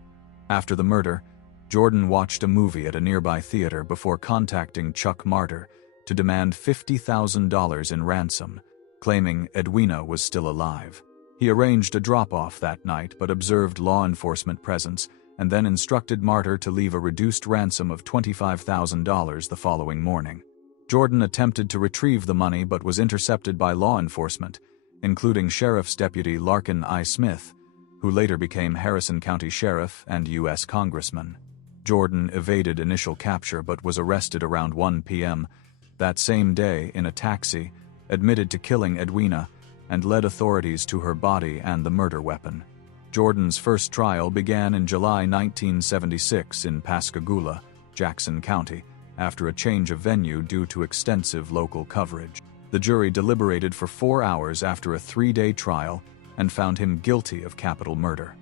After the murder, Jordan watched a movie at a nearby theater before contacting Chuck Martyr to demand $50,000 in ransom, claiming Edwina was still alive. He arranged a drop-off that night but observed law enforcement presence and then instructed Martyr to leave a reduced ransom of $25,000 the following morning. Jordan attempted to retrieve the money but was intercepted by law enforcement, including Sheriff's Deputy Larkin I. Smith, who later became Harrison County Sheriff and U.S. Congressman. Jordan evaded initial capture but was arrested around 1 p.m. that same day in a taxi, admitted to killing Edwina, and led authorities to her body and the murder weapon. Jordan's first trial began in July 1976 in Pascagoula, Jackson County, after a change of venue due to extensive local coverage. The jury deliberated for 4 hours after a 3-day trial and found him guilty of capital murder.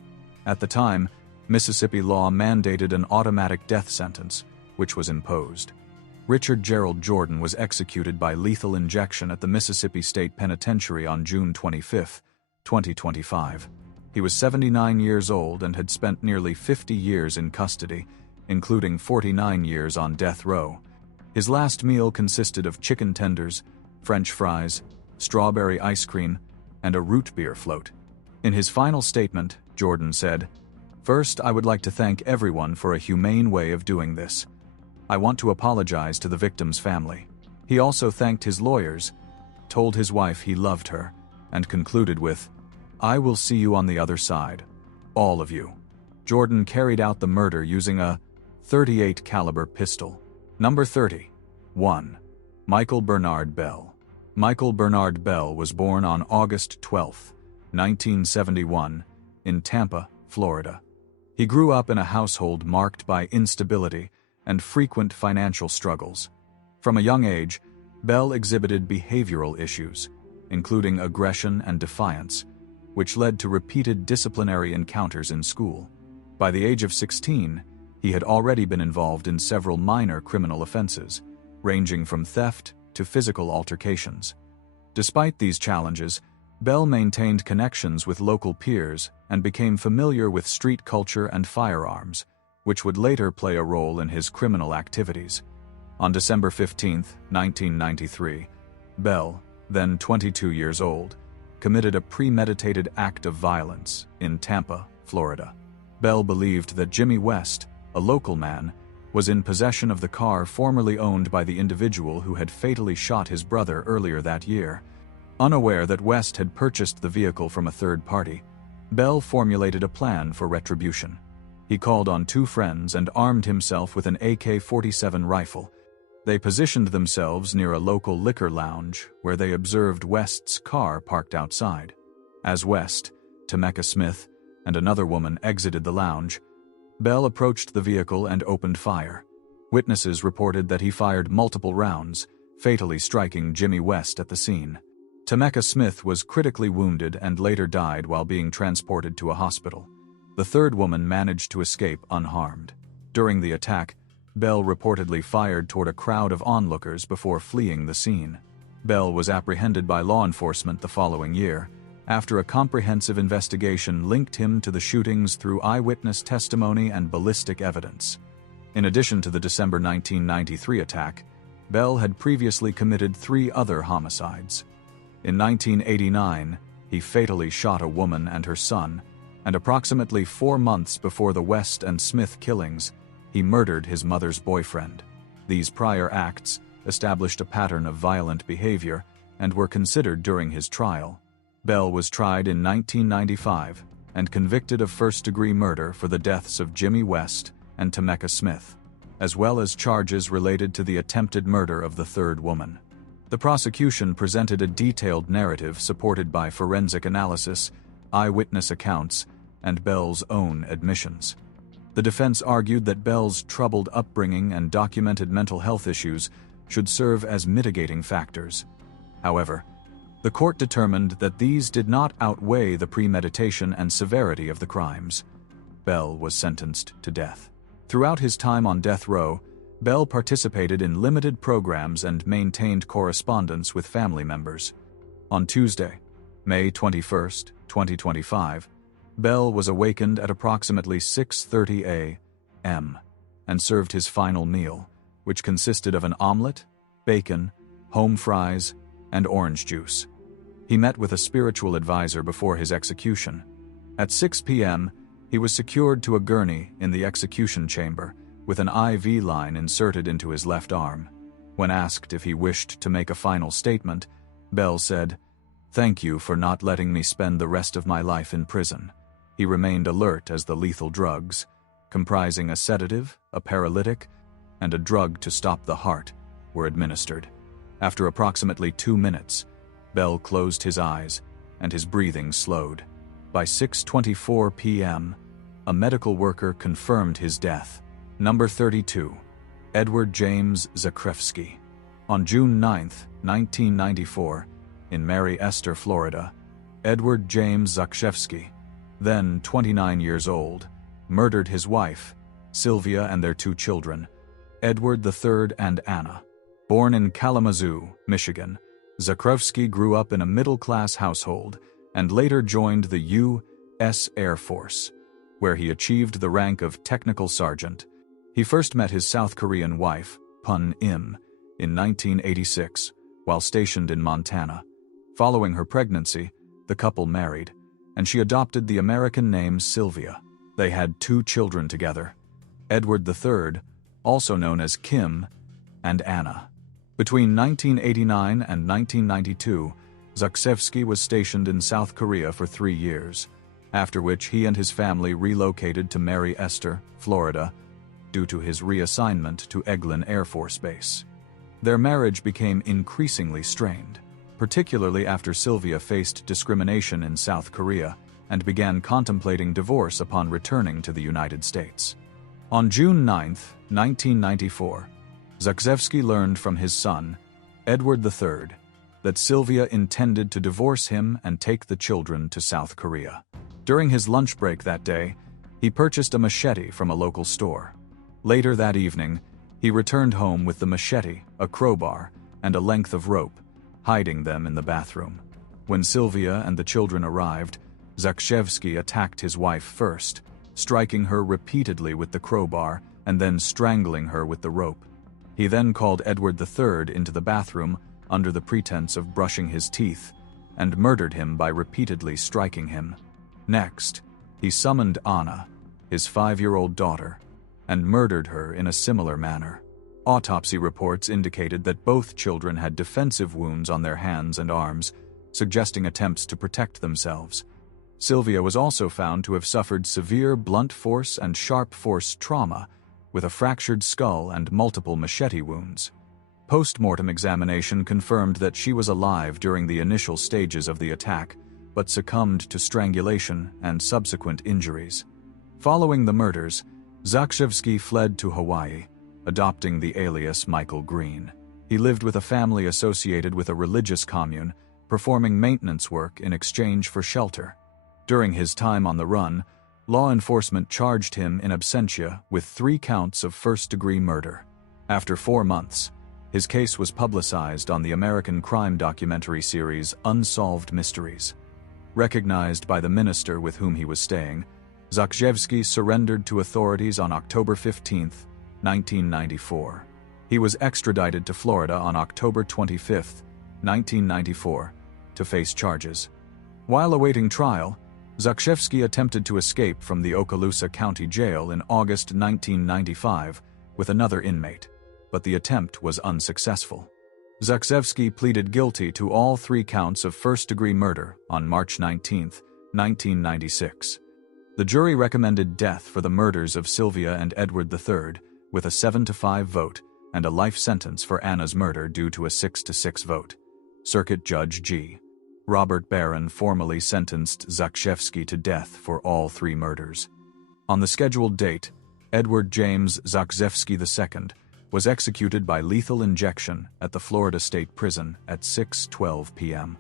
At the time, Mississippi law mandated an automatic death sentence, which was imposed. Richard Gerald Jordan was executed by lethal injection at the Mississippi State Penitentiary on June 25, 2025. He was 79 years old and had spent nearly 50 years in custody, including 49 years on death row. His last meal consisted of chicken tenders, French fries, strawberry ice cream, and a root beer float. In his final statement, Jordan said, "First, I would like to thank everyone for a humane way of doing this. I want to apologize to the victim's family." He also thanked his lawyers, told his wife he loved her, and concluded with, "I will see you on the other side. All of you." Jordan carried out the murder using a .38 caliber pistol. Number 30. 1. Michael Bernard Bell. Michael Bernard Bell was born on August 12, 1971, in Tampa, Florida. He grew up in a household marked by instability and frequent financial struggles. From a young age, Bell exhibited behavioral issues, including aggression and defiance, which led to repeated disciplinary encounters in school. By the age of 16, he had already been involved in several minor criminal offenses, ranging from theft to physical altercations. Despite these challenges, Bell maintained connections with local peers and became familiar with street culture and firearms, which would later play a role in his criminal activities. On December 15, 1993, Bell, then 22 years old, committed a premeditated act of violence in Tampa, Florida. Bell believed that Jimmy West, a local man, was in possession of the car formerly owned by the individual who had fatally shot his brother earlier that year. Unaware that West had purchased the vehicle from a third party, Bell formulated a plan for retribution. He called on 2 friends and armed himself with an AK-47 rifle. They positioned themselves near a local liquor lounge where they observed West's car parked outside. As West, Temeka Smith, and another woman exited the lounge, Bell approached the vehicle and opened fire. Witnesses reported that he fired multiple rounds, fatally striking Jimmy West at the scene. Temeka Smith was critically wounded and later died while being transported to a hospital. The third woman managed to escape unharmed. During the attack, Bell reportedly fired toward a crowd of onlookers before fleeing the scene. Bell was apprehended by law enforcement the following year, after a comprehensive investigation linked him to the shootings through eyewitness testimony and ballistic evidence. In addition to the December 1993 attack, Bell had previously committed 3 other homicides. In 1989, he fatally shot a woman and her son, and approximately 4 months before the West and Smith killings, he murdered his mother's boyfriend. These prior acts established a pattern of violent behavior and were considered during his trial. Bell was tried in 1995 and convicted of first-degree murder for the deaths of Jimmy West and Tameka Smith, as well as charges related to the attempted murder of the third woman. The prosecution presented a detailed narrative supported by forensic analysis, eyewitness accounts, and Bell's own admissions. The defense argued that Bell's troubled upbringing and documented mental health issues should serve as mitigating factors. However, the court determined that these did not outweigh the premeditation and severity of the crimes. Bell was sentenced to death. Throughout his time on death row, Bell participated in limited programs and maintained correspondence with family members. On Tuesday, May 21, 2025, Bell was awakened at approximately 6:30 a.m. and served his final meal, which consisted of an omelet, bacon, home fries, and orange juice. He met with a spiritual advisor before his execution. At 6 p.m., he was secured to a gurney in the execution chamber with an IV line inserted into his left arm. When asked if he wished to make a final statement, Bell said, "Thank you for not letting me spend the rest of my life in prison." He remained alert as the lethal drugs, comprising a sedative, a paralytic, and a drug to stop the heart, were administered. After approximately 2 minutes, Bell closed his eyes and his breathing slowed. By 6:24 p.m., a medical worker confirmed his death. Number 32. Edward James Zakrevsky. On June 9, 1994, in Mary Esther, Florida, Edward James Zakrevsky, then 29 years old, murdered his wife, Sylvia, and their 2 children, Edward III and Anna. Born in Kalamazoo, Michigan, Zakrevsky grew up in a middle-class household and later joined the U.S. Air Force, where he achieved the rank of technical sergeant. He first met his South Korean wife, Pun Im, in 1986, while stationed in Montana. Following her pregnancy, the couple married, and she adopted the American name Sylvia. They had 2 children together, Edward III, also known as Kim, and Anna. Between 1989 and 1992, Zakrevsky was stationed in South Korea for 3 years, after which he and his family relocated to Mary Esther, Florida, due to his reassignment to Eglin Air Force Base. Their marriage became increasingly strained, particularly after Sylvia faced discrimination in South Korea and began contemplating divorce upon returning to the United States. On June 9, 1994, Zakrevsky learned from his son, Edward III, that Sylvia intended to divorce him and take the children to South Korea. During his lunch break that day, he purchased a machete from a local store. Later that evening, he returned home with the machete, a crowbar, and a length of rope, hiding them in the bathroom. When Sylvia and the children arrived, Zakrevsky attacked his wife first, striking her repeatedly with the crowbar and then strangling her with the rope. He then called Edward III into the bathroom under the pretense of brushing his teeth and murdered him by repeatedly striking him. Next, he summoned Anna, his 5-year-old daughter, and murdered her in a similar manner. Autopsy reports indicated that both children had defensive wounds on their hands and arms, suggesting attempts to protect themselves. Sylvia was also found to have suffered severe blunt force and sharp force trauma, with a fractured skull and multiple machete wounds. Post-mortem examination confirmed that she was alive during the initial stages of the attack, but succumbed to strangulation and subsequent injuries. Following the murders, Zakrevsky fled to Hawaii, adopting the alias Michael Green. He lived with a family associated with a religious commune, performing maintenance work in exchange for shelter. During his time on the run, Law enforcement charged him in absentia with 3 counts of first-degree murder. After 4 months, his case was publicized on the American crime documentary series Unsolved Mysteries. Recognized by the minister with whom he was staying, Zakrzewski surrendered to authorities on October 15, 1994. He was extradited to Florida on October 25, 1994, to face charges. While awaiting trial, Zakrzewski attempted to escape from the Okaloosa County Jail in August 1995 with another inmate, but the attempt was unsuccessful. Zakrzewski pleaded guilty to all 3 counts of first-degree murder on March 19, 1996. The jury recommended death for the murders of Sylvia and Edward III, with a 7-5 vote, and a life sentence for Anna's murder due to a 6-6 vote. Circuit Judge G. Robert Barron formally sentenced Zakrzewski to death for all 3 murders. On the scheduled date, Edward James Zakrzewski II was executed by lethal injection at the Florida State Prison at 6:12 p.m.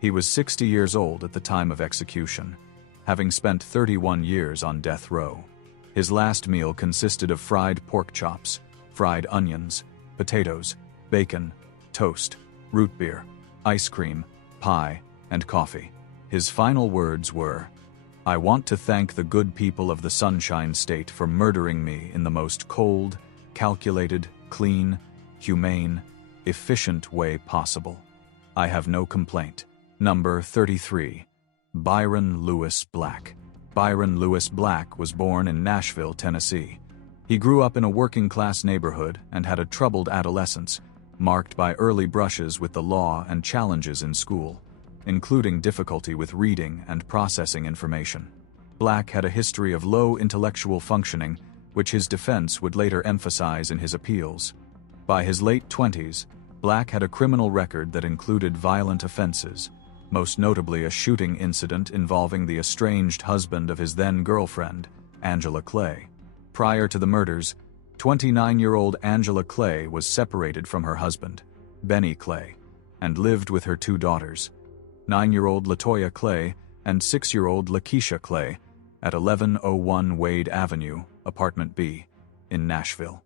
He was 60 years old at the time of execution, having spent 31 years on death row. His last meal consisted of fried pork chops, fried onions, potatoes, bacon, toast, root beer, ice cream, pie, and coffee. His final words were, "I want to thank the good people of the Sunshine State for murdering me in the most cold, calculated, clean, humane, efficient way possible. I have no complaint." Number 33. Byron Lewis Black. Byron Lewis Black was born in Nashville, Tennessee. He grew up in a working-class neighborhood and had a troubled adolescence, marked by early brushes with the law and challenges in school, including difficulty with reading and processing information. Black had a history of low intellectual functioning, which his defense would later emphasize in his appeals. By his late 20s, Black had a criminal record that included violent offenses, most notably a shooting incident involving the estranged husband of his then-girlfriend, Angela Clay. Prior to the murders, 29-year-old Angela Clay was separated from her husband, Benny Clay, and lived with her 2 daughters, 9-year-old Latoya Clay and 6-year-old Lakeisha Clay, at 1101 Wade Avenue, Apartment B, in Nashville.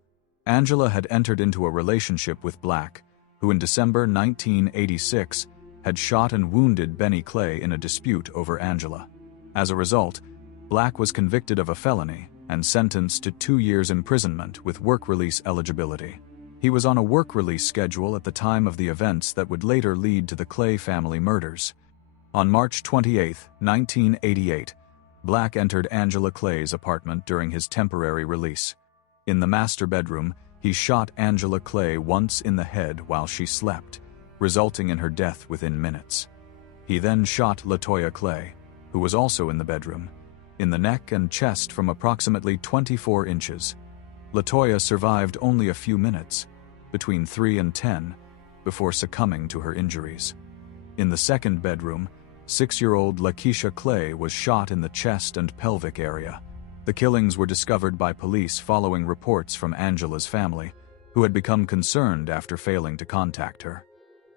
Angela had entered into a relationship with Black, who in December 1986 had shot and wounded Benny Clay in a dispute over Angela. As a result, Black was convicted of a felony and sentenced to 2 years imprisonment with work release eligibility. He was on a work release schedule at the time of the events that would later lead to the Clay family murders. On March 28, 1988, Black entered Angela Clay's apartment during his temporary release. In the master bedroom, he shot Angela Clay once in the head while she slept, resulting in her death within minutes. He then shot Latoya Clay, who was also in the bedroom, in the neck and chest from approximately 24 inches. Latoya survived only a few minutes, between 3 and 10, before succumbing to her injuries. In the second bedroom, 6-year-old Lakeisha Clay was shot in the chest and pelvic area. The killings were discovered by police following reports from Angela's family, who had become concerned after failing to contact her.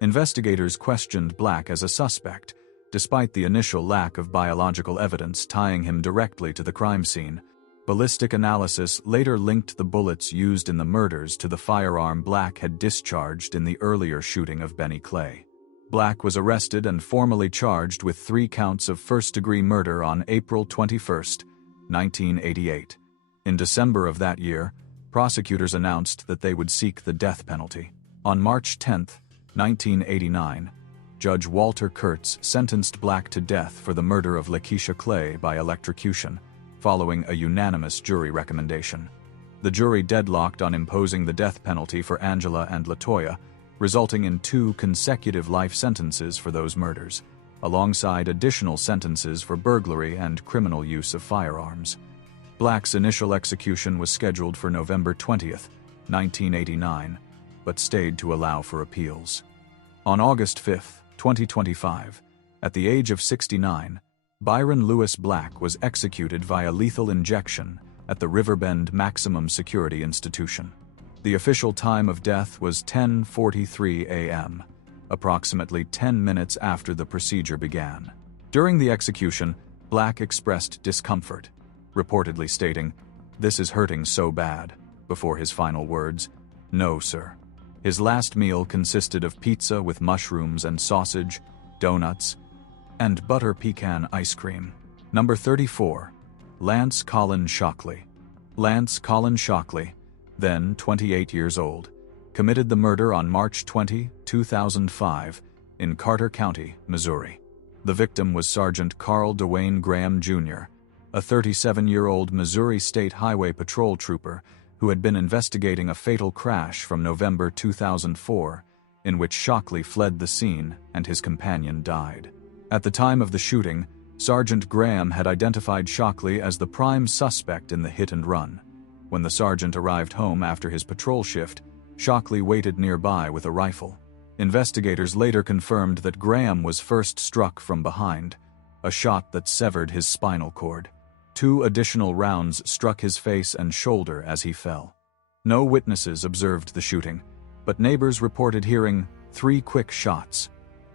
Investigators questioned Black as a suspect, despite the initial lack of biological evidence tying him directly to the crime scene. Ballistic analysis later linked the bullets used in the murders to the firearm Black had discharged in the earlier shooting of Benny Clay. Black was arrested and formally charged with 3 counts of first-degree murder on April 21, 1988. In December of that year, prosecutors announced that they would seek the death penalty. On March 10, 1989, Judge Walter Kurtz sentenced Black to death for the murder of Lakeisha Clay by electrocution, following a unanimous jury recommendation. The jury deadlocked on imposing the death penalty for Angela and Latoya, resulting in 2 consecutive life sentences for those murders, alongside additional sentences for burglary and criminal use of firearms. Black's initial execution was scheduled for November 20, 1989, but stayed to allow for appeals. On August 5, 2025, at the age of 69, Byron Lewis Black was executed via lethal injection at the Riverbend Maximum Security Institution. The official time of death was 10:43 a.m., approximately 10 minutes after the procedure began. During the execution, Black expressed discomfort. reportedly stating, "This is hurting so bad," before his final words, "No, sir." His last meal consisted of pizza with mushrooms and sausage, donuts, and butter pecan ice cream. Number 34. Lance Colin Shockley. Lance Colin Shockley, then 28 years old, committed the murder on March 20, 2005, in Carter County, Missouri. The victim was Sergeant Carl Dwayne Graham, Jr., a 37-year-old Missouri State Highway Patrol trooper who had been investigating a fatal crash from November 2004, in which Shockley fled the scene and his companion died. At the time of the shooting, Sergeant Graham had identified Shockley as the prime suspect in the hit and run. When the sergeant arrived home after his patrol shift, Shockley waited nearby with a rifle. Investigators later confirmed that Graham was first struck from behind, a shot that severed his spinal cord. 2 additional rounds struck his face and shoulder as he fell. No witnesses observed the shooting, but neighbors reported hearing 3 quick shots.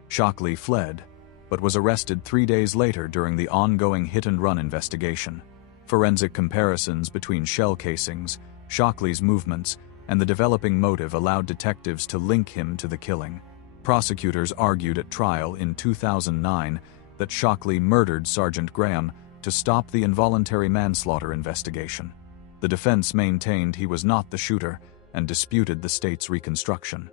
Shockley fled, but was arrested 3 days later during the ongoing hit-and-run investigation. Forensic comparisons between shell casings, Shockley's movements, and the developing motive allowed detectives to link him to the killing. Prosecutors argued at trial in 2009 that Shockley murdered Sergeant Graham to stop the involuntary manslaughter investigation. The defense maintained he was not the shooter and disputed the state's reconstruction.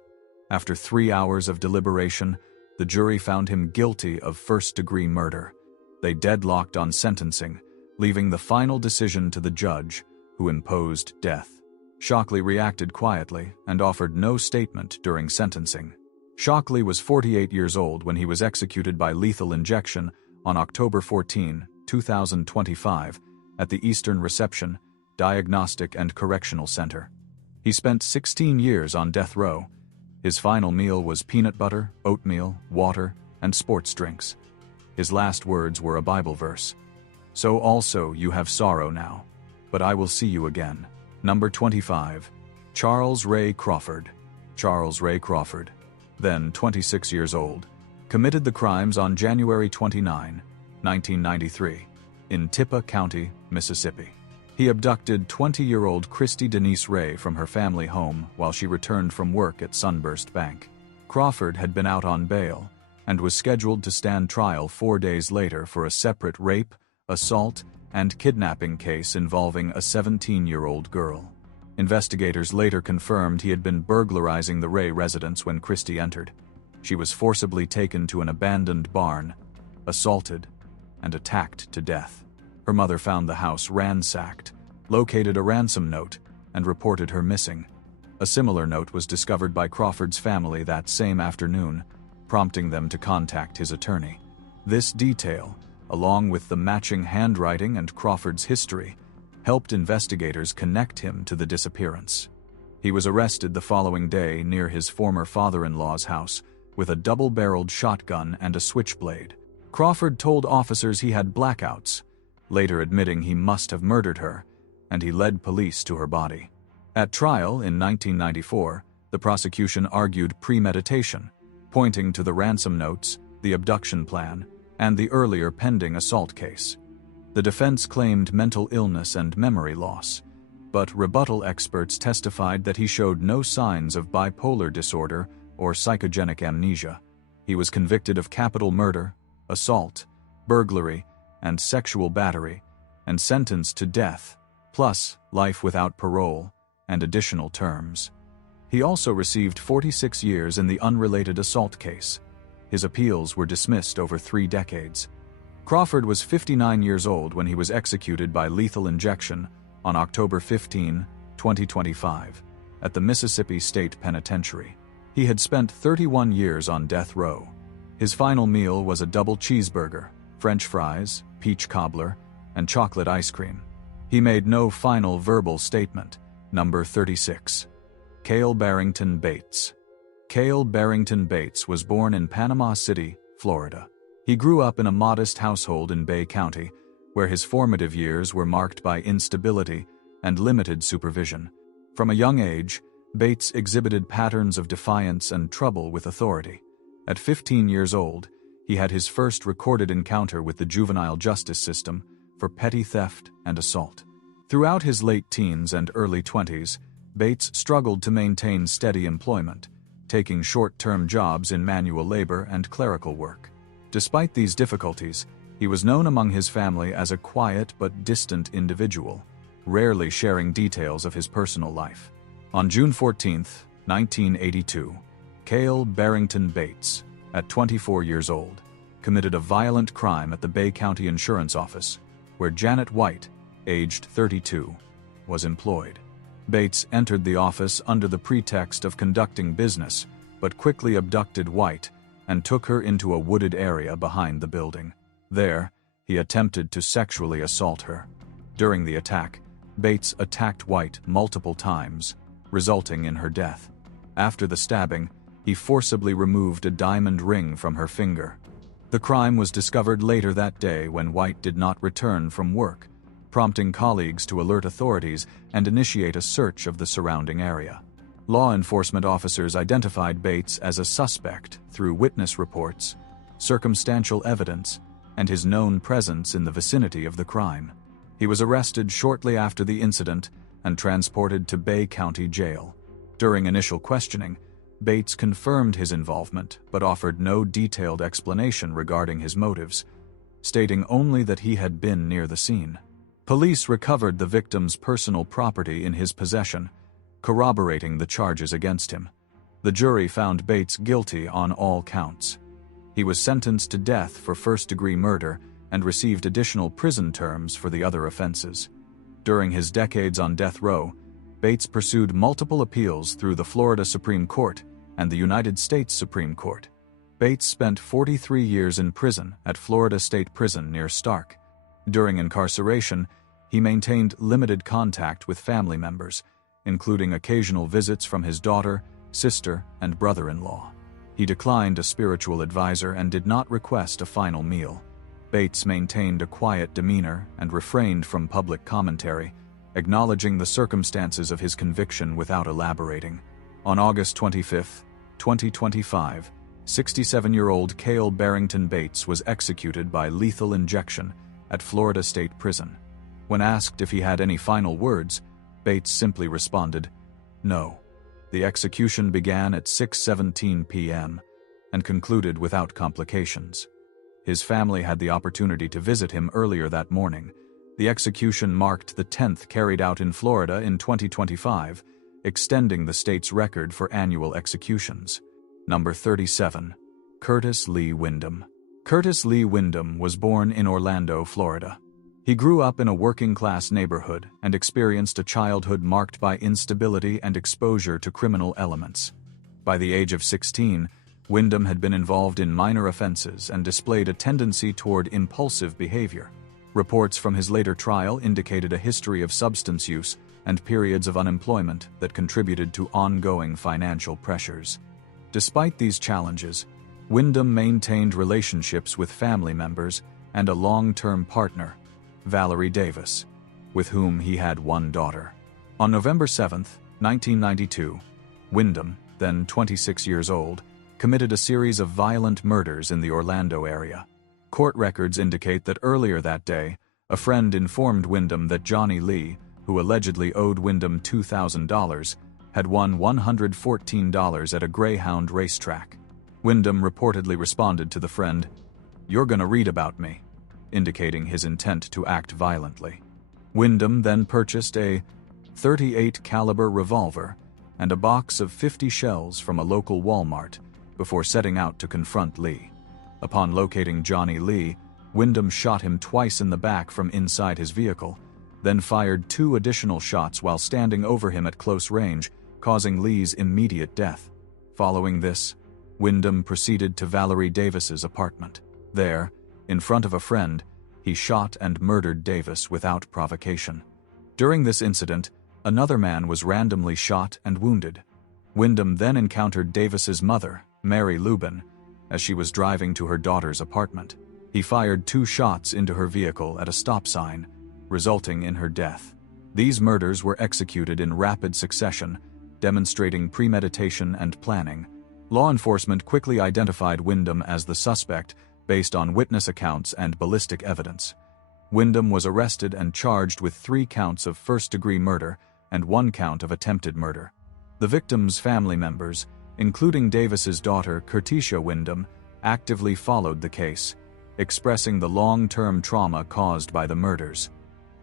After 3 hours of deliberation, the jury found him guilty of first-degree murder. They deadlocked on sentencing, leaving the final decision to the judge, who imposed death. Shockley reacted quietly and offered no statement during sentencing. Shockley was 48 years old when he was executed by lethal injection on October 14, 2025, at the Eastern Reception, Diagnostic and Correctional Center. He spent 16 years on death row. His final meal was peanut butter, oatmeal, water, and sports drinks. His last words were a Bible verse. "So also you have sorrow now, but I will see you again." Number 25. Charles Ray Crawford. Charles Ray Crawford, then 26 years old, committed the crimes on January 29, 1993, in Tippah County, Mississippi. He abducted 20-year-old Christy Denise Ray from her family home while she returned from work at Sunburst Bank. Crawford had been out on bail and was scheduled to stand trial 4 days later for a separate rape, assault, and kidnapping case involving a 17-year-old girl. Investigators later confirmed he had been burglarizing the Ray residence when Christy entered. She was forcibly taken to an abandoned barn, assaulted, and attacked to death. Her mother found the house ransacked, located a ransom note, and reported her missing. A similar note was discovered by Crawford's family that same afternoon, prompting them to contact his attorney. This detail, along with the matching handwriting and Crawford's history, helped investigators connect him to the disappearance. He was arrested the following day near his former father-in-law's house with a double-barreled shotgun and a switchblade. Crawford told officers he had blackouts, later admitting he must have murdered her, and he led police to her body. At trial in 1994, the prosecution argued premeditation, pointing to the ransom notes, the abduction plan, and the earlier pending assault case. The defense claimed mental illness and memory loss, but rebuttal experts testified that he showed no signs of bipolar disorder or psychogenic amnesia. He was convicted of capital murder, assault, burglary, and sexual battery, and sentenced to death, plus life without parole, and additional terms. He also received 46 years in the unrelated assault case. His appeals were dismissed over 3 decades. Crawford was 59 years old when he was executed by lethal injection on October 15, 2025, at the Mississippi State Penitentiary. He had spent 31 years on death row. His final meal was a double cheeseburger, French fries, peach cobbler, and chocolate ice cream. He made no final verbal statement. Number 36. Cale Barrington Bates. Cale Barrington Bates was born in Panama City, Florida. He grew up in a modest household in Bay County, where his formative years were marked by instability and limited supervision. From a young age, Bates exhibited patterns of defiance and trouble with authority. At 15 years old, he had his first recorded encounter with the juvenile justice system for petty theft and assault. Throughout his late teens and early 20s, Bates struggled to maintain steady employment, taking short-term jobs in manual labor and clerical work. Despite these difficulties, he was known among his family as a quiet but distant individual, rarely sharing details of his personal life. On June 14, 1982, Cale Barrington Bates, at 24 years old, committed a violent crime at the Bay County Insurance Office, where Janet White, aged 32, was employed. Bates entered the office under the pretext of conducting business, but quickly abducted White and took her into a wooded area behind the building. There, he attempted to sexually assault her. During the attack, Bates attacked White multiple times, resulting in her death. After the stabbing, he forcibly removed a diamond ring from her finger. The crime was discovered later that day when White did not return from work, prompting colleagues to alert authorities and initiate a search of the surrounding area. Law enforcement officers identified Bates as a suspect through witness reports, circumstantial evidence, and his known presence in the vicinity of the crime. He was arrested shortly after the incident and transported to Bay County Jail. During initial questioning, Bates confirmed his involvement but offered no detailed explanation regarding his motives, stating only that he had been near the scene. Police recovered the victim's personal property in his possession, corroborating the charges against him. The jury found Bates guilty on all counts. He was sentenced to death for first-degree murder and received additional prison terms for the other offenses. During his decades on death row, Bates pursued multiple appeals through the Florida Supreme Court and the United States Supreme Court. Bates spent 43 years in prison at Florida State Prison near Stark. During incarceration, he maintained limited contact with family members, including occasional visits from his daughter, sister, and brother-in-law. He declined a spiritual advisor and did not request a final meal. Bates maintained a quiet demeanor and refrained from public commentary, acknowledging the circumstances of his conviction without elaborating. On August 25, 2025, 67-year-old Cale Barrington Bates was executed by lethal injection at Florida State Prison. When asked if he had any final words, Bates simply responded, "No." The execution began at 6:17 p.m. and concluded without complications. His family had the opportunity to visit him earlier that morning. The execution marked the 10th carried out in Florida in 2025, extending the state's record for annual executions. Number 37. Curtis Lee Wyndham. Curtis Lee Wyndham was born in Orlando, Florida. He grew up in a working-class neighborhood and experienced a childhood marked by instability and exposure to criminal elements. By the age of 16, Wyndham had been involved in minor offenses and displayed a tendency toward impulsive behavior. Reports from his later trial indicated a history of substance use and periods of unemployment that contributed to ongoing financial pressures. Despite these challenges, Wyndham maintained relationships with family members and a long-term partner, Valerie Davis, with whom he had one daughter. On November 7, 1992, Wyndham, then 26 years old, committed a series of violent murders in the Orlando area. Court records indicate that earlier that day, a friend informed Wyndham that Johnny Lee, who allegedly owed Wyndham $2,000, had won $114 at a Greyhound racetrack. Wyndham reportedly responded to the friend, "You're gonna read about me," indicating his intent to act violently. Wyndham then purchased a .38 caliber revolver and a box of 50 shells from a local Walmart before setting out to confront Lee. Upon locating Johnny Lee, Wyndham shot him twice in the back from inside his vehicle, then fired 2 additional shots while standing over him at close range, causing Lee's immediate death. Following this, Wyndham proceeded to Valerie Davis's apartment. There, in front of a friend, he shot and murdered Davis without provocation. During this incident, another man was randomly shot and wounded. Wyndham then encountered Davis's mother, Mary Lubin, as she was driving to her daughter's apartment. He fired 2 shots into her vehicle at a stop sign, resulting in her death. These murders were executed in rapid succession, demonstrating premeditation and planning. Law enforcement quickly identified Wyndham as the suspect based on witness accounts and ballistic evidence. Wendell was arrested and charged with 3 counts of first-degree murder and 1 count of attempted murder. The victims' family members, including Davis's daughter Curticia Wendell, actively followed the case, expressing the long-term trauma caused by the murders.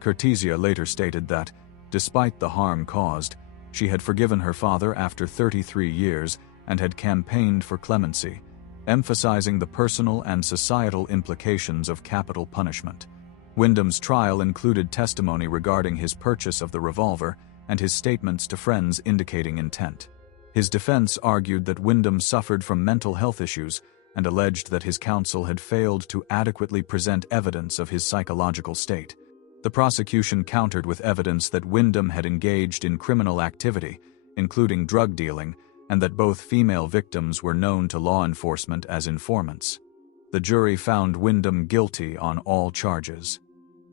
Curticia later stated that, despite the harm caused, she had forgiven her father after 33 years and had campaigned for clemency, emphasizing the personal and societal implications of capital punishment. Wendell's trial included testimony regarding his purchase of the revolver and his statements to friends indicating intent. His defense argued that Wendell suffered from mental health issues and alleged that his counsel had failed to adequately present evidence of his psychological state. The prosecution countered with evidence that Wendell had engaged in criminal activity, including drug dealing, and that both female victims were known to law enforcement as informants. The jury found Wendell guilty on all charges.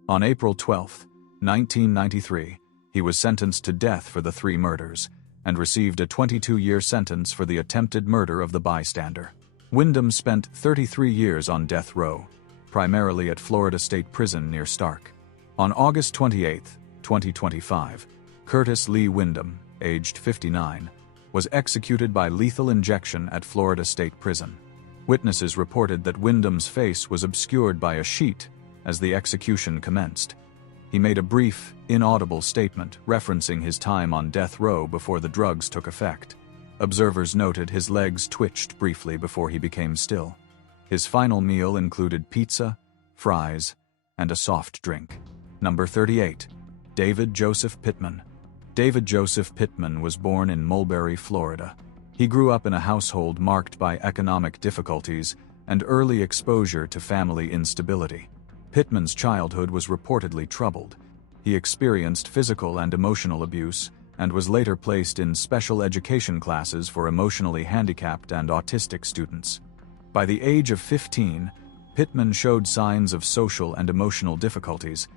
On April 12, 1993, he was sentenced to death for the 3 murders, and received a 22-year sentence for the attempted murder of the bystander. Wendell spent 33 years on death row, primarily at Florida State Prison near Stark. On August 28, 2025, Curtis Lee Wendell, aged 59, was executed by lethal injection at Florida State Prison. Witnesses reported that Wendell's face was obscured by a sheet as the execution commenced. He made a brief, inaudible statement referencing his time on death row before the drugs took effect. Observers noted his legs twitched briefly before he became still. His final meal included pizza, fries, and a soft drink. Number 38. David Joseph Pittman. David Joseph Pittman was born in Mulberry, Florida. He grew up in a household marked by economic difficulties and early exposure to family instability. Pittman's childhood was reportedly troubled. He experienced physical and emotional abuse and was later placed in special education classes for emotionally handicapped and autistic students. By the age of 15, Pittman showed signs of social and emotional difficulties,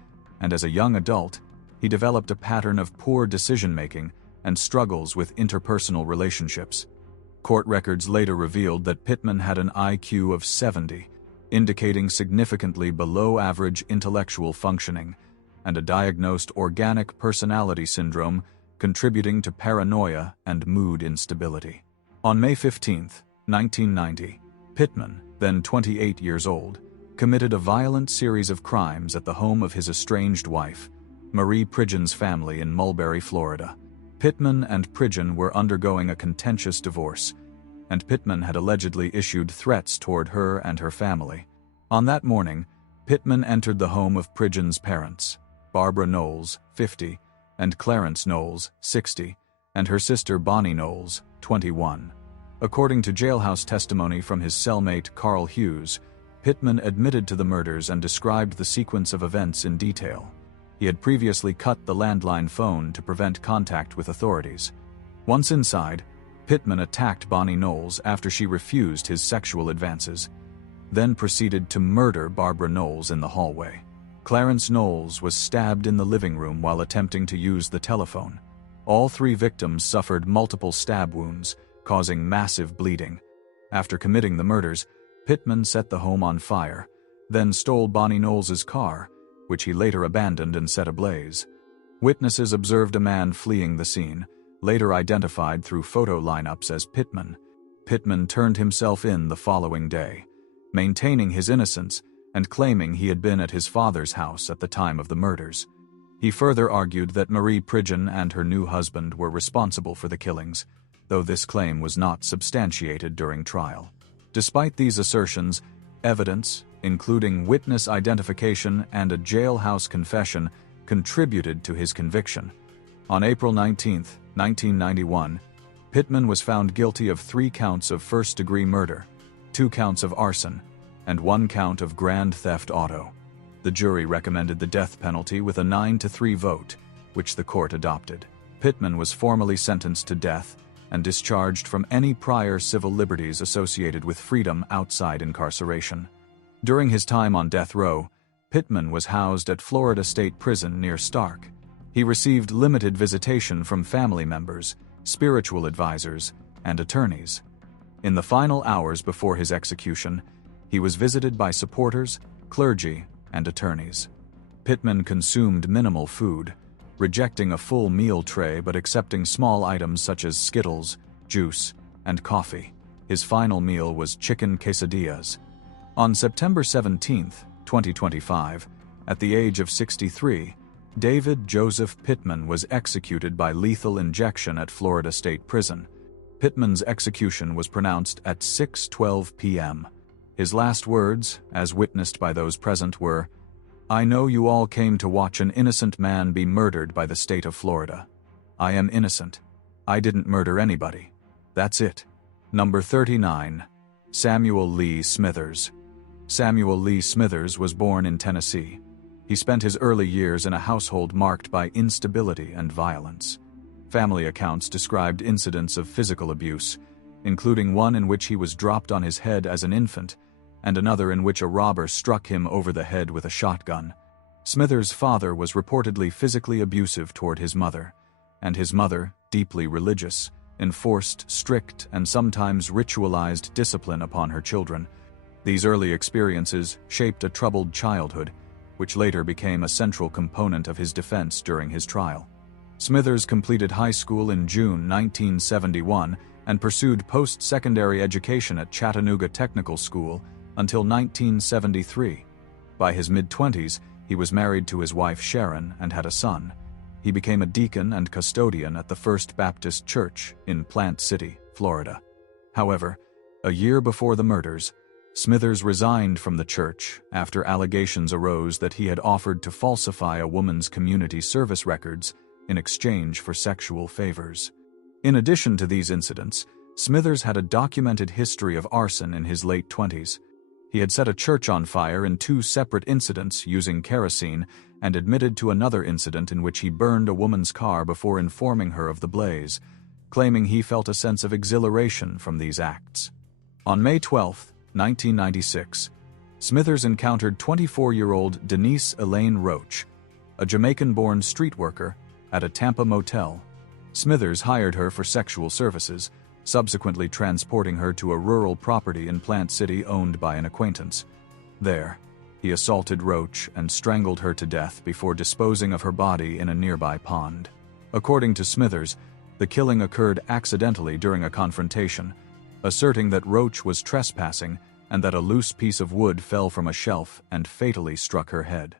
and as a young adult, he developed a pattern of poor decision-making and struggles with interpersonal relationships. Court records later revealed that Pittman had an IQ of 70, indicating significantly below-average intellectual functioning, and a diagnosed organic personality syndrome contributing to paranoia and mood instability. On May 15, 1990, Pittman, then 28 years old, committed a violent series of crimes at the home of his estranged wife, Marie Pridgen's family in Mulberry, Florida. Pittman and Pridgen were undergoing a contentious divorce, and Pittman had allegedly issued threats toward her and her family. On that morning, Pittman entered the home of Pridgen's parents, Barbara Knowles, 50, and Clarence Knowles, 60, and her sister Bonnie Knowles, 21. According to jailhouse testimony from his cellmate Carl Hughes, Pittman admitted to the murders and described the sequence of events in detail. He had previously cut the landline phone to prevent contact with authorities. Once inside, Pittman attacked Bonnie Knowles after she refused his sexual advances, then proceeded to murder Barbara Knowles in the hallway. Clarence Knowles was stabbed in the living room while attempting to use the telephone. All 3 victims suffered multiple stab wounds, causing massive bleeding. After committing the murders, Pittman set the home on fire, then stole Bonnie Knowles's car, which he later abandoned and set ablaze. Witnesses observed a man fleeing the scene, later identified through photo lineups as Pittman. Pittman turned himself in the following day, maintaining his innocence and claiming he had been at his father's house at the time of the murders. He further argued that Marie Pridgen and her new husband were responsible for the killings, though this claim was not substantiated during trial. Despite these assertions, evidence, including witness identification and a jailhouse confession, contributed to his conviction. On April 19, 1991, Pittman was found guilty of 3 counts of first-degree murder, 2 counts of arson, and 1 count of grand theft auto. The jury recommended the death penalty with a 9-3 vote, which the court adopted. Pittman was formally sentenced to death and discharged from any prior civil liberties associated with freedom outside incarceration. During his time on death row, Pittman was housed at Florida State Prison near Stark. He received limited visitation from family members, spiritual advisors, and attorneys. In the final hours before his execution, he was visited by supporters, clergy, and attorneys. Pittman consumed minimal food, rejecting a full meal tray but accepting small items such as Skittles, juice, and coffee. His final meal was chicken quesadillas. On September 17, 2025, at the age of 63, David Joseph Pittman was executed by lethal injection at Florida State Prison. Pittman's execution was pronounced at 6:12 p.m. His last words, as witnessed by those present, were, "I know you all came to watch an innocent man be murdered by the state of Florida. I am innocent. I didn't murder anybody. That's it." Number 39. Samuel Lee Smithers. Samuel Lee Smithers was born in Tennessee. He spent his early years in a household marked by instability and violence. Family accounts described incidents of physical abuse, including one in which he was dropped on his head as an infant, and another in which a robber struck him over the head with a shotgun. Smithers' father was reportedly physically abusive toward his mother, and his mother, deeply religious, enforced strict and sometimes ritualized discipline upon her children. These early experiences shaped a troubled childhood, which later became a central component of his defense during his trial. Smithers completed high school in June 1971 and pursued post-secondary education at Chattanooga Technical School until 1973. By his mid-20s, he was married to his wife Sharon and had a son. He became a deacon and custodian at the First Baptist Church in Plant City, Florida. However, a year before the murders, Smithers resigned from the church after allegations arose that he had offered to falsify a woman's community service records in exchange for sexual favors. In addition to these incidents, Smithers had a documented history of arson in his late 20s. He had set a church on fire in 2 separate incidents using kerosene and admitted to another incident in which he burned a woman's car before informing her of the blaze, claiming he felt a sense of exhilaration from these acts. On May 12, 1996, Smithers encountered 24-year-old Denise Elaine Roach, a Jamaican-born street worker, at a Tampa motel. Smithers hired her for sexual services, subsequently transporting her to a rural property in Plant City owned by an acquaintance. There, he assaulted Roach and strangled her to death before disposing of her body in a nearby pond. According to Smithers, the killing occurred accidentally during a confrontation, asserting that Roach was trespassing and that a loose piece of wood fell from a shelf and fatally struck her head.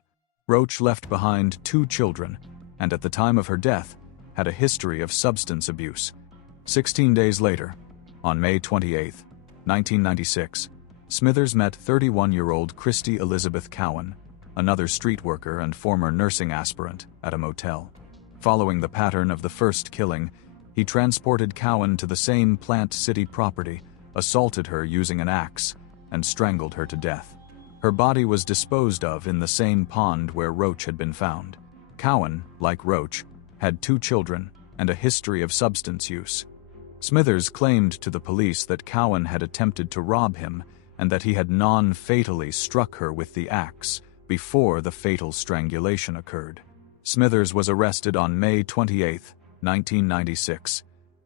Roach left behind 2 children, and at the time of her death, had a history of substance abuse. 16 days later, on May 28, 1996, Smithers met 31-year-old Christy Elizabeth Cowan, another street worker and former nursing aspirant, at a motel. Following the pattern of the first killing, he transported Cowan to the same Plant City property, assaulted her using an axe, and strangled her to death. Her body was disposed of in the same pond where Roach had been found. Cowan, like Roach, had 2 children and a history of substance use. Smithers claimed to the police that Cowan had attempted to rob him and that he had non-fatally struck her with the axe before the fatal strangulation occurred. Smithers was arrested on May 28, 1996,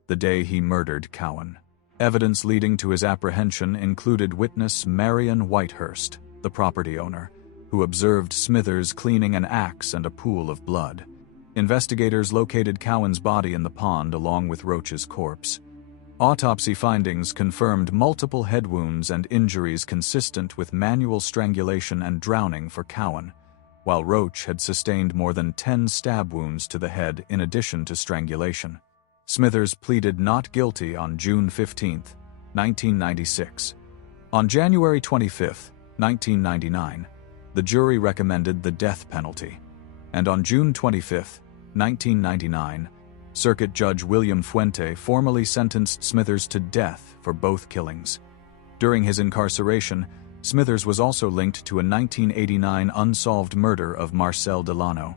the day he murdered Cowan. Evidence leading to his apprehension included witness Marion Whitehurst, the property owner, who observed Smithers cleaning an axe and a pool of blood. Investigators located Cowan's body in the pond along with Roach's corpse. Autopsy findings confirmed multiple head wounds and injuries consistent with manual strangulation and drowning for Cowan, while Roach had sustained more than 10 stab wounds to the head in addition to strangulation. Smithers pleaded not guilty on June 15, 1996. On January 25, 1999, the jury recommended the death penalty, and on June 25, 1999, Circuit Judge William Fuente formally sentenced Smithers to death for both killings. During his incarceration, Smithers was also linked to a 1989 unsolved murder of Marcel Delano,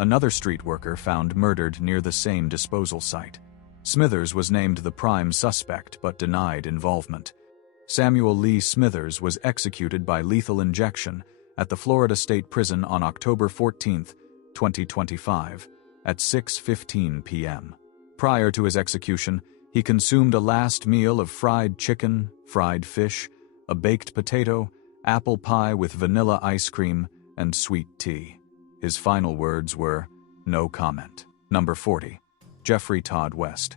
another street worker found murdered near the same disposal site. Smithers was named the prime suspect but denied involvement. Samuel Lee Smithers was executed by lethal injection at the Florida State Prison on October 14, 2025, at 6:15 p.m. Prior to his execution, he consumed a last meal of fried chicken, fried fish, a baked potato, apple pie with vanilla ice cream, and sweet tea. His final words were, "No comment." Number 40. Jeffrey Todd West.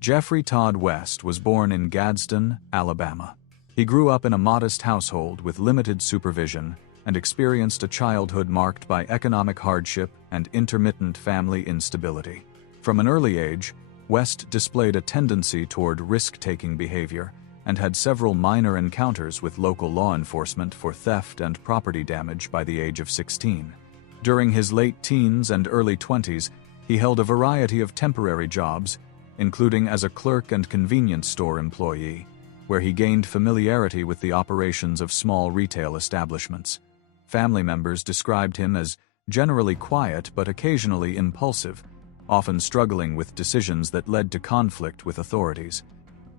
Jeffrey Todd West was born in Gadsden, Alabama. He grew up in a modest household with limited supervision and experienced a childhood marked by economic hardship and intermittent family instability. From an early age, West displayed a tendency toward risk-taking behavior and had several minor encounters with local law enforcement for theft and property damage by the age of 16. During his late teens and early 20s, he held a variety of temporary jobs, including as a clerk and convenience store employee, where he gained familiarity with the operations of small retail establishments. Family members described him as generally quiet but occasionally impulsive, often struggling with decisions that led to conflict with authorities.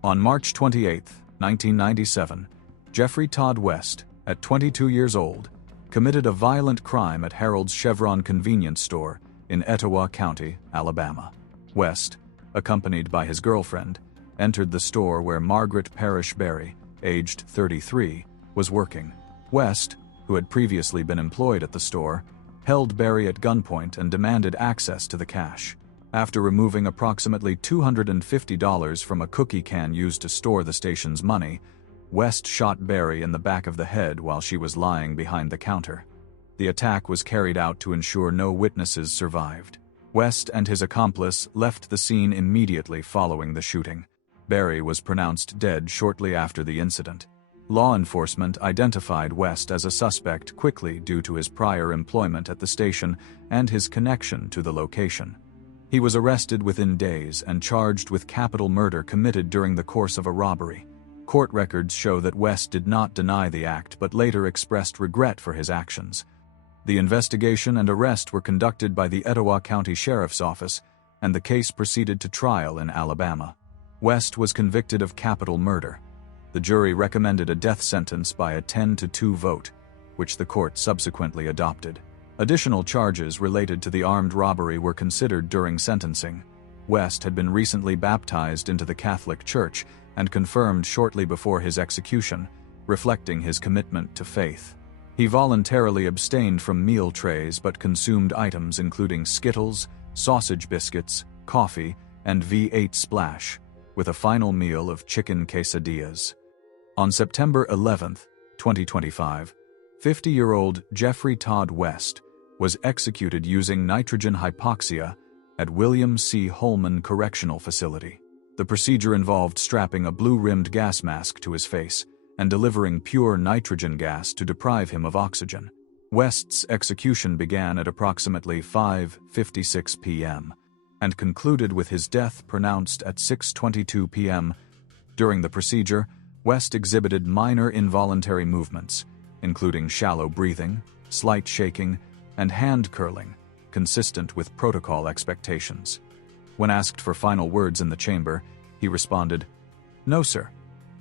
On March 28, 1997, Jeffrey Todd West, at 22 years old, committed a violent crime at Harold's Chevron convenience store in Etowah County, Alabama. West, accompanied by his girlfriend, entered the store where Margaret Parrish Berry, aged 33, was working. West, who had previously been employed at the store, held Berry at gunpoint and demanded access to the cash. After removing approximately $250 from a cookie can used to store the station's money, West shot Berry in the back of the head while she was lying behind the counter. The attack was carried out to ensure no witnesses survived. West and his accomplice left the scene immediately following the shooting. Berry was pronounced dead shortly after the incident. Law enforcement identified West as a suspect quickly due to his prior employment at the station and his connection to the location. He was arrested within days and charged with capital murder committed during the course of a robbery. Court records show that West did not deny the act but later expressed regret for his actions. The investigation and arrest were conducted by the Etowah County Sheriff's Office, and the case proceeded to trial in Alabama. West was convicted of capital murder. The jury recommended a death sentence by a 10-2 vote, which the court subsequently adopted. Additional charges related to the armed robbery were considered during sentencing. West had been recently baptized into the Catholic Church and confirmed shortly before his execution, reflecting his commitment to faith. He voluntarily abstained from meal trays but consumed items including Skittles, sausage biscuits, coffee, and V8 Splash, with a final meal of chicken quesadillas. On September 11, 2025, 50-year-old Jeffrey Todd West was executed using nitrogen hypoxia at William C. Holman Correctional Facility. The procedure involved strapping a blue-rimmed gas mask to his face and delivering pure nitrogen gas to deprive him of oxygen. West's execution began at approximately 5:56 p.m. and concluded with his death pronounced at 6:22 p.m. During the procedure, West exhibited minor involuntary movements, including shallow breathing, slight shaking, and hand curling, consistent with protocol expectations. When asked for final words in the chamber, he responded, "No, sir,"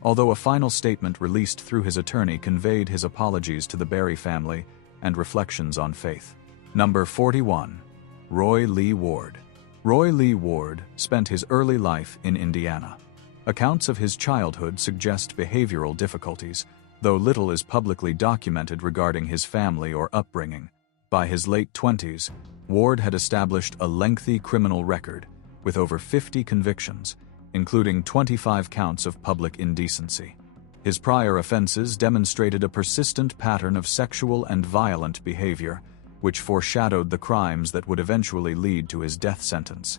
although a final statement released through his attorney conveyed his apologies to the Berry family and reflections on faith. Number 41. Roy Lee Ward. Roy Lee Ward spent his early life in Indiana. Accounts of his childhood suggest behavioral difficulties, though little is publicly documented regarding his family or upbringing. By his late 20s, Ward had established a lengthy criminal record, with over 50 convictions, including 25 counts of public indecency. His prior offenses demonstrated a persistent pattern of sexual and violent behavior, which foreshadowed the crimes that would eventually lead to his death sentence.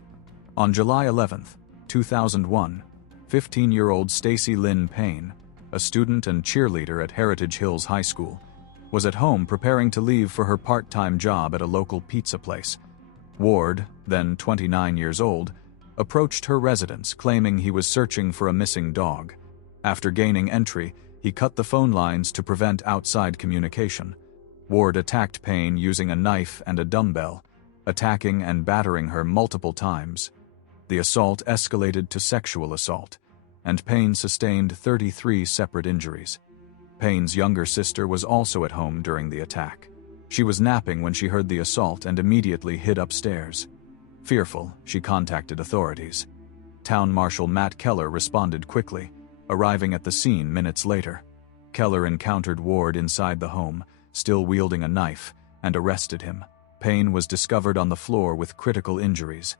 On July 11, 2001, 15-year-old Stacy Lynn Payne, a student and cheerleader at Heritage Hills High School, was at home preparing to leave for her part-time job at a local pizza place. Ward, then 29 years old, approached her residence claiming he was searching for a missing dog. After gaining entry, he cut the phone lines to prevent outside communication. Ward attacked Payne using a knife and a dumbbell, attacking and battering her multiple times. The assault escalated to sexual assault, and Payne sustained 33 separate injuries. Payne's younger sister was also at home during the attack. She was napping when she heard the assault and immediately hid upstairs. Fearful, she contacted authorities. Town Marshal Matt Keller responded quickly, arriving at the scene minutes later. Keller encountered Ward inside the home, still wielding a knife, and arrested him. Payne was discovered on the floor with critical injuries.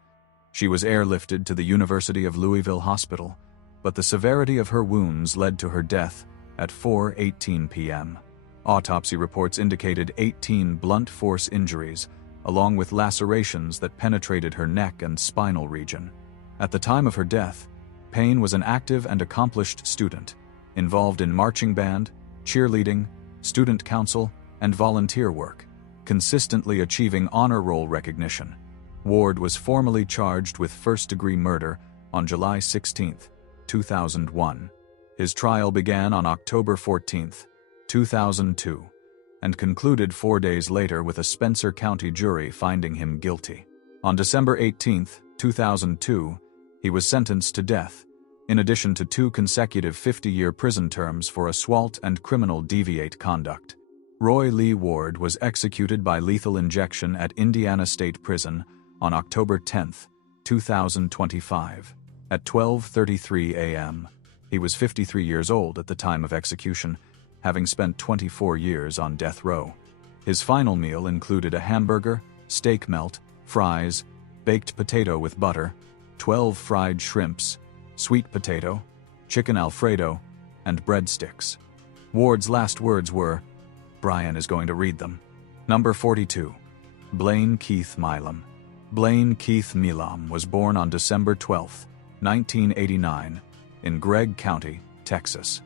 She was airlifted to the University of Louisville Hospital, but the severity of her wounds led to her death at 4:18 p.m. Autopsy reports indicated 18 blunt force injuries, along with lacerations that penetrated her neck and spinal region. At the time of her death, Payne was an active and accomplished student, involved in marching band, cheerleading, student council, and volunteer work, consistently achieving honor roll recognition. Ward was formally charged with first-degree murder on July 16, 2001. His trial began on October 14, 2002, and concluded 4 days later with a Spencer County jury finding him guilty. On December 18, 2002, he was sentenced to death, in addition to 2 consecutive 50-year prison terms for assault and criminal deviant conduct. Roy Lee Ward was executed by lethal injection at Indiana State Prison on October 10, 2025, at 12:33 a.m. He was 53 years old at the time of execution, having spent 24 years on death row. His final meal included a hamburger, steak melt, fries, baked potato with butter, 12 fried shrimps, sweet potato, chicken Alfredo, and breadsticks. Ward's last words were, "Brian is going to read them." Number 42. Blaine Keith Milam. Blaine Keith Milam was born on December 12, 1989, in Gregg County, Texas.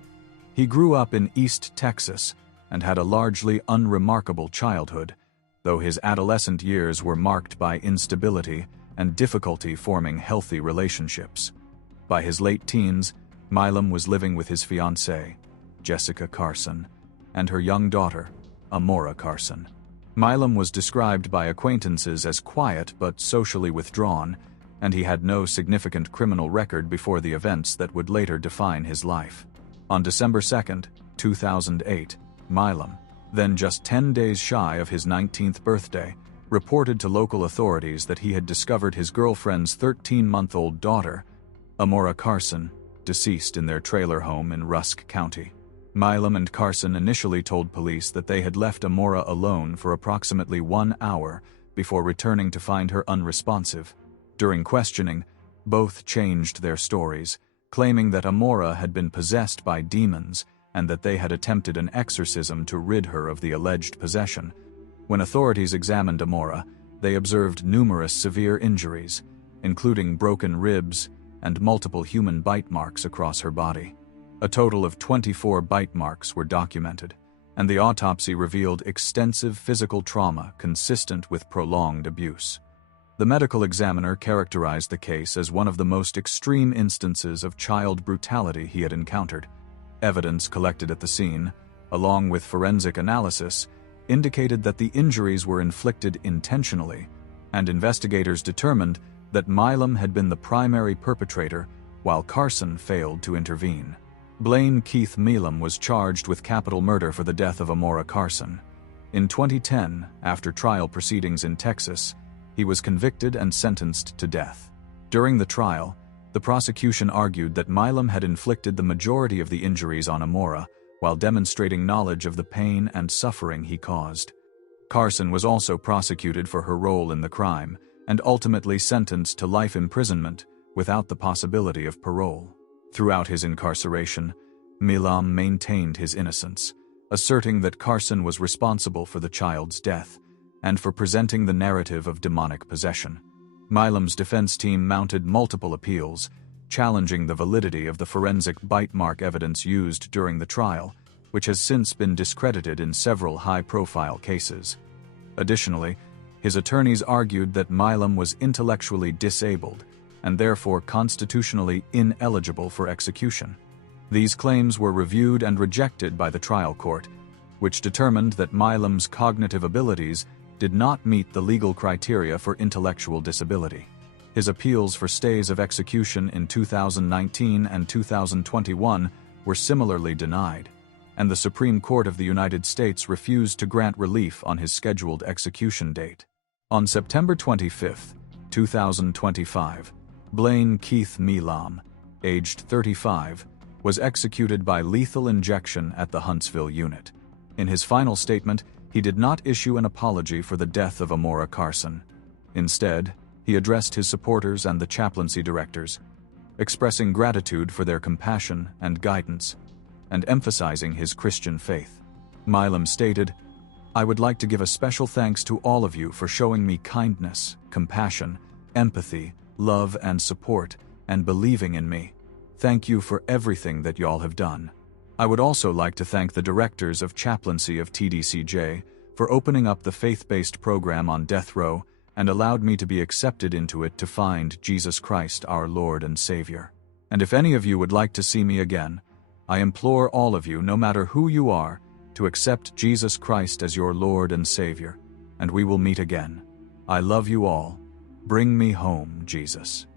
He grew up in East Texas and had a largely unremarkable childhood, though his adolescent years were marked by instability and difficulty forming healthy relationships. By his late teens, Milam was living with his fiancée, Jessica Carson, and her young daughter, Amora Carson. Milam was described by acquaintances as quiet but socially withdrawn, and he had no significant criminal record before the events that would later define his life. On December 2, 2008, Milam, then just 10 days shy of his 19th birthday, reported to local authorities that he had discovered his girlfriend's 13-month-old daughter, Amora Carson, deceased in their trailer home in Rusk County. Milam and Carson initially told police that they had left Amora alone for approximately 1 hour before returning to find her unresponsive. During questioning, both changed their stories, claiming that Amora had been possessed by demons and that they had attempted an exorcism to rid her of the alleged possession. When authorities examined Amora, they observed numerous severe injuries, including broken ribs and multiple human bite marks across her body. A total of 24 bite marks were documented, and the autopsy revealed extensive physical trauma consistent with prolonged abuse. The medical examiner characterized the case as one of the most extreme instances of child brutality he had encountered. Evidence collected at the scene, along with forensic analysis, indicated that the injuries were inflicted intentionally, and investigators determined that Milam had been the primary perpetrator while Carson failed to intervene. Blaine Keith Milam was charged with capital murder for the death of Amora Carson. In 2010, after trial proceedings in Texas, he was convicted and sentenced to death. During the trial, the prosecution argued that Milam had inflicted the majority of the injuries on Amora while demonstrating knowledge of the pain and suffering he caused. Carson was also prosecuted for her role in the crime and ultimately sentenced to life imprisonment without the possibility of parole. Throughout his incarceration, Milam maintained his innocence, asserting that Carson was responsible for the child's death and for presenting the narrative of demonic possession. Milam's defense team mounted multiple appeals, challenging the validity of the forensic bite mark evidence used during the trial, which has since been discredited in several high-profile cases. Additionally, his attorneys argued that Milam was intellectually disabled and therefore constitutionally ineligible for execution. These claims were reviewed and rejected by the trial court, which determined that Milam's cognitive abilities did not meet the legal criteria for intellectual disability. His appeals for stays of execution in 2019 and 2021 were similarly denied, and the Supreme Court of the United States refused to grant relief on his scheduled execution date. On September 25, 2025, Blaine Keith Milam, aged 35, was executed by lethal injection at the Huntsville unit. In his final statement, he did not issue an apology for the death of Amora Carson. Instead, he addressed his supporters and the chaplaincy directors, expressing gratitude for their compassion and guidance, and emphasizing his Christian faith. Milam stated, "I would like to give a special thanks to all of you for showing me kindness, compassion, empathy, love and support, and believing in me. Thank you for everything that y'all have done. I would also like to thank the directors of chaplaincy of TDCJ for opening up the faith-based program on death row and allowed me to be accepted into it to find Jesus Christ our Lord and Savior. And if any of you would like to see me again, I implore all of you, no matter who you are, to accept Jesus Christ as your Lord and Savior, and we will meet again. I love you all. Bring me home, Jesus."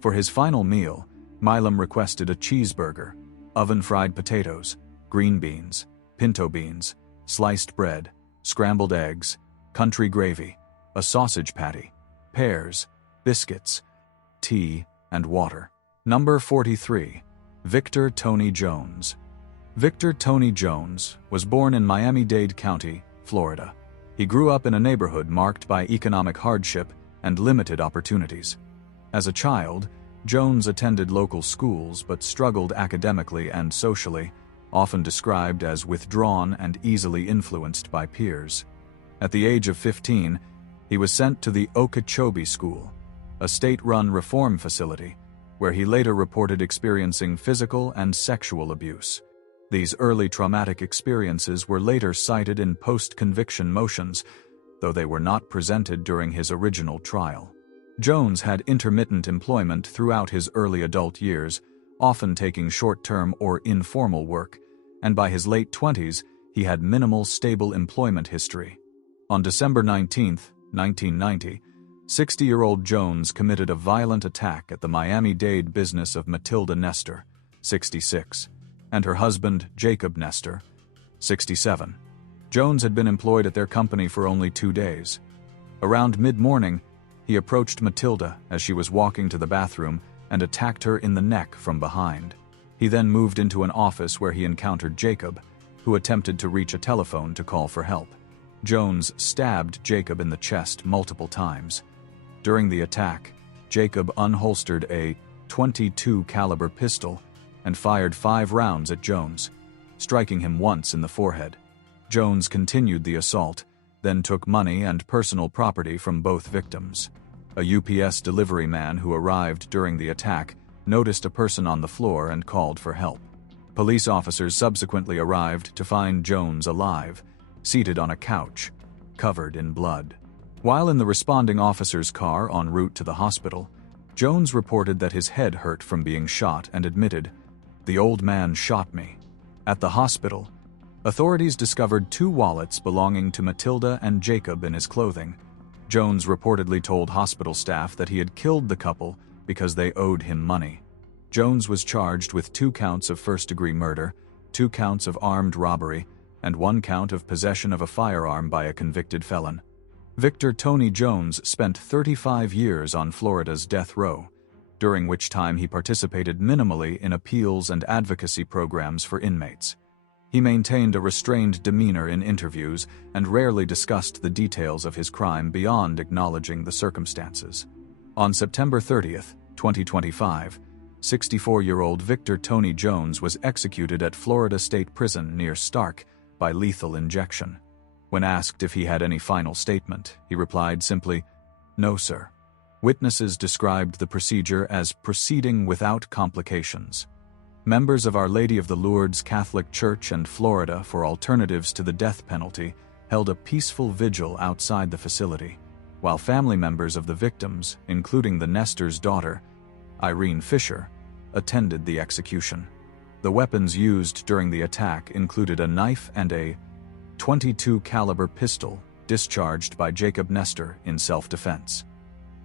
For his final meal, Milam requested a cheeseburger, oven-fried potatoes, green beans, pinto beans, sliced bread, scrambled eggs, country gravy, a sausage patty, pears, biscuits, tea, and water. Number 43. Victor Tony Jones. Victor Tony Jones was born in Miami-Dade County, Florida. He grew up in a neighborhood marked by economic hardship and limited opportunities. As a child, Jones attended local schools but struggled academically and socially, often described as withdrawn and easily influenced by peers. At the age of 15, he was sent to the Okeechobee School, a state-run reform facility, where he later reported experiencing physical and sexual abuse. These early traumatic experiences were later cited in post-conviction motions, though they were not presented during his original trial. Jones had intermittent employment throughout his early adult years, often taking short-term or informal work, and by his late 20s, he had minimal stable employment history. On December 19, 1990, 60-year-old Jones committed a violent attack at the Miami-Dade business of Matilda Nestor, 66, and her husband, Jacob Nestor, 67. Jones had been employed at their company for only 2 days. Around mid-morning, he approached Matilda as she was walking to the bathroom and attacked her in the neck from behind. He then moved into an office where he encountered Jacob, who attempted to reach a telephone to call for help. Jones stabbed Jacob in the chest multiple times. During the attack, Jacob unholstered a .22 caliber pistol and fired 5 rounds at Jones, striking him once in the forehead. Jones continued the assault, then took money and personal property from both victims. A UPS delivery man who arrived during the attack noticed a person on the floor and called for help. Police officers subsequently arrived to find Jones alive, seated on a couch, covered in blood. While in the responding officer's car en route to the hospital, Jones reported that his head hurt from being shot and admitted, "The old man shot me." At the hospital, authorities discovered 2 wallets belonging to Matilda and Jacob in his clothing. Jones reportedly told hospital staff that he had killed the couple because they owed him money. Jones was charged with 2 counts of first-degree murder, 2 counts of armed robbery, and 1 count of possession of a firearm by a convicted felon. Victor Tony Jones spent 35 years on Florida's death row, during which time he participated minimally in appeals and advocacy programs for inmates. He maintained a restrained demeanor in interviews and rarely discussed the details of his crime beyond acknowledging the circumstances. On September 30, 2025, 64-year-old Victor Tony Jones was executed at Florida State Prison near Stark by lethal injection. When asked if he had any final statement, he replied simply, "No, sir." Witnesses described the procedure as proceeding without complications. Members of Our Lady of the Lourdes Catholic Church and Florida for Alternatives to the Death Penalty held a peaceful vigil outside the facility, while family members of the victims, including the Nestor's daughter, Irene Fisher, attended the execution. The weapons used during the attack included a knife and a .22 caliber pistol discharged by Jacob Nestor in self-defense.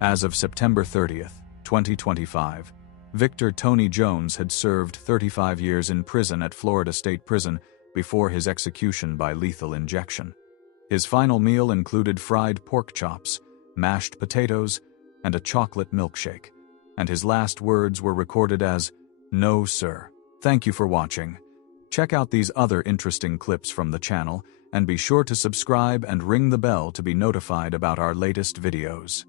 As of September 30, 2025, Victor Tony Jones had served 35 years in prison at Florida State Prison before his execution by lethal injection. His final meal included fried pork chops, mashed potatoes, and a chocolate milkshake, and his last words were recorded as, "No, sir." Thank you for watching. Check out these other interesting clips from the channel, and be sure to subscribe and ring the bell to be notified about our latest videos.